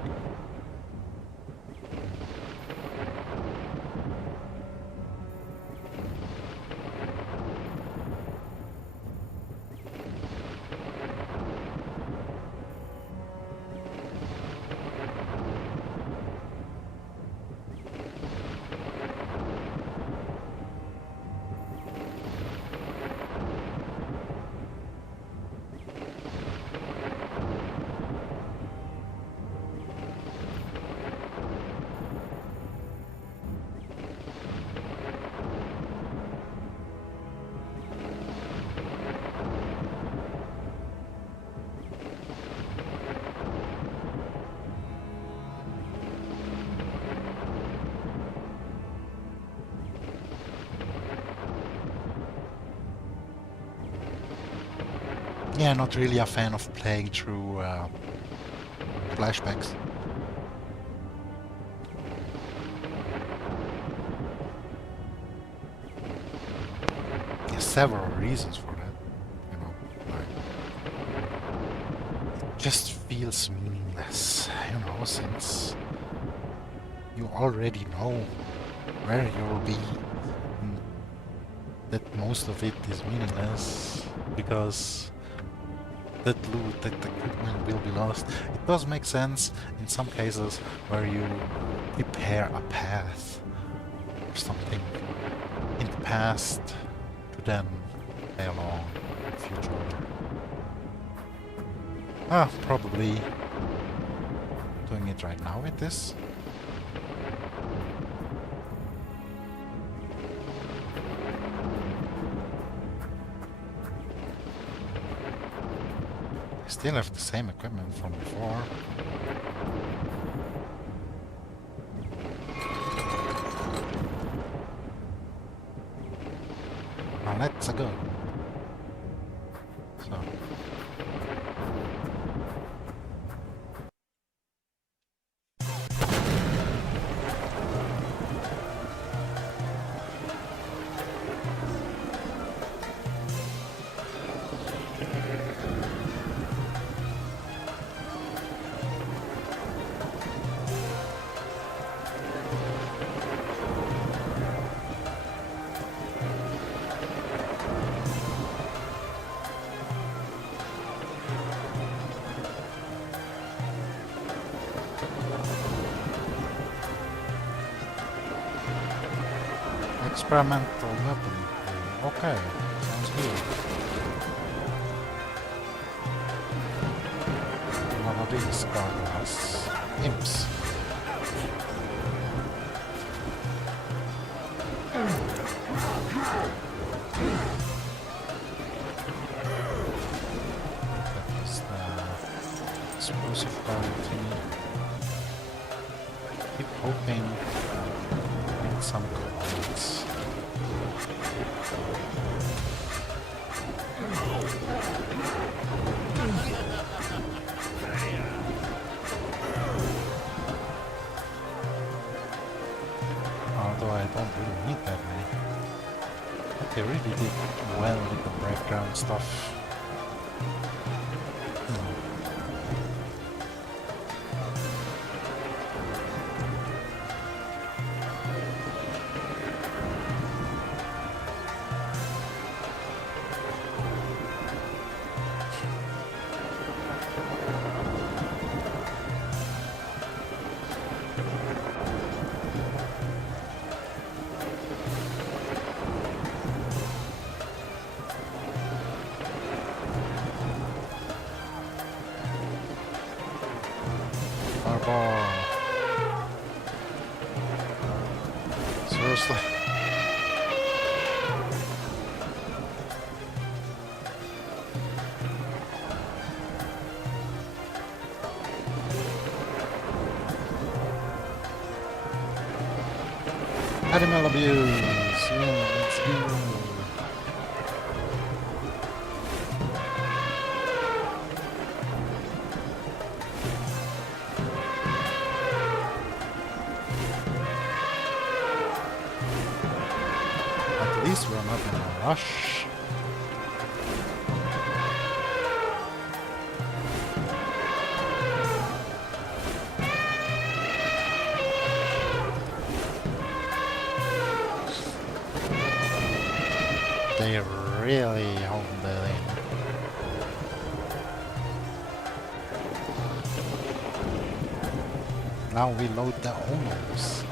Yeah, not really a fan of playing through flashbacks. There's several reasons for that, you know. Like, it just feels meaningless, you know, since you already know where you'll be. And that most of it is meaningless because that loot, that equipment will be lost. It does make sense in some cases where you prepare a path or something in the past to then play along in the future. Probably doing it right now with this. Still have the same equipment from before. Now let's go. So. Experimental weapon. Okay, sounds good. One of these gargoyles. Imps. That is the explosive variety. Keep hoping in some coins. Although I don't really need that many. But they really did well with the background stuff. Fireball. Seriously. Animal abuse. Yeah, let's go. At least we're not in a rush. they really honed it in. Now we load the owners.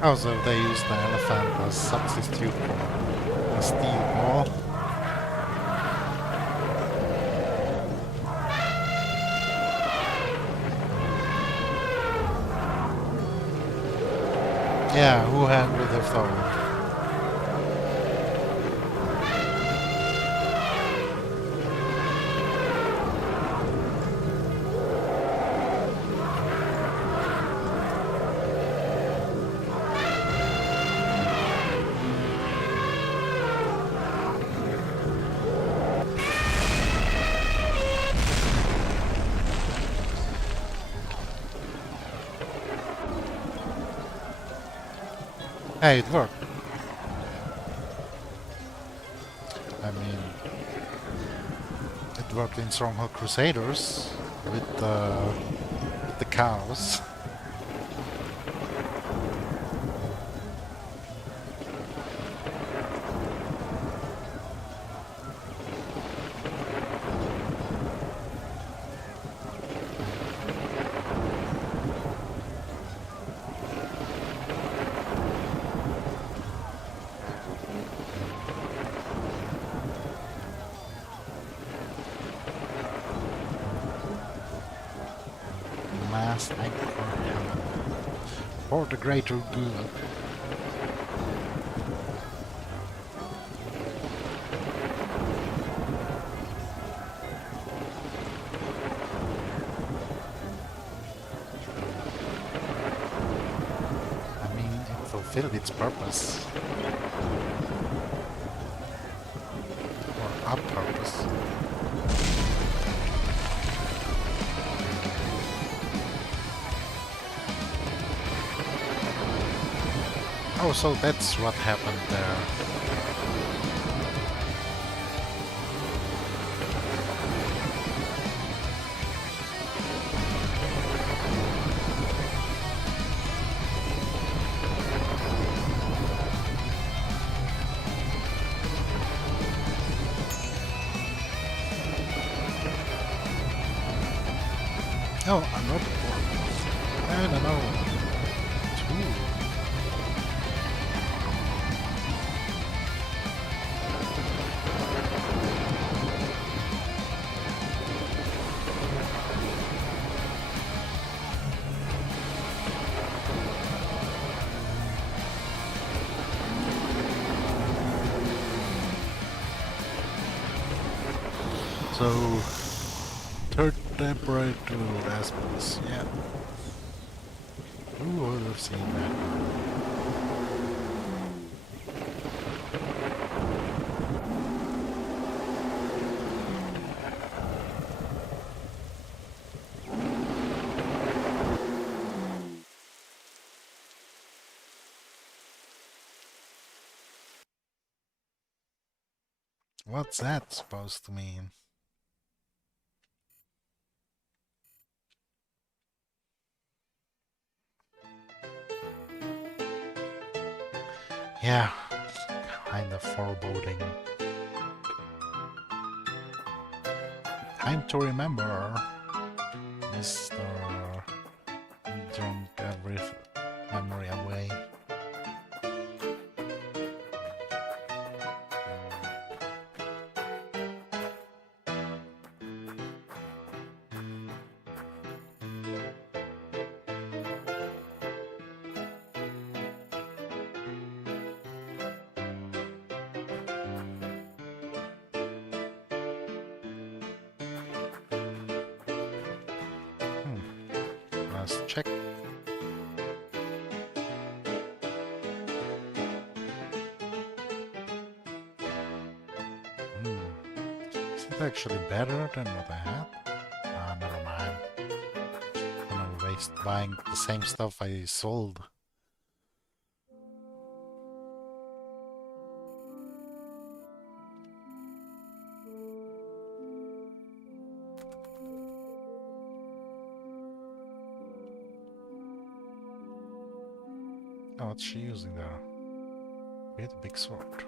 Also, they use the elephant as substitute for a steel ball. Yeah, who would have thought? Hey, it worked. I mean, it worked in Stronghold Crusaders with the cows. Mass anchor heaven for the greater good. I mean, it fulfilled its purpose. Or a purpose. Oh, so that's what happened there. Oh, another one. I don't know. Two. So, third temporary to aspects, yeah. Who would have seen that? What's that supposed to mean? Yeah, kind of foreboding. Time to remember, Mr. Drunk every memory away. actually better than what I had. Ah, never mind. I'm gonna waste buying the same stuff I sold. Oh, what's she using there? With a big sword.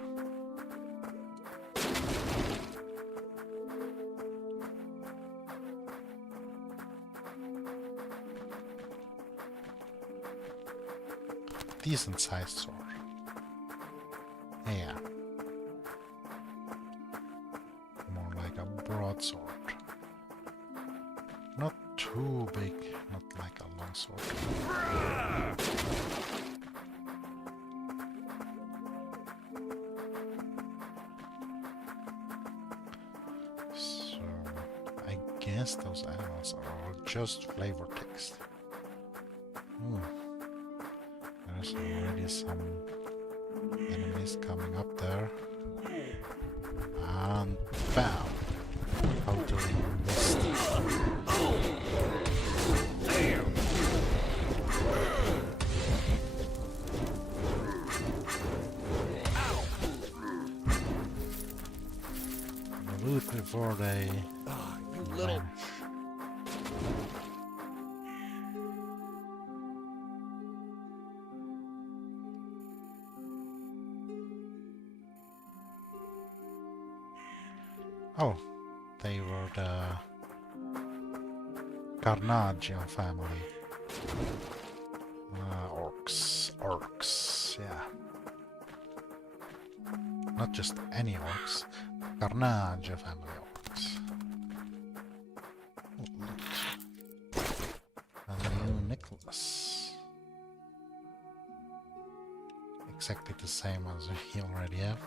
Decent sized sword. Yeah. More like a broadsword. Not too big, not like a long sword. So I guess those animals are just flavor text. There's already some enemies coming up there. And bam! Totally missed. Loot before they You little... vanish. Oh, they were the Carnagian family. Orcs, yeah. Not just any orcs, Carnagian family orcs. Oh, loot. A new necklace. Exactly the same as we already have.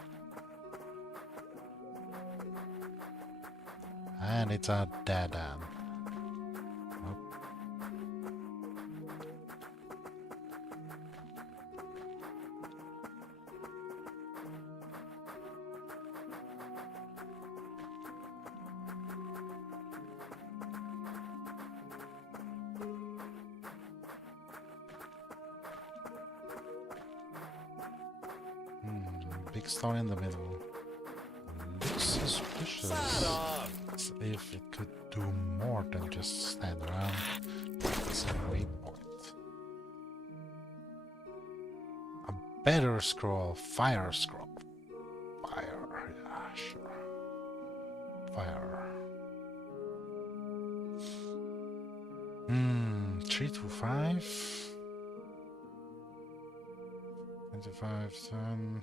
And it's a dead end. Oh. Big stone in the middle. Looks suspicious. As if it could do more than just stand around. It's a waypoint. A better scroll. Fire scroll. Fire. Yeah, sure. Fire. 3 to 5. 25, 10.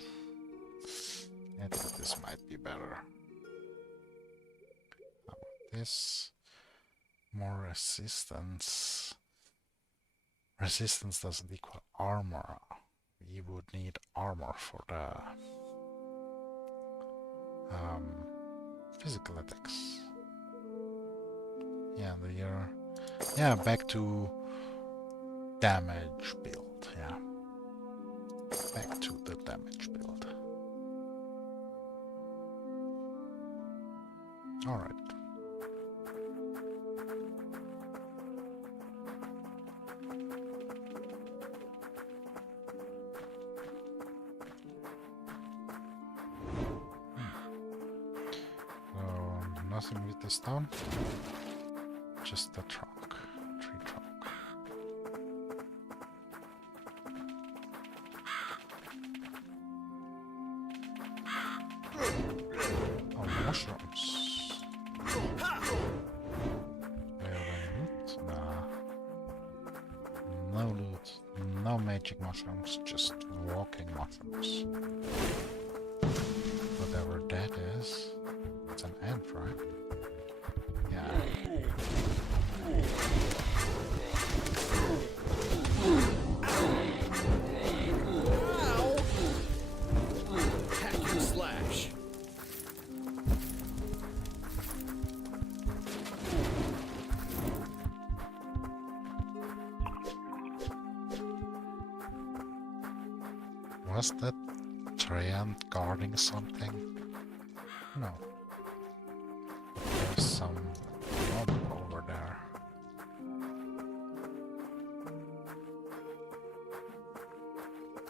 I think this might be better. How about this? More resistance. Resistance doesn't equal armor. We would need armor for the physical attacks. Yeah, yeah, back to damage build. Yeah, back to the damage build. All right. So nothing with the stone, just the trunk, tree trunk. Oh, mushrooms. Loot? Nah. No loot. No magic mushrooms, just walking mushrooms. Whatever that is. It's an ant, right? Yeah. Hack and slash. Was that Treant guarding something? No. some mob over there.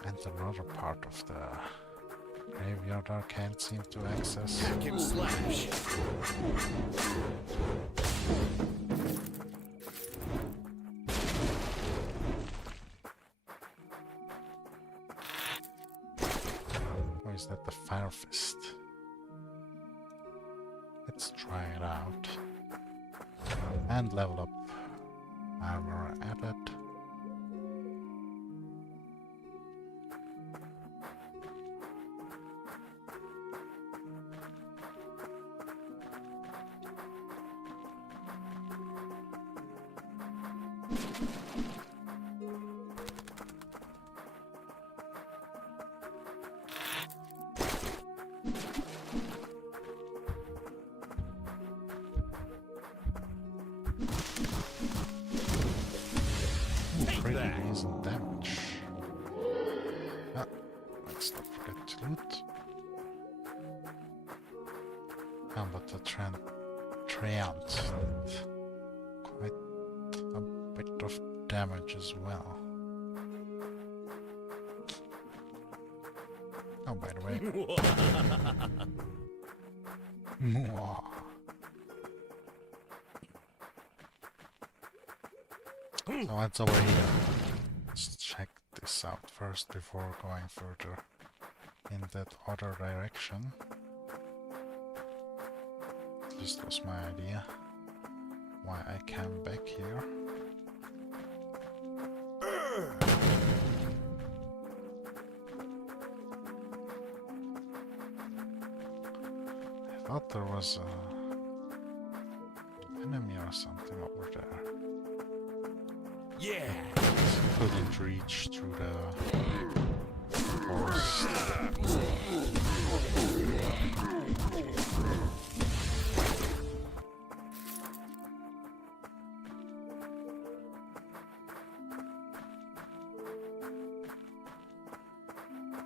And another part of the graveyard I can't seem to access. Hack and slash. Or is that the Fire Fist? Let's try it out. And level up while we're at it. Pretty decent damage. Ah, let's not forget to loot. Ah, but the Treant quite a bit of damage as well. Oh, by the way. Mwah. So what's over here? Let's check this out first before going further in that other direction. This was my idea. Why I came back here. I thought there was an enemy or something over there. Yeah. Couldn't reach through the forest.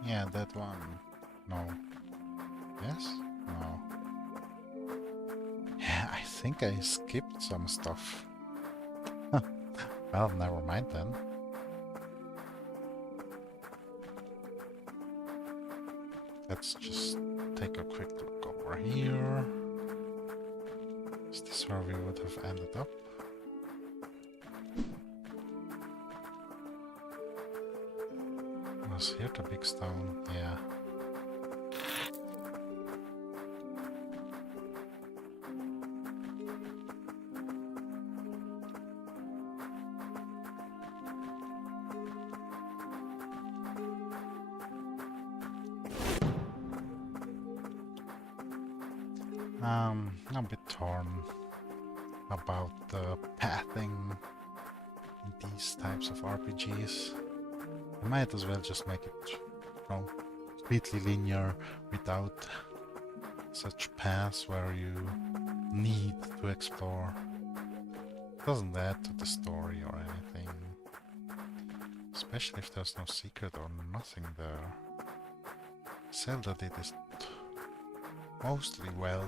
Yeah, that one. No. Yes? No. Yeah, I think I skipped some stuff. Well, never mind then. Let's just take a quick look over here. Is this where we would have ended up? Was here the big stone? Yeah. I'm a bit torn about the pathing in these types of RPGs. I might as well just make it, you know, completely linear without such paths where you need to explore. It doesn't add to the story or anything. Especially if there's no secret or nothing there. Zelda did this mostly well.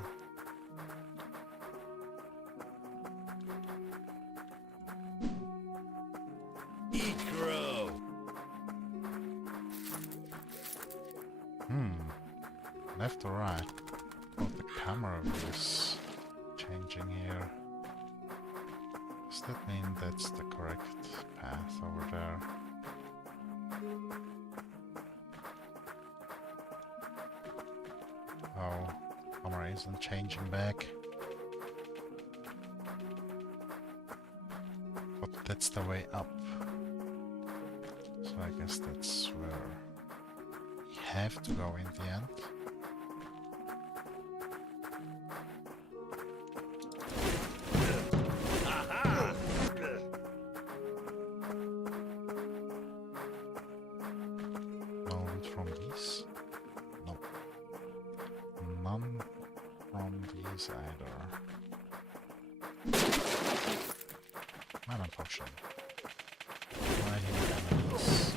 Eat crow. Left or right? Oh, the camera view is changing here. Does that mean that's the correct path over there? Oh, camera isn't changing back. But that's the way up. So I guess that's where we have to go in the end. None from these? No. None from these either. Mana potion. Why enemies?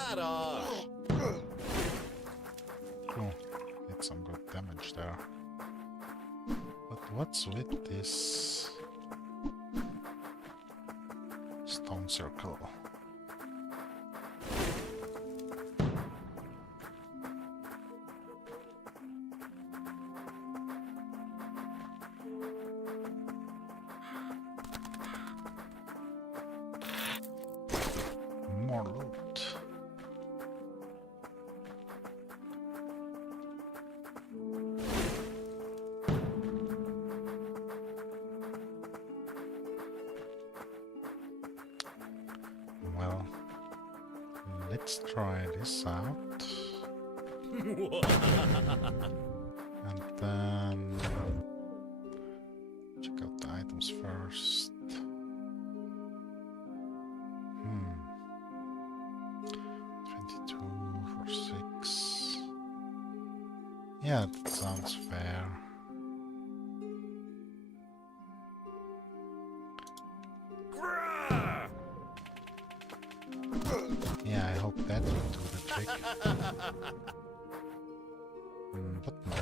Ta-da! Cool. Did some good damage there. But what's with this stone circle? More loot. Well, let's try this out. And then check out the items first. 22 for 6. Yeah, that sounds fair. Grah! Yeah, I hope that will do the trick. But no.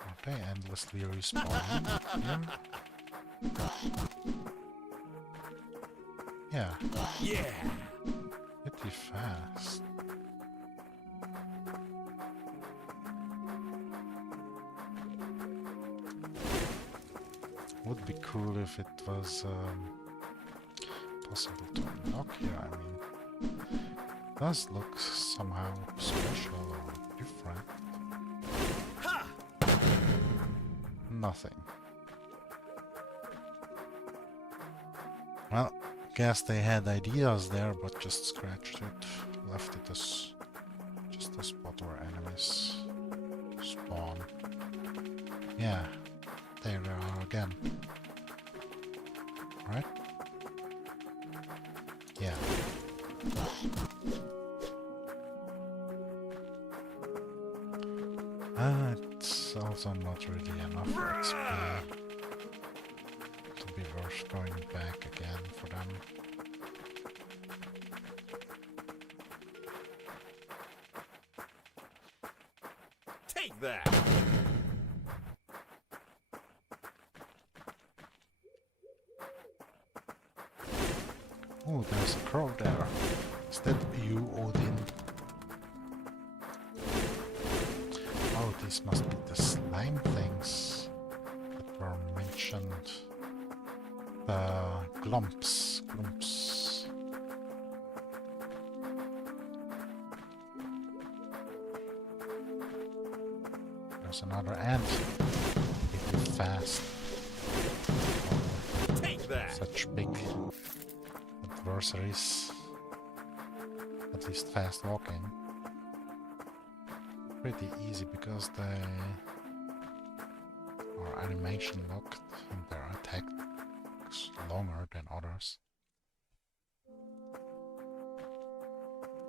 Are they endlessly respawning here? Yeah, Yeah! pretty fast. Would be cool if it was possible to unlock here. I mean, does look somehow special or different. Ha! Nothing. Well, guess they had ideas there, but just scratched it, left it as just a spot where enemies spawn. Yeah, there they are again. Right? Yeah. It's also not really enough XP to be worth going back again for them. Take that! Oh, there's a crow there. Is that you, Odin? Oh, these must be the slime things that were mentioned. The glumps. Glumps. There's another ant. Pretty fast. Take that! Such big adversaries. At least fast walking. Pretty easy because they are animation locked and their attack is longer than others.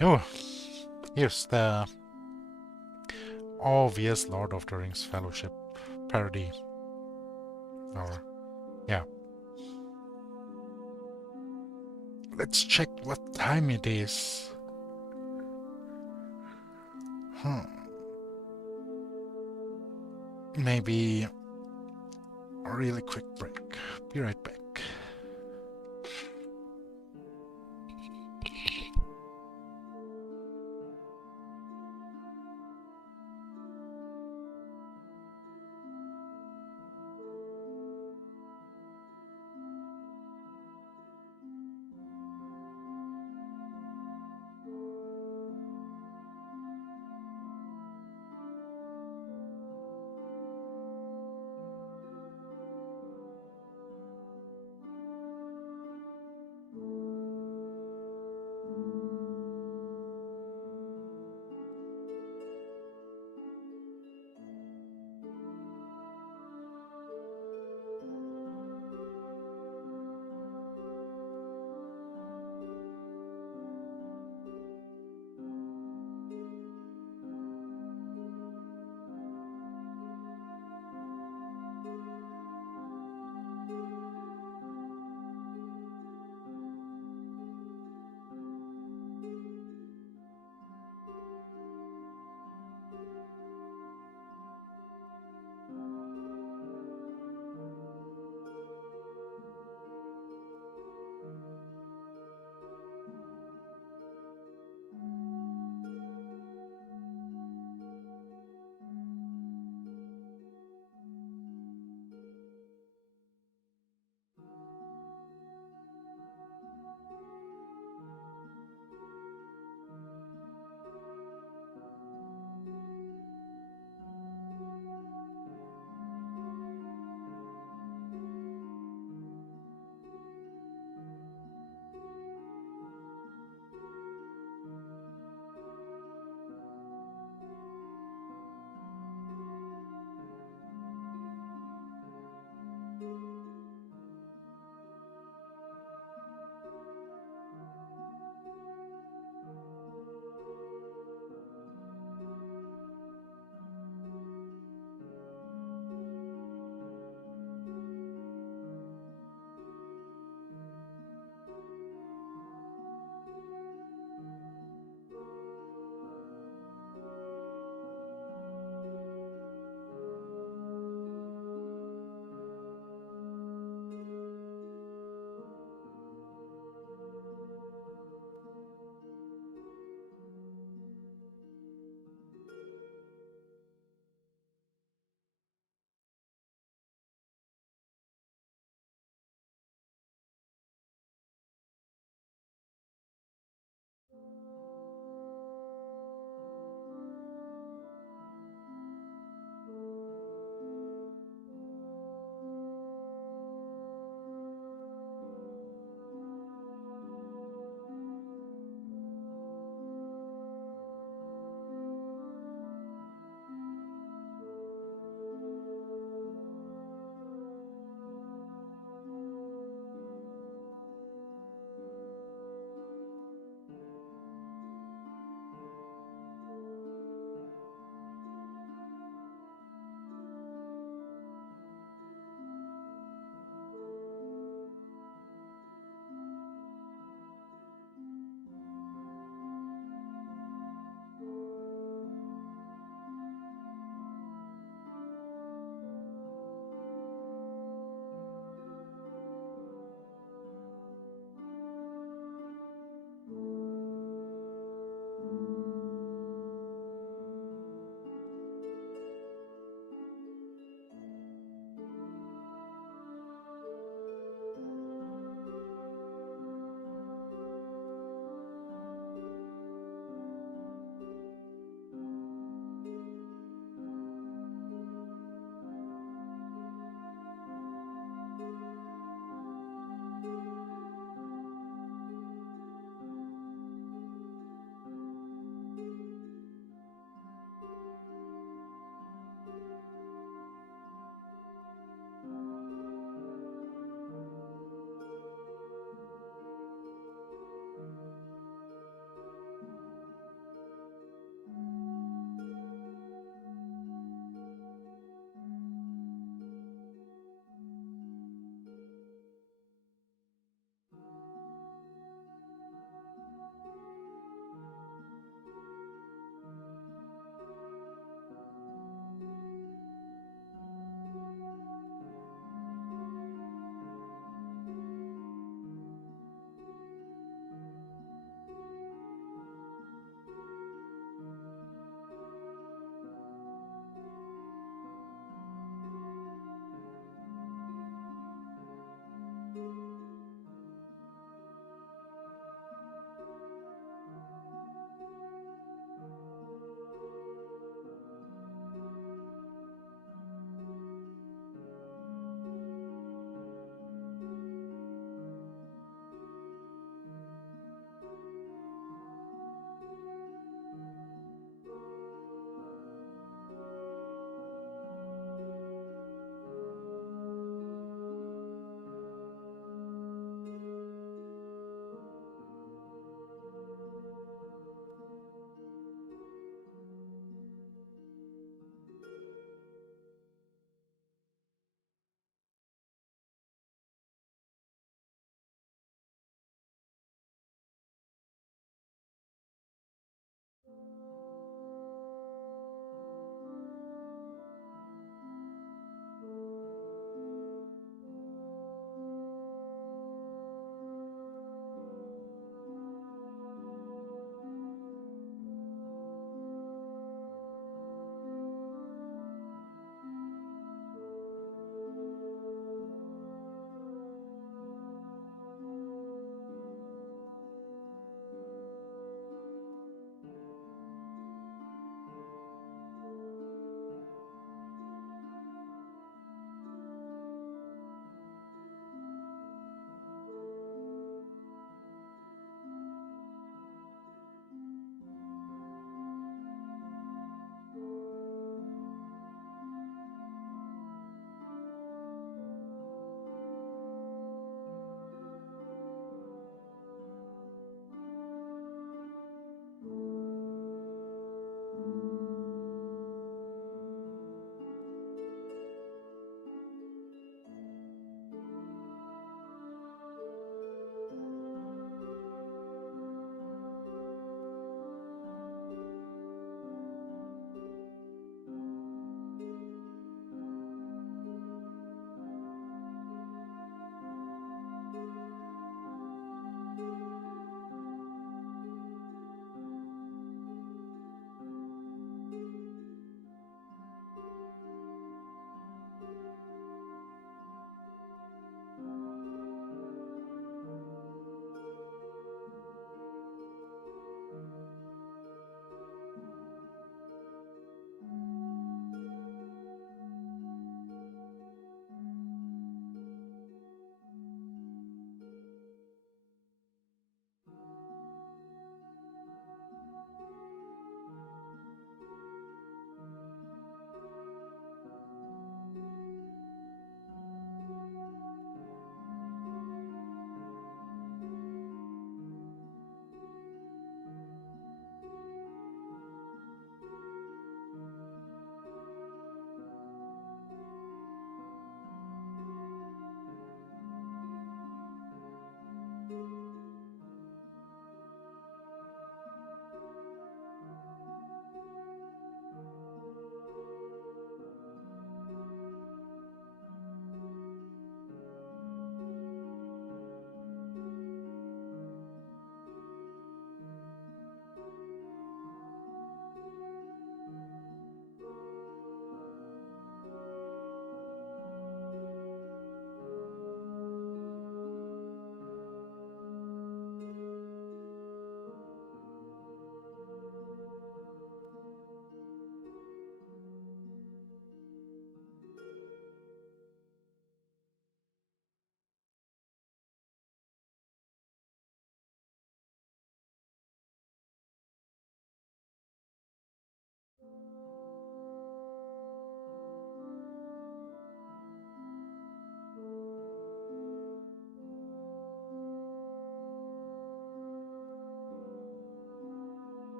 Oh, here's the obvious Lord of the Rings Fellowship parody. Or, yeah. Let's check what time it is. Maybe a really quick break. Be right back.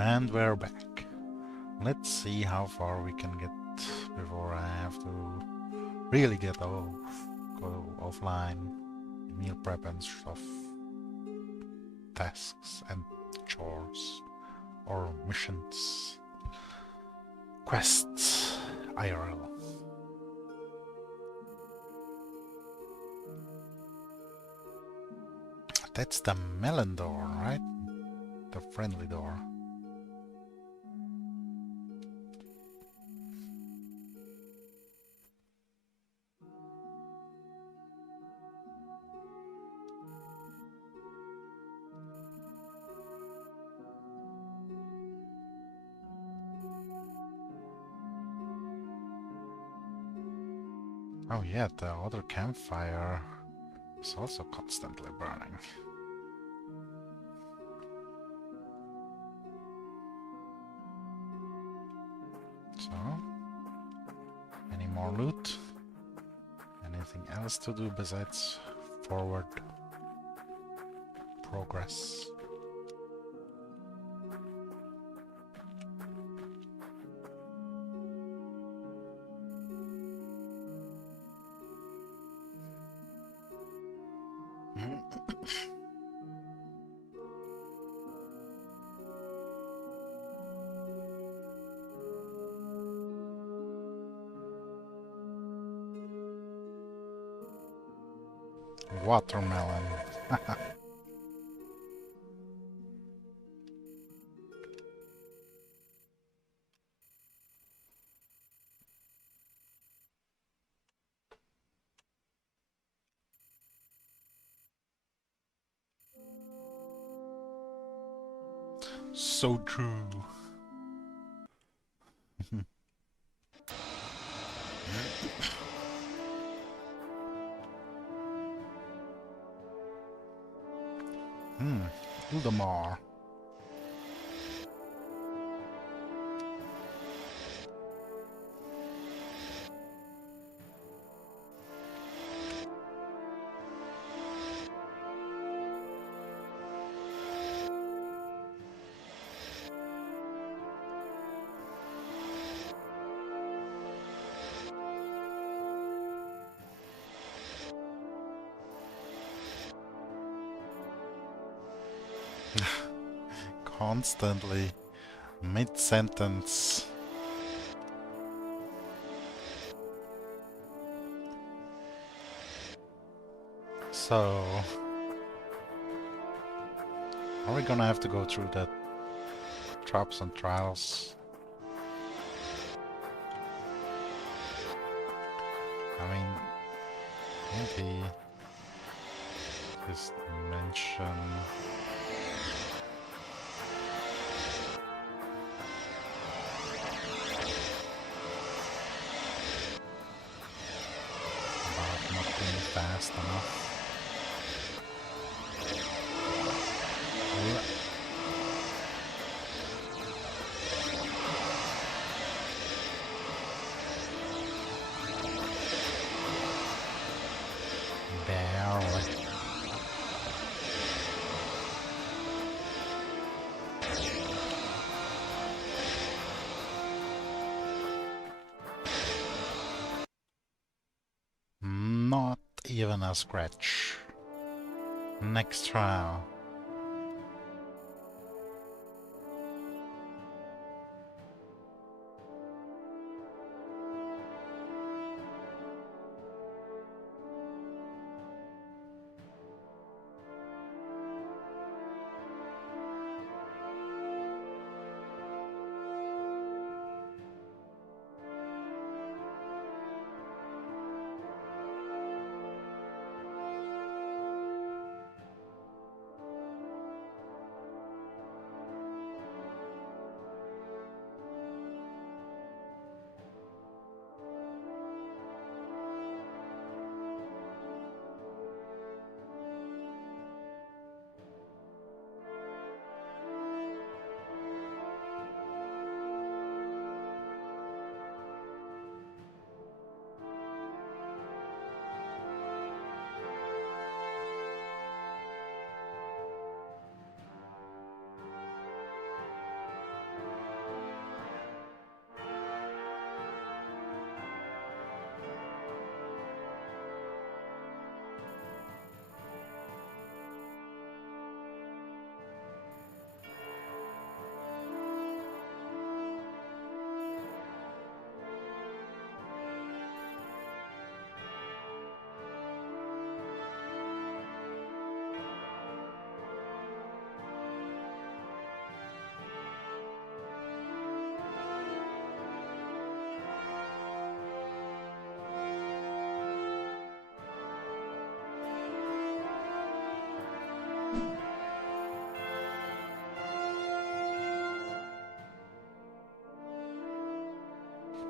And we're back. Let's see how far we can get before I have to really get off, go offline, meal prep and stuff, tasks and chores, or missions, quests, IRL. That's the melon door, right? The friendly door. Oh yeah, the other campfire is also constantly burning. So, any more loot? Anything else to do besides forward progress? Watermelon. So true. Uldamar. Constantly mid-sentence. So, are we gonna have to go through the traps and trials? I mean, maybe just mention about not being fast enough. Barely. Not even a scratch. Next trial. Hmm. 。 1.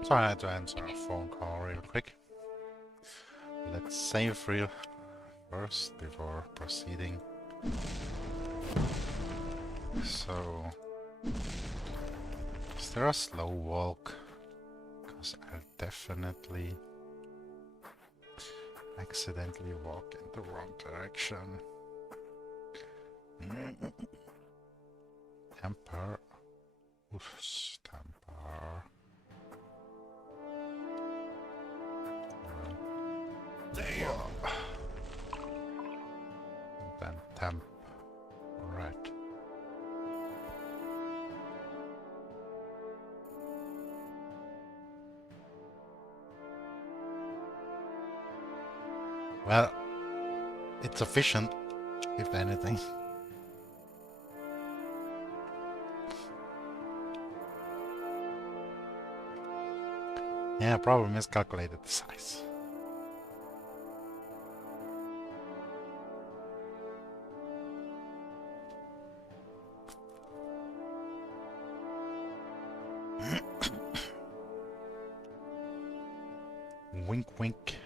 So I had to answer a phone call real quick. Let's save real first before proceeding. So, is there a slow walk? Because I'll definitely accidentally walk in the wrong direction. Temper. Oof, temper. There. Then temp. Alright. Well, it's efficient, if anything. Yeah, probably miscalculated the size. Wink wink.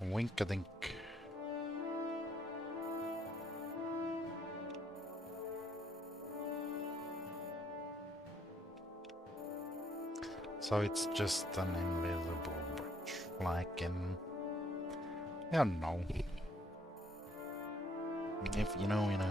Wink-a-dink. So it's just an invisible bridge, like in... I don't know. If you know, you know.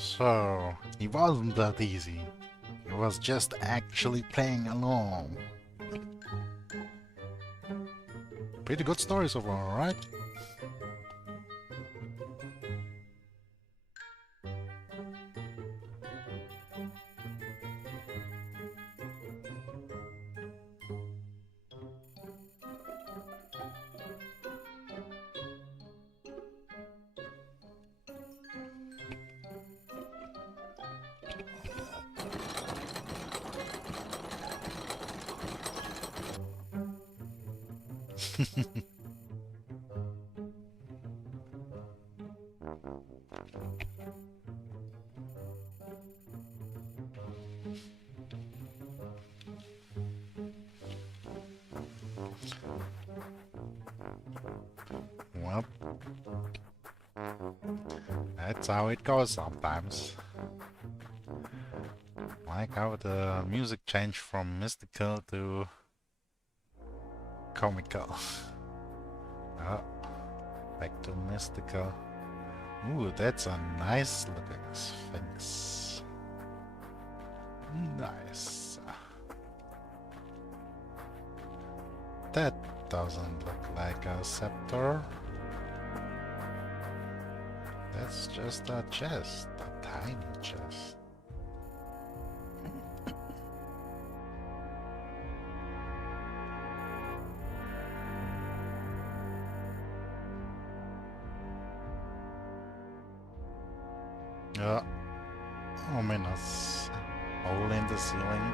So, it wasn't that easy. It was just actually playing along. Pretty good story so far, right? Well, that's how it goes sometimes. Like how the music changed from mystical to comical. Oh, back to mystical. Ooh, that's a nice looking sphinx. Nice. That doesn't look like a scepter. That's just a chest, a tiny chest. Yeah, ominous hole in the ceiling.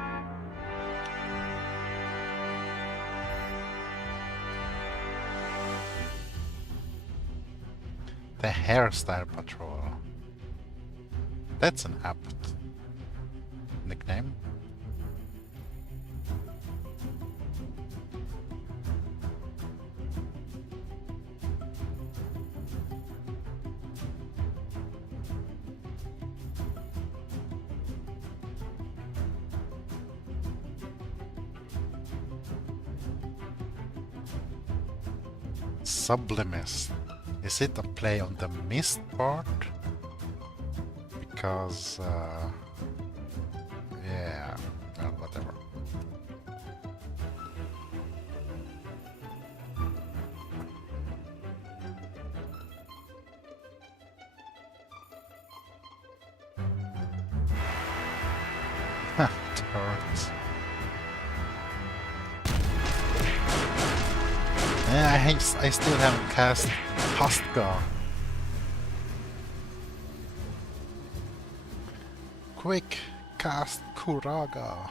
The Hairstyle Patrol. That's an apt nickname. Sublimist. Is it a play on the mist part? Because, yeah, well, whatever. hurts. Yeah, I still haven't cast Hastgar. Quick, cast Kuraga.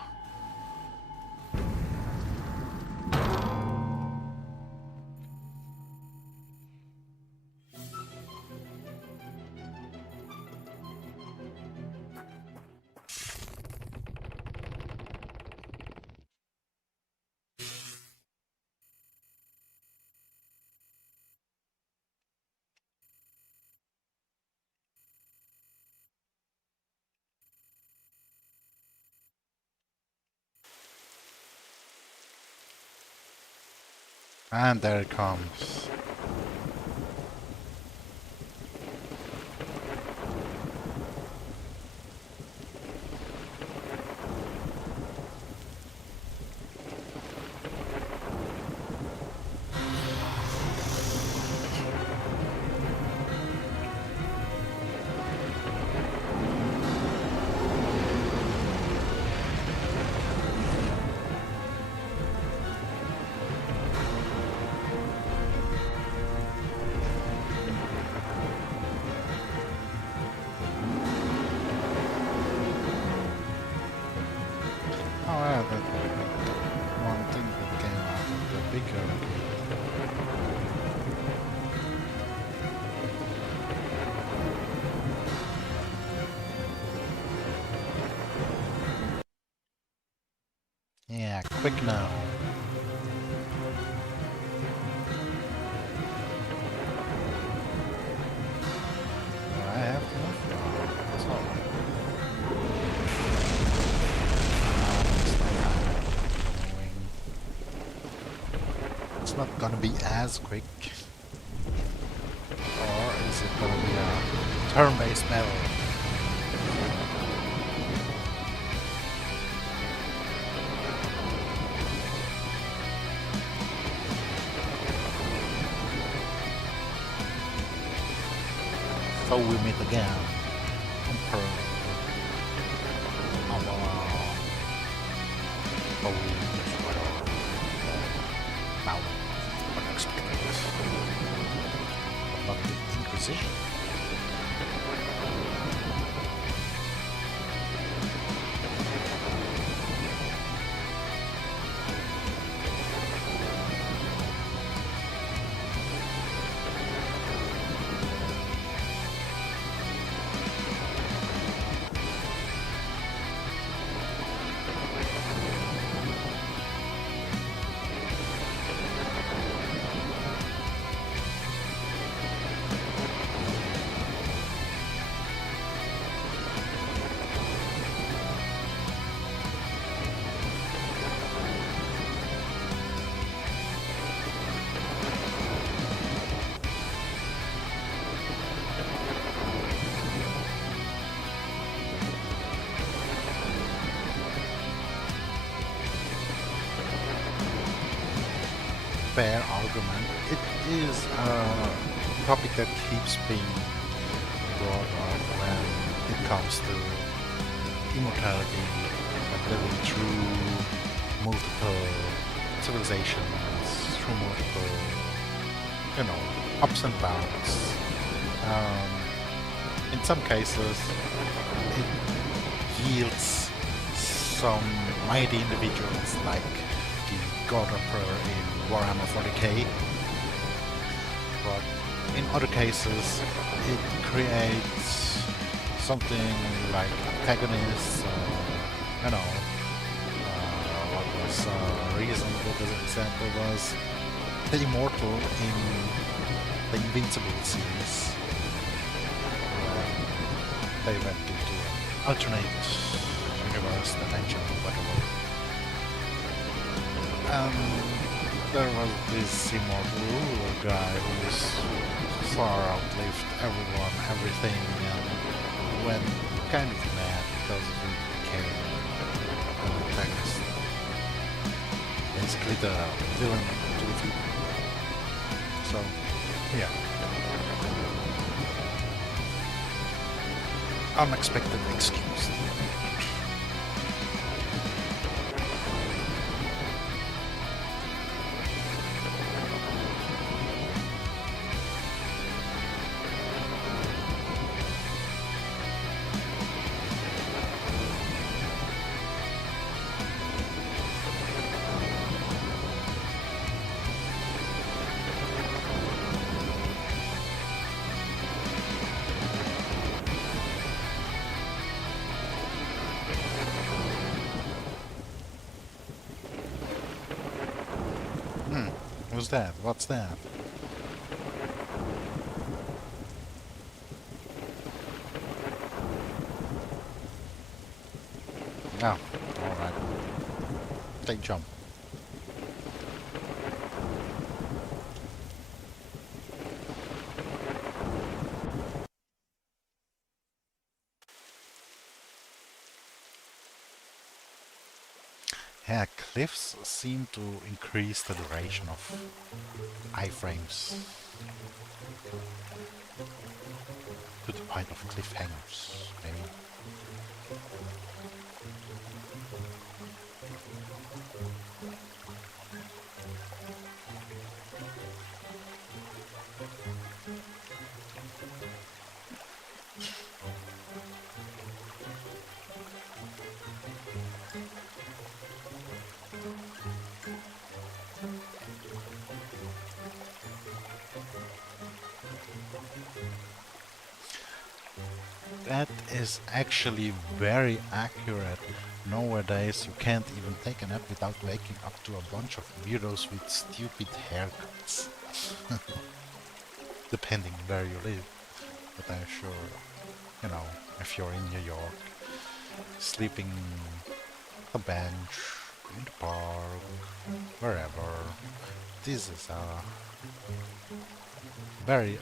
And there it comes. Oh yeah, that one thing that came out of the bigger yeah, quick now. I have enough now. That's all. It's not gonna be as quick. Or is it gonna be a turn-based battle? So we meet again. Emperor. Now, unexpected. But not the Inquisition. Fair argument. It is a topic that keeps being brought up when it comes to immortality and living through multiple civilizations, through multiple, ups and downs. In some cases, it yields some mighty individuals like the God Emperor in Warhammer 40k, but in other cases it creates something like antagonists, what was reasonable as an example was the Immortal in the Invincible series. They went into an alternate universe dimension, whatever. There was this immortal ruler guy who's far outlived everyone, everything, and went kind of mad because he became an antagonist. Basically the villain to defeat. So, yeah. Unexpected excuse. Who's that? What's that? Oh, alright. Take jump. Yeah, cliffs seem to increase the duration of iframes to the point of cliffhangers, maybe. That is actually very accurate. Nowadays you can't even take a nap without waking up to a bunch of weirdos with stupid haircuts. Depending where you live. But I'm sure, you know, if you're in New York, sleeping on a bench, in the park, wherever, this is a very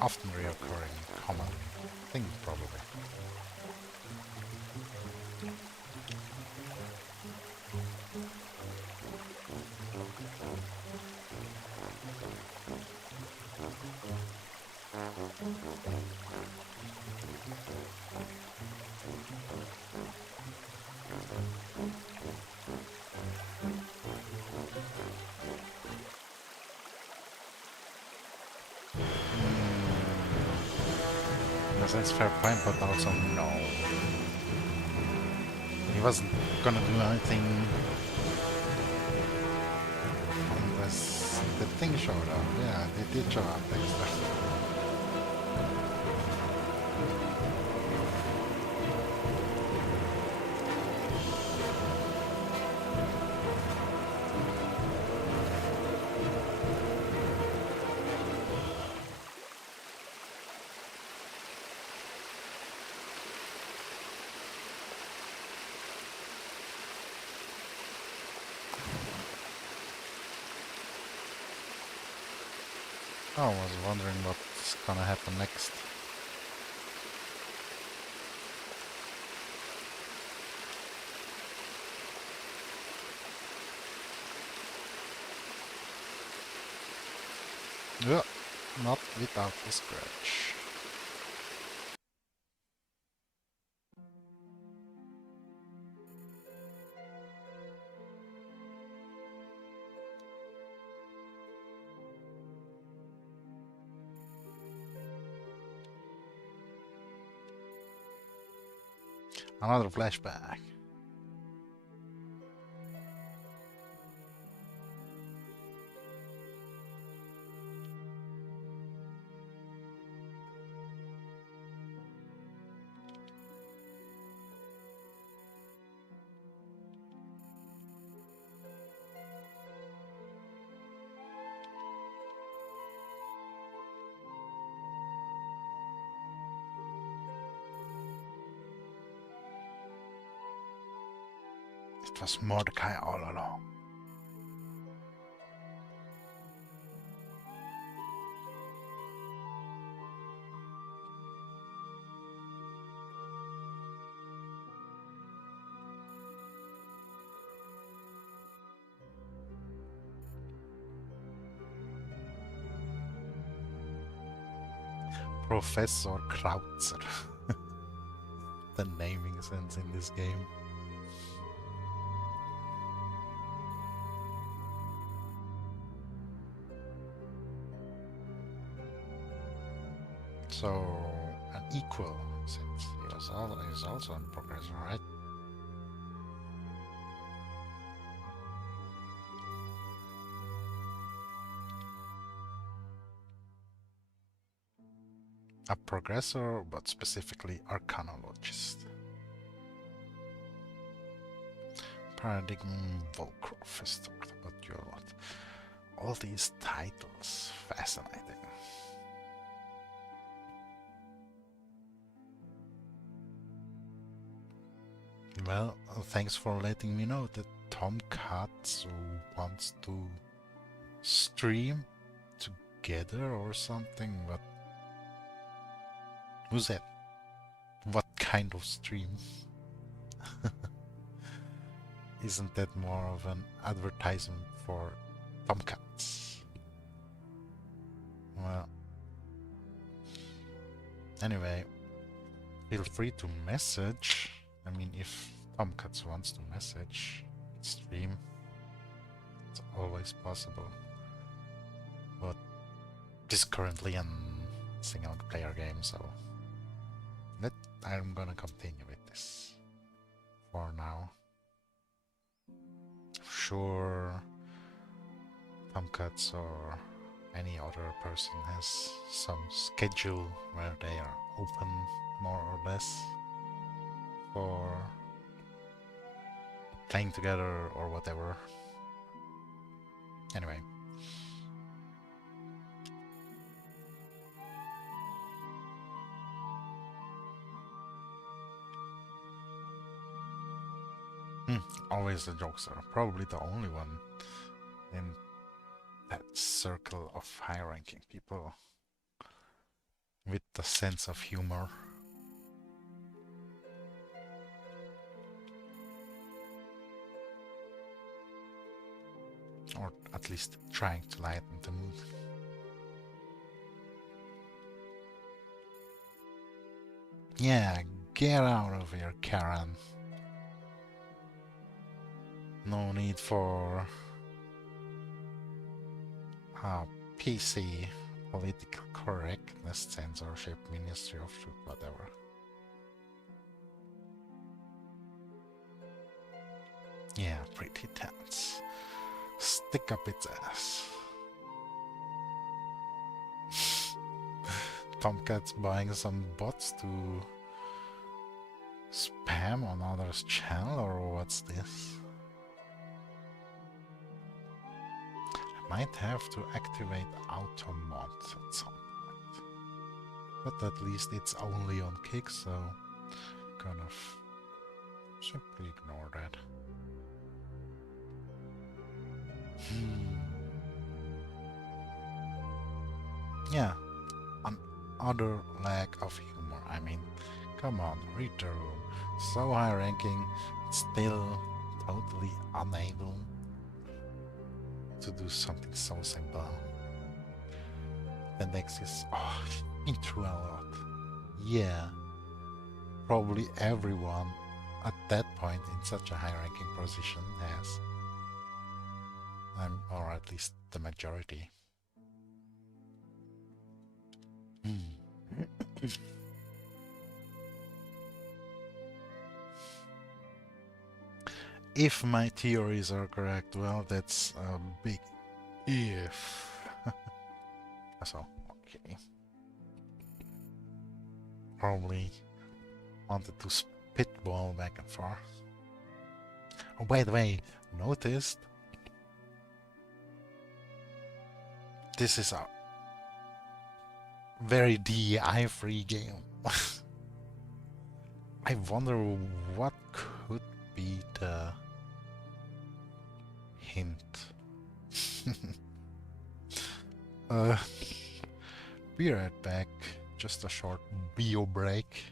often reoccurring common thing probably. That's fair point, but also no. He wasn't gonna do anything unless the thing showed up. Yeah, they did show up next time. I was wondering what's gonna happen next. Yeah, not without a scratch. Another flashback. It was Mordecai all along. Professor Krautzer. The naming sense in this game. So, an equal, since he was is also a progressor, right? A progressor, but specifically arcanologist. Paradigm Volcroft has talked about you a lot. all these titles fascinating. Well, thanks for letting me know that Tomcats wants to stream together or something, but who's that? What kind of stream? Isn't that more of an advertisement for Tomcats? Well, anyway, feel free to message. I mean, if Tomcats wants to message, stream, it's always possible. But this is currently a single player game, so I'm gonna continue with this for now. Sure, Tomcats or any other person has some schedule where they are open more or less for playing together or whatever. Anyway. Always the jokester, probably the only one in that circle of high-ranking people with the sense of humor. Or at least trying to lighten the mood. Yeah, get out of here, Karen. No need for PC, political correctness, censorship, Ministry of Truth, whatever. Yeah, pretty tense. Stick up its ass. Tomcats buying some bots to spam on others' channel, or what's this? I might have to activate Automod at some point. But at least it's only on Kick, so kind of simply ignore that. Yeah, another lack of humor. I mean, come on, read the room. So high ranking, still totally unable to do something so simple. The next is, been through a lot. Yeah, probably everyone at that point in such a high ranking position has. Or at least the majority. If my theories are correct, well, that's a big if. So, okay. Probably wanted to spitball back and forth. Oh, by the way, noticed this is a very DEI-free game. I wonder what could be the hint. Be right back. Just a short bio break.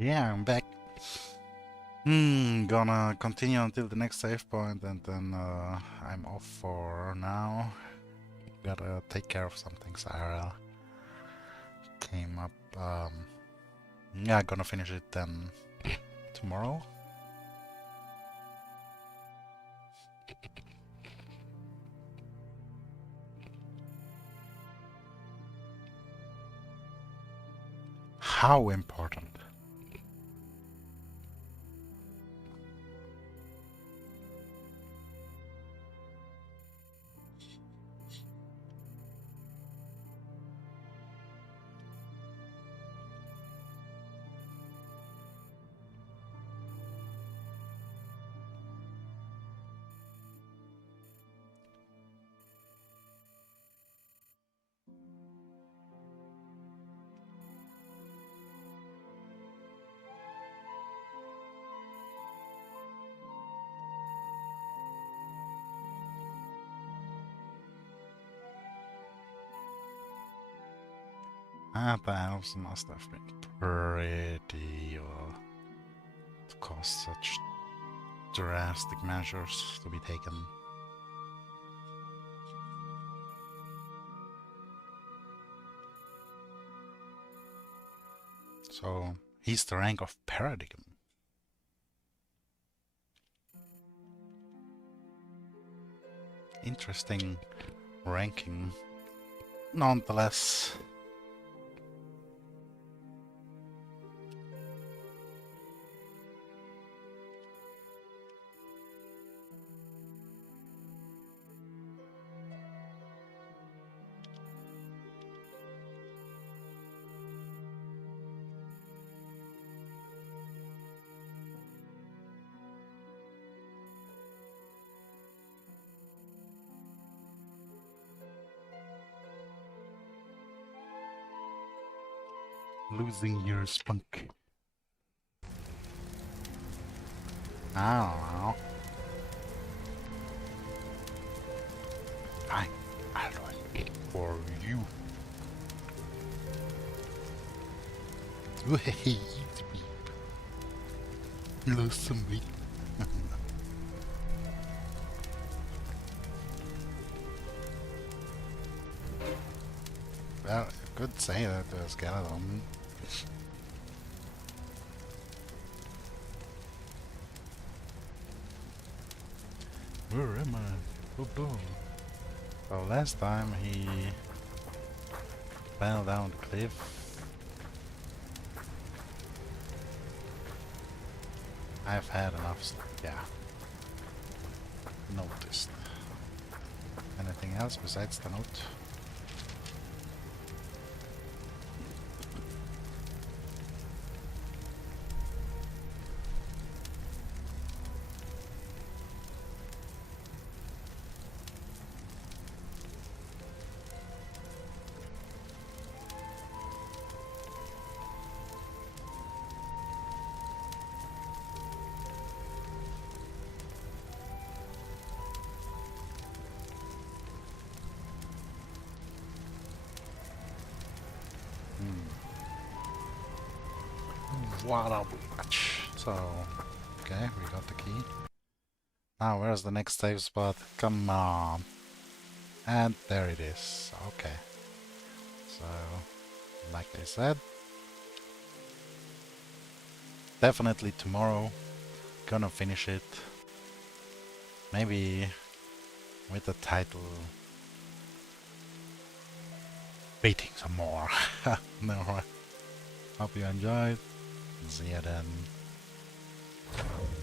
Yeah, I'm back. Gonna continue until the next save point, and then I'm off for now. Gotta take care of some things. IRL came up. Yeah, gonna finish it then tomorrow. How important? The elves must have been pretty evil to cause such drastic measures to be taken. So he's the rank of Paradigm. Interesting ranking, nonetheless. Losing your spunk. I don't know. I'll do it for you. Hey, eat me. Lose some weight. Well, you could say that to a skeleton. Where am I? Oh, boom. So last time he fell down the cliff. I've had enough, yeah. Noticed. Anything else besides the note? What a watch. So, okay, we got the key. Now, where's the next save spot? Come on. And there it is. Okay. So, like I said, definitely tomorrow, gonna finish it. Maybe with the title Waiting some more. No, hope you enjoyed. See you then.